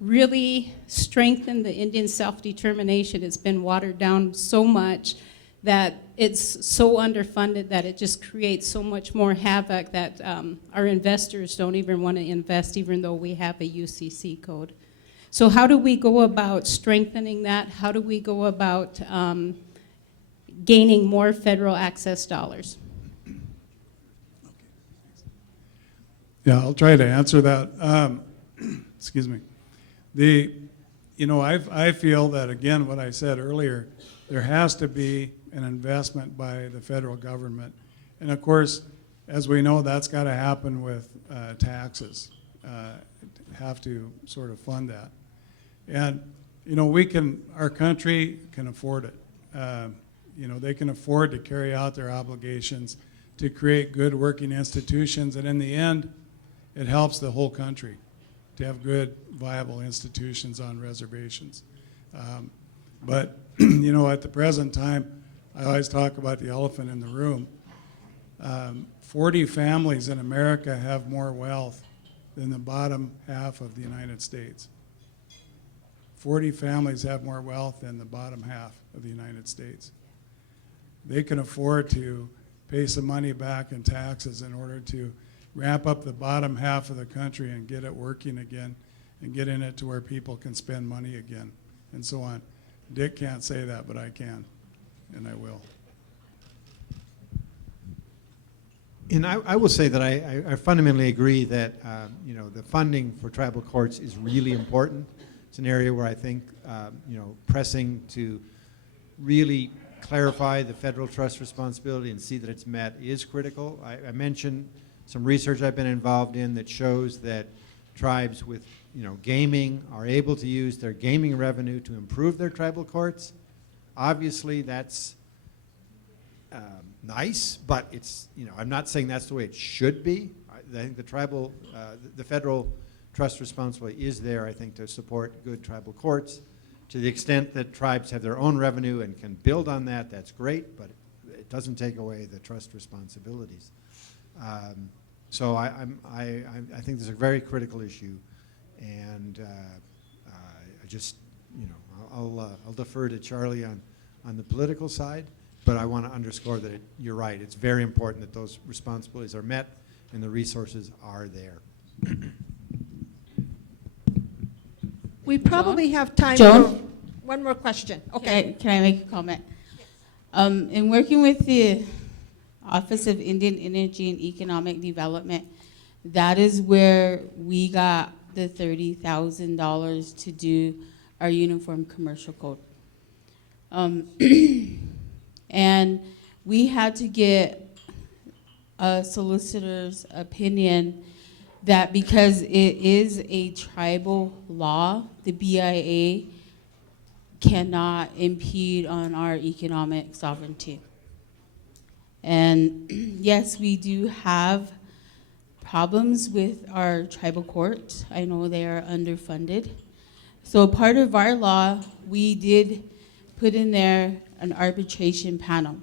really strengthen the Indian self-determination? It's been watered down so much that it's so underfunded that it just creates so much more havoc that our investors don't even want to invest, even though we have a UCC code. So how do we go about strengthening that? How do we go about gaining more federal access dollars? Yeah, I'll try to answer that. Excuse me. you know, I feel that, again, what I said earlier, there has to be an investment by the federal government. And of course, as we know, that's got to happen with taxes. Have to sort of fund that. And, you know, our country can afford it. You know, they can afford to carry out their obligations to create good working institutions. And in the end, it helps the whole country to have good, viable institutions on reservations. But, you know, at the present time, I always talk about the elephant in the room. 40 families in America have more wealth than the bottom half of the United States. 40 families have more wealth than the bottom half of the United States. They can afford to pay some money back in taxes in order to ramp up the bottom half of the country and get it working again and getting it to where people can spend money again and so on. Dick can't say that, but I can, and I will. And I will say that I fundamentally agree that you know, the funding for tribal courts is really important. It's an area where I think you know, pressing to really clarify the federal trust responsibility and see that it's met is critical. I mentioned some research I've been involved in that shows that tribes with, you know, gaming are able to use their gaming revenue to improve their tribal courts. Obviously, that's nice, but it's, you know, I'm not saying that's the way it should be. I think the federal trust responsibility is there, I think, to support good tribal courts. To the extent that tribes have their own revenue and can build on that, that's great, but it doesn't take away the trust responsibilities. So I think this is a very critical issue, and I just, you know, I'll defer to Charlie on the political side, but I want to underscore that you're right. It's very important that those responsibilities are met and the resources are there. We probably have time Joan? for one more question. Okay. Can I make a comment? In working with the Office of Indian Energy and Economic Development, that is where we got the $30,000 to do our uniform commercial code. And we had to get a solicitor's opinion that because it is a tribal law, the BIA cannot impede on our economic sovereignty. And yes, we do have problems with our tribal courts. I know they are underfunded. So part of our law, we did put in there an arbitration panel.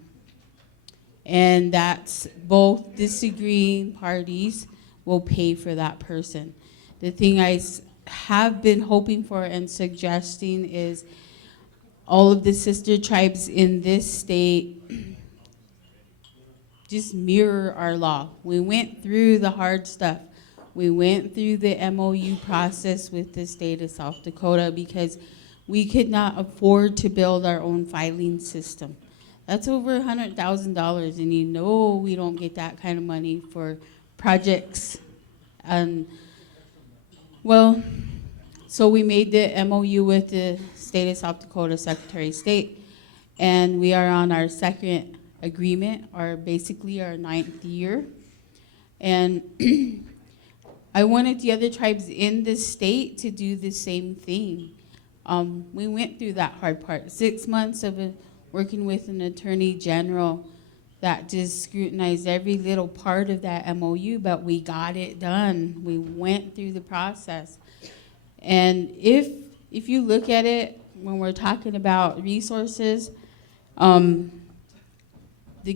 And that's both disagreeing parties will pay for that person. The thing I have been hoping for and suggesting is all of the sister tribes in this state just mirror our law. We went through the hard stuff. We went through the MOU process with the state of South Dakota because we could not afford to build our own filing system. That's over $100,000, and you know we don't get that kind of money for projects. And well, so we made the MOU with the state of South Dakota Secretary of State, and we are on our second agreement, or basically our 9th year. And I wanted the other tribes in the state to do the same thing. We went through that hard part, 6 months of working with an attorney general that just scrutinized every little part of that MOU, but we got it done. We went through the process. And if you look at it, when we're talking about resources, the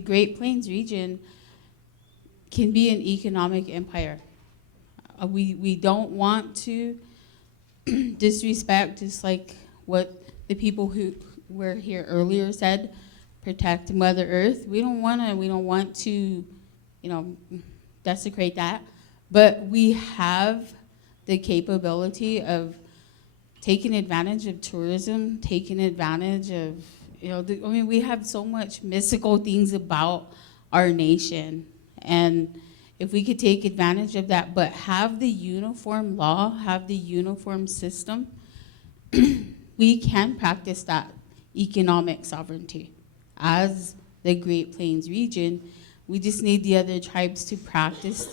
Great Plains region can be an economic empire. We don't want to disrespect, just like what the people who were here earlier said, protect Mother Earth. We don't want to, you know, desecrate that. But we have the capability of taking advantage of tourism, taking advantage of, you know, I mean, we have so much mystical things about our nation. And if we could take advantage of that, but have the uniform law, have the uniform system, we can practice that economic sovereignty. As the Great Plains region, we just need the other tribes to practice,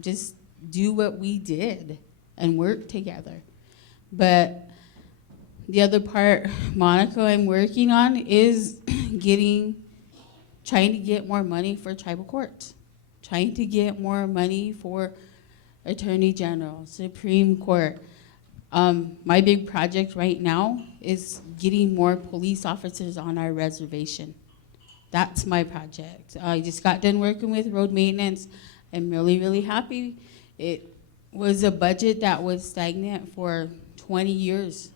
just do what we did and work together. But the other part, Monica, I'm working on is trying to get more money for tribal courts, trying to get more money for Attorney General, Supreme Court. My big project right now is getting more police officers on our reservation. That's my project. I just got done working with road maintenance. I'm really, really happy. It was a budget that was stagnant for 20 years.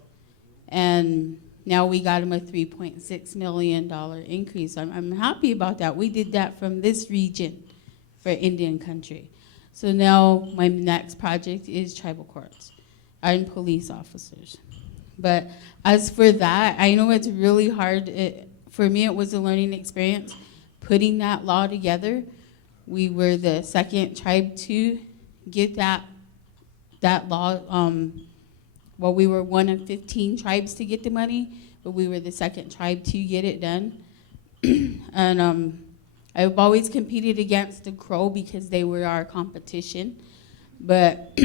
And now we got them a $3.6 million increase. I'm happy about that. We did that from this region for Indian country. So now my next project is tribal courts and police officers. But as for that, I know it's really hard. For me, it was a learning experience putting that law together. We were the second tribe to get that law. Well, we were one of 15 tribes to get the money, but we were the second tribe to get it done. And I've always competed against the Crow because they were our competition. But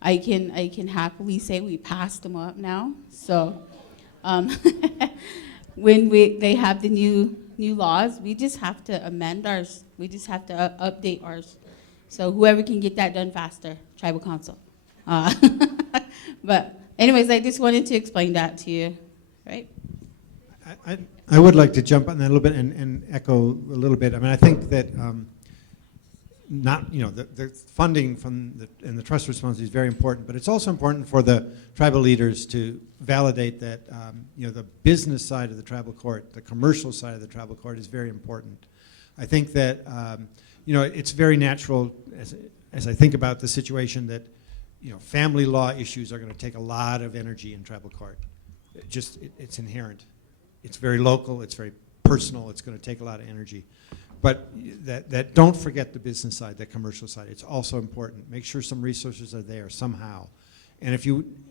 I can happily say we passed them up now. So when they have the new laws, we just have to amend ours. We just have to update ours. So whoever can get that done faster, tribal council. But anyways, I just wanted to explain that to you, right? I would like to jump on that a little bit and echo a little bit. I mean, I think that the funding and the trust response is very important, but it's also important for the tribal leaders to validate that the business side of the tribal court, the commercial side of the tribal court is very important. I think that it's very natural as I think about the situation that family law issues are going to take a lot of energy in tribal court. It's inherent. It's very local, it's very personal, it's going to take a lot of energy. But that don't forget the business side, the commercial side. It's also important. Make sure some resources are there somehow. And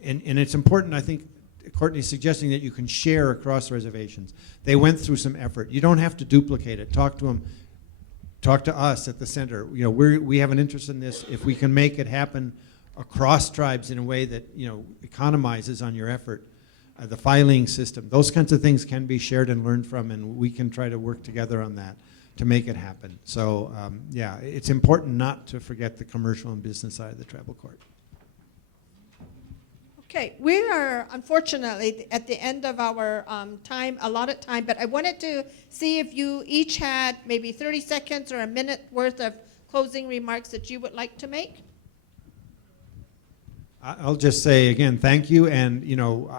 and it's important, I think, Courtney's suggesting that you can share across reservations. They went through some effort. You don't have to duplicate it. Talk to them. Talk to us at the center. We have an interest in this. If we can make it happen across tribes in a way that economizes on your effort, the filing system, those kinds of things can be shared and learned from, and we can try to work together on that to make it happen. So yeah, it's important not to forget the commercial and business side of the tribal court. Okay, we are unfortunately at the end of our allotted time, but I wanted to see if you each had maybe 30 seconds or a minute worth of closing remarks that you would like to make. I'll just say again, thank you, and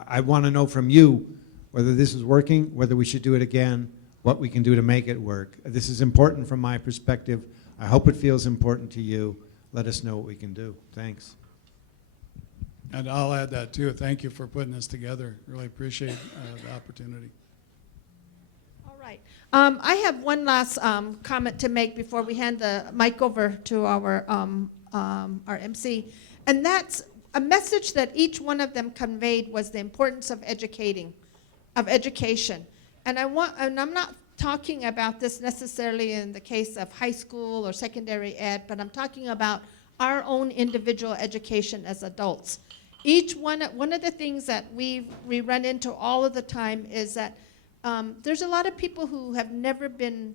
I want to know from you whether this is working, whether we should do it again, what we can do to make it work. This is important from my perspective. I hope it feels important to you. Let us know what we can do. Thanks. And I'll add that too. Thank you for putting this together. Really appreciate the opportunity. All right. I have one last comment to make before we hand the mic over to our MC, and that's a message that each one of them conveyed was the importance of education. And I'm not talking about this necessarily in the case of high school or secondary ed, but I'm talking about our own individual education as adults. One of the things that we run into all of the time is that there's a lot of people who have never been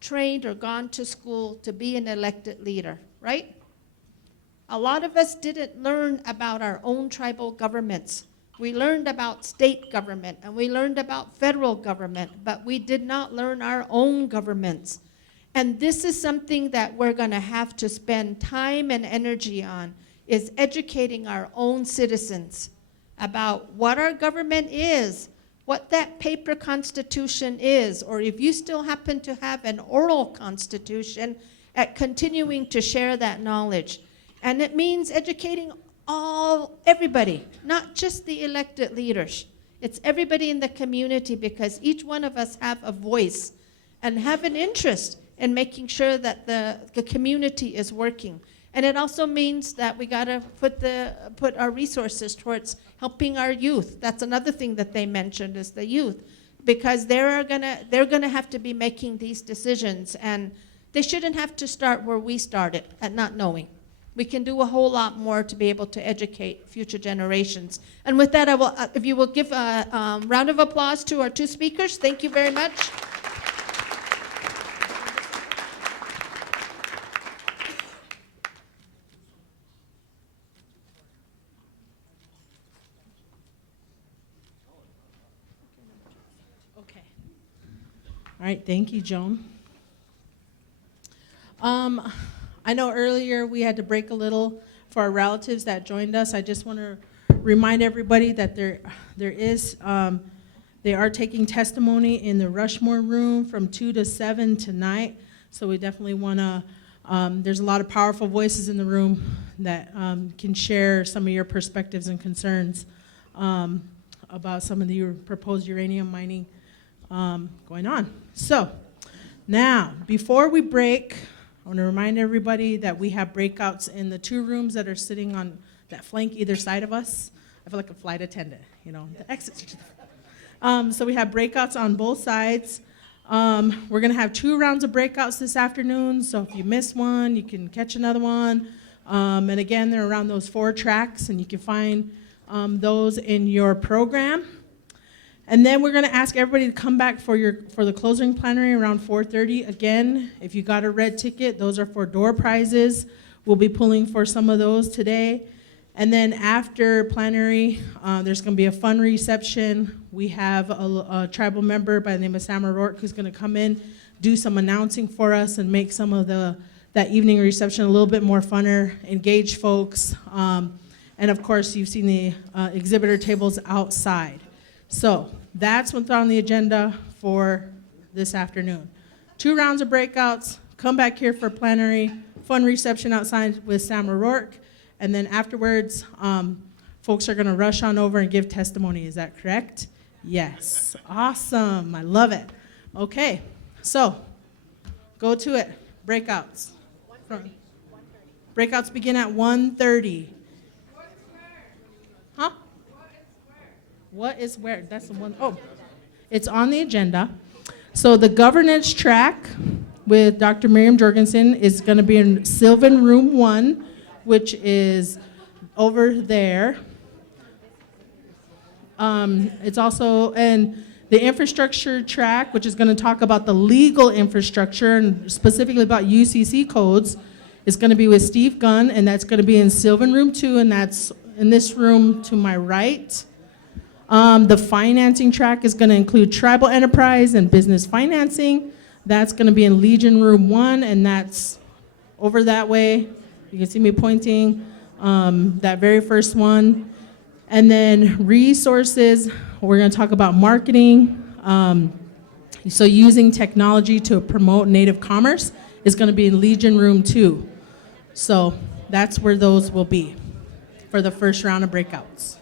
trained or gone to school to be an elected leader, right? A lot of us didn't learn about our own tribal governments. We learned about state government and we learned about federal government, but we did not learn our own governments. And this is something that we're going to have to spend time and energy on, is educating our own citizens about what our government is, what that paper constitution is, or if you still happen to have an oral constitution, at continuing to share that knowledge. And it means educating everybody, not just the elected leaders. It's everybody in the community, because each one of us have a voice and have an interest in making sure that the community is working. And it also means that we got to put our resources towards helping our youth. That's another thing that they mentioned is the youth, because they're gonna have to be making these decisions, and they shouldn't have to start where we started at not knowing. We can do a whole lot more to be able to educate future generations. And with that, I will, if you will give a round of applause to our two speakers, thank you very much. Okay. All right, thank you, Joan. I know earlier we had to break a little for our relatives that joined us. I just want to remind everybody that they are taking testimony in the Rushmore room from 2 to 7 tonight. So we definitely want to, there's a lot of powerful voices in the room that can share some of your perspectives and concerns about some of the proposed uranium mining going on. So now, before we break, I want to remind everybody that we have breakouts in the 2 rooms that are sitting on that flank either side of us. I feel like a flight attendant, you know, the exits. So we have breakouts on both sides. We're going to have 2 rounds of breakouts this afternoon, so if you miss one, you can catch another one. And again, they're around those 4 tracks, and you can find those in your program. And then we're going to ask everybody to come back for the closing plenary around 4:30. Again, if you got a red ticket, those are for door prizes. We'll be pulling for some of those today. And then after plenary, there's going to be a fun reception. We have a tribal member by the name of Sam O'Rourke who's going to come in, do some announcing for us, and make some of that evening reception a little bit more funner, engage folks. And of course, you've seen the exhibitor tables outside. So that's what's on the agenda for this afternoon. 2 rounds of breakouts, come back here for plenary, fun reception outside with Sam O'Rourke, and then afterwards, folks are gonna rush on over and give testimony. Is that correct? Yes, awesome, I love it. Okay, so go to it, breakouts. Breakouts begin at 1:30. Huh? What is where? That's the one. Oh, it's on the agenda. So the governance track with Dr. Miriam Jorgensen is going to be in Sylvan Room 1, which is over there. It's also in the infrastructure track, which is going to talk about the legal infrastructure and specifically about UCC codes, is going to be with Steve Gunn, and that's going to be in Sylvan Room 2, and that's in this room to my right. The financing track is going to include tribal enterprise and business financing. That's going to be in Legion Room 1, and that's over that way. You can see me pointing, that very first one. And then resources, we're going to talk about marketing. So using technology to promote native commerce is going to be in Legion Room 2. So that's where those will be for the first round of breakouts.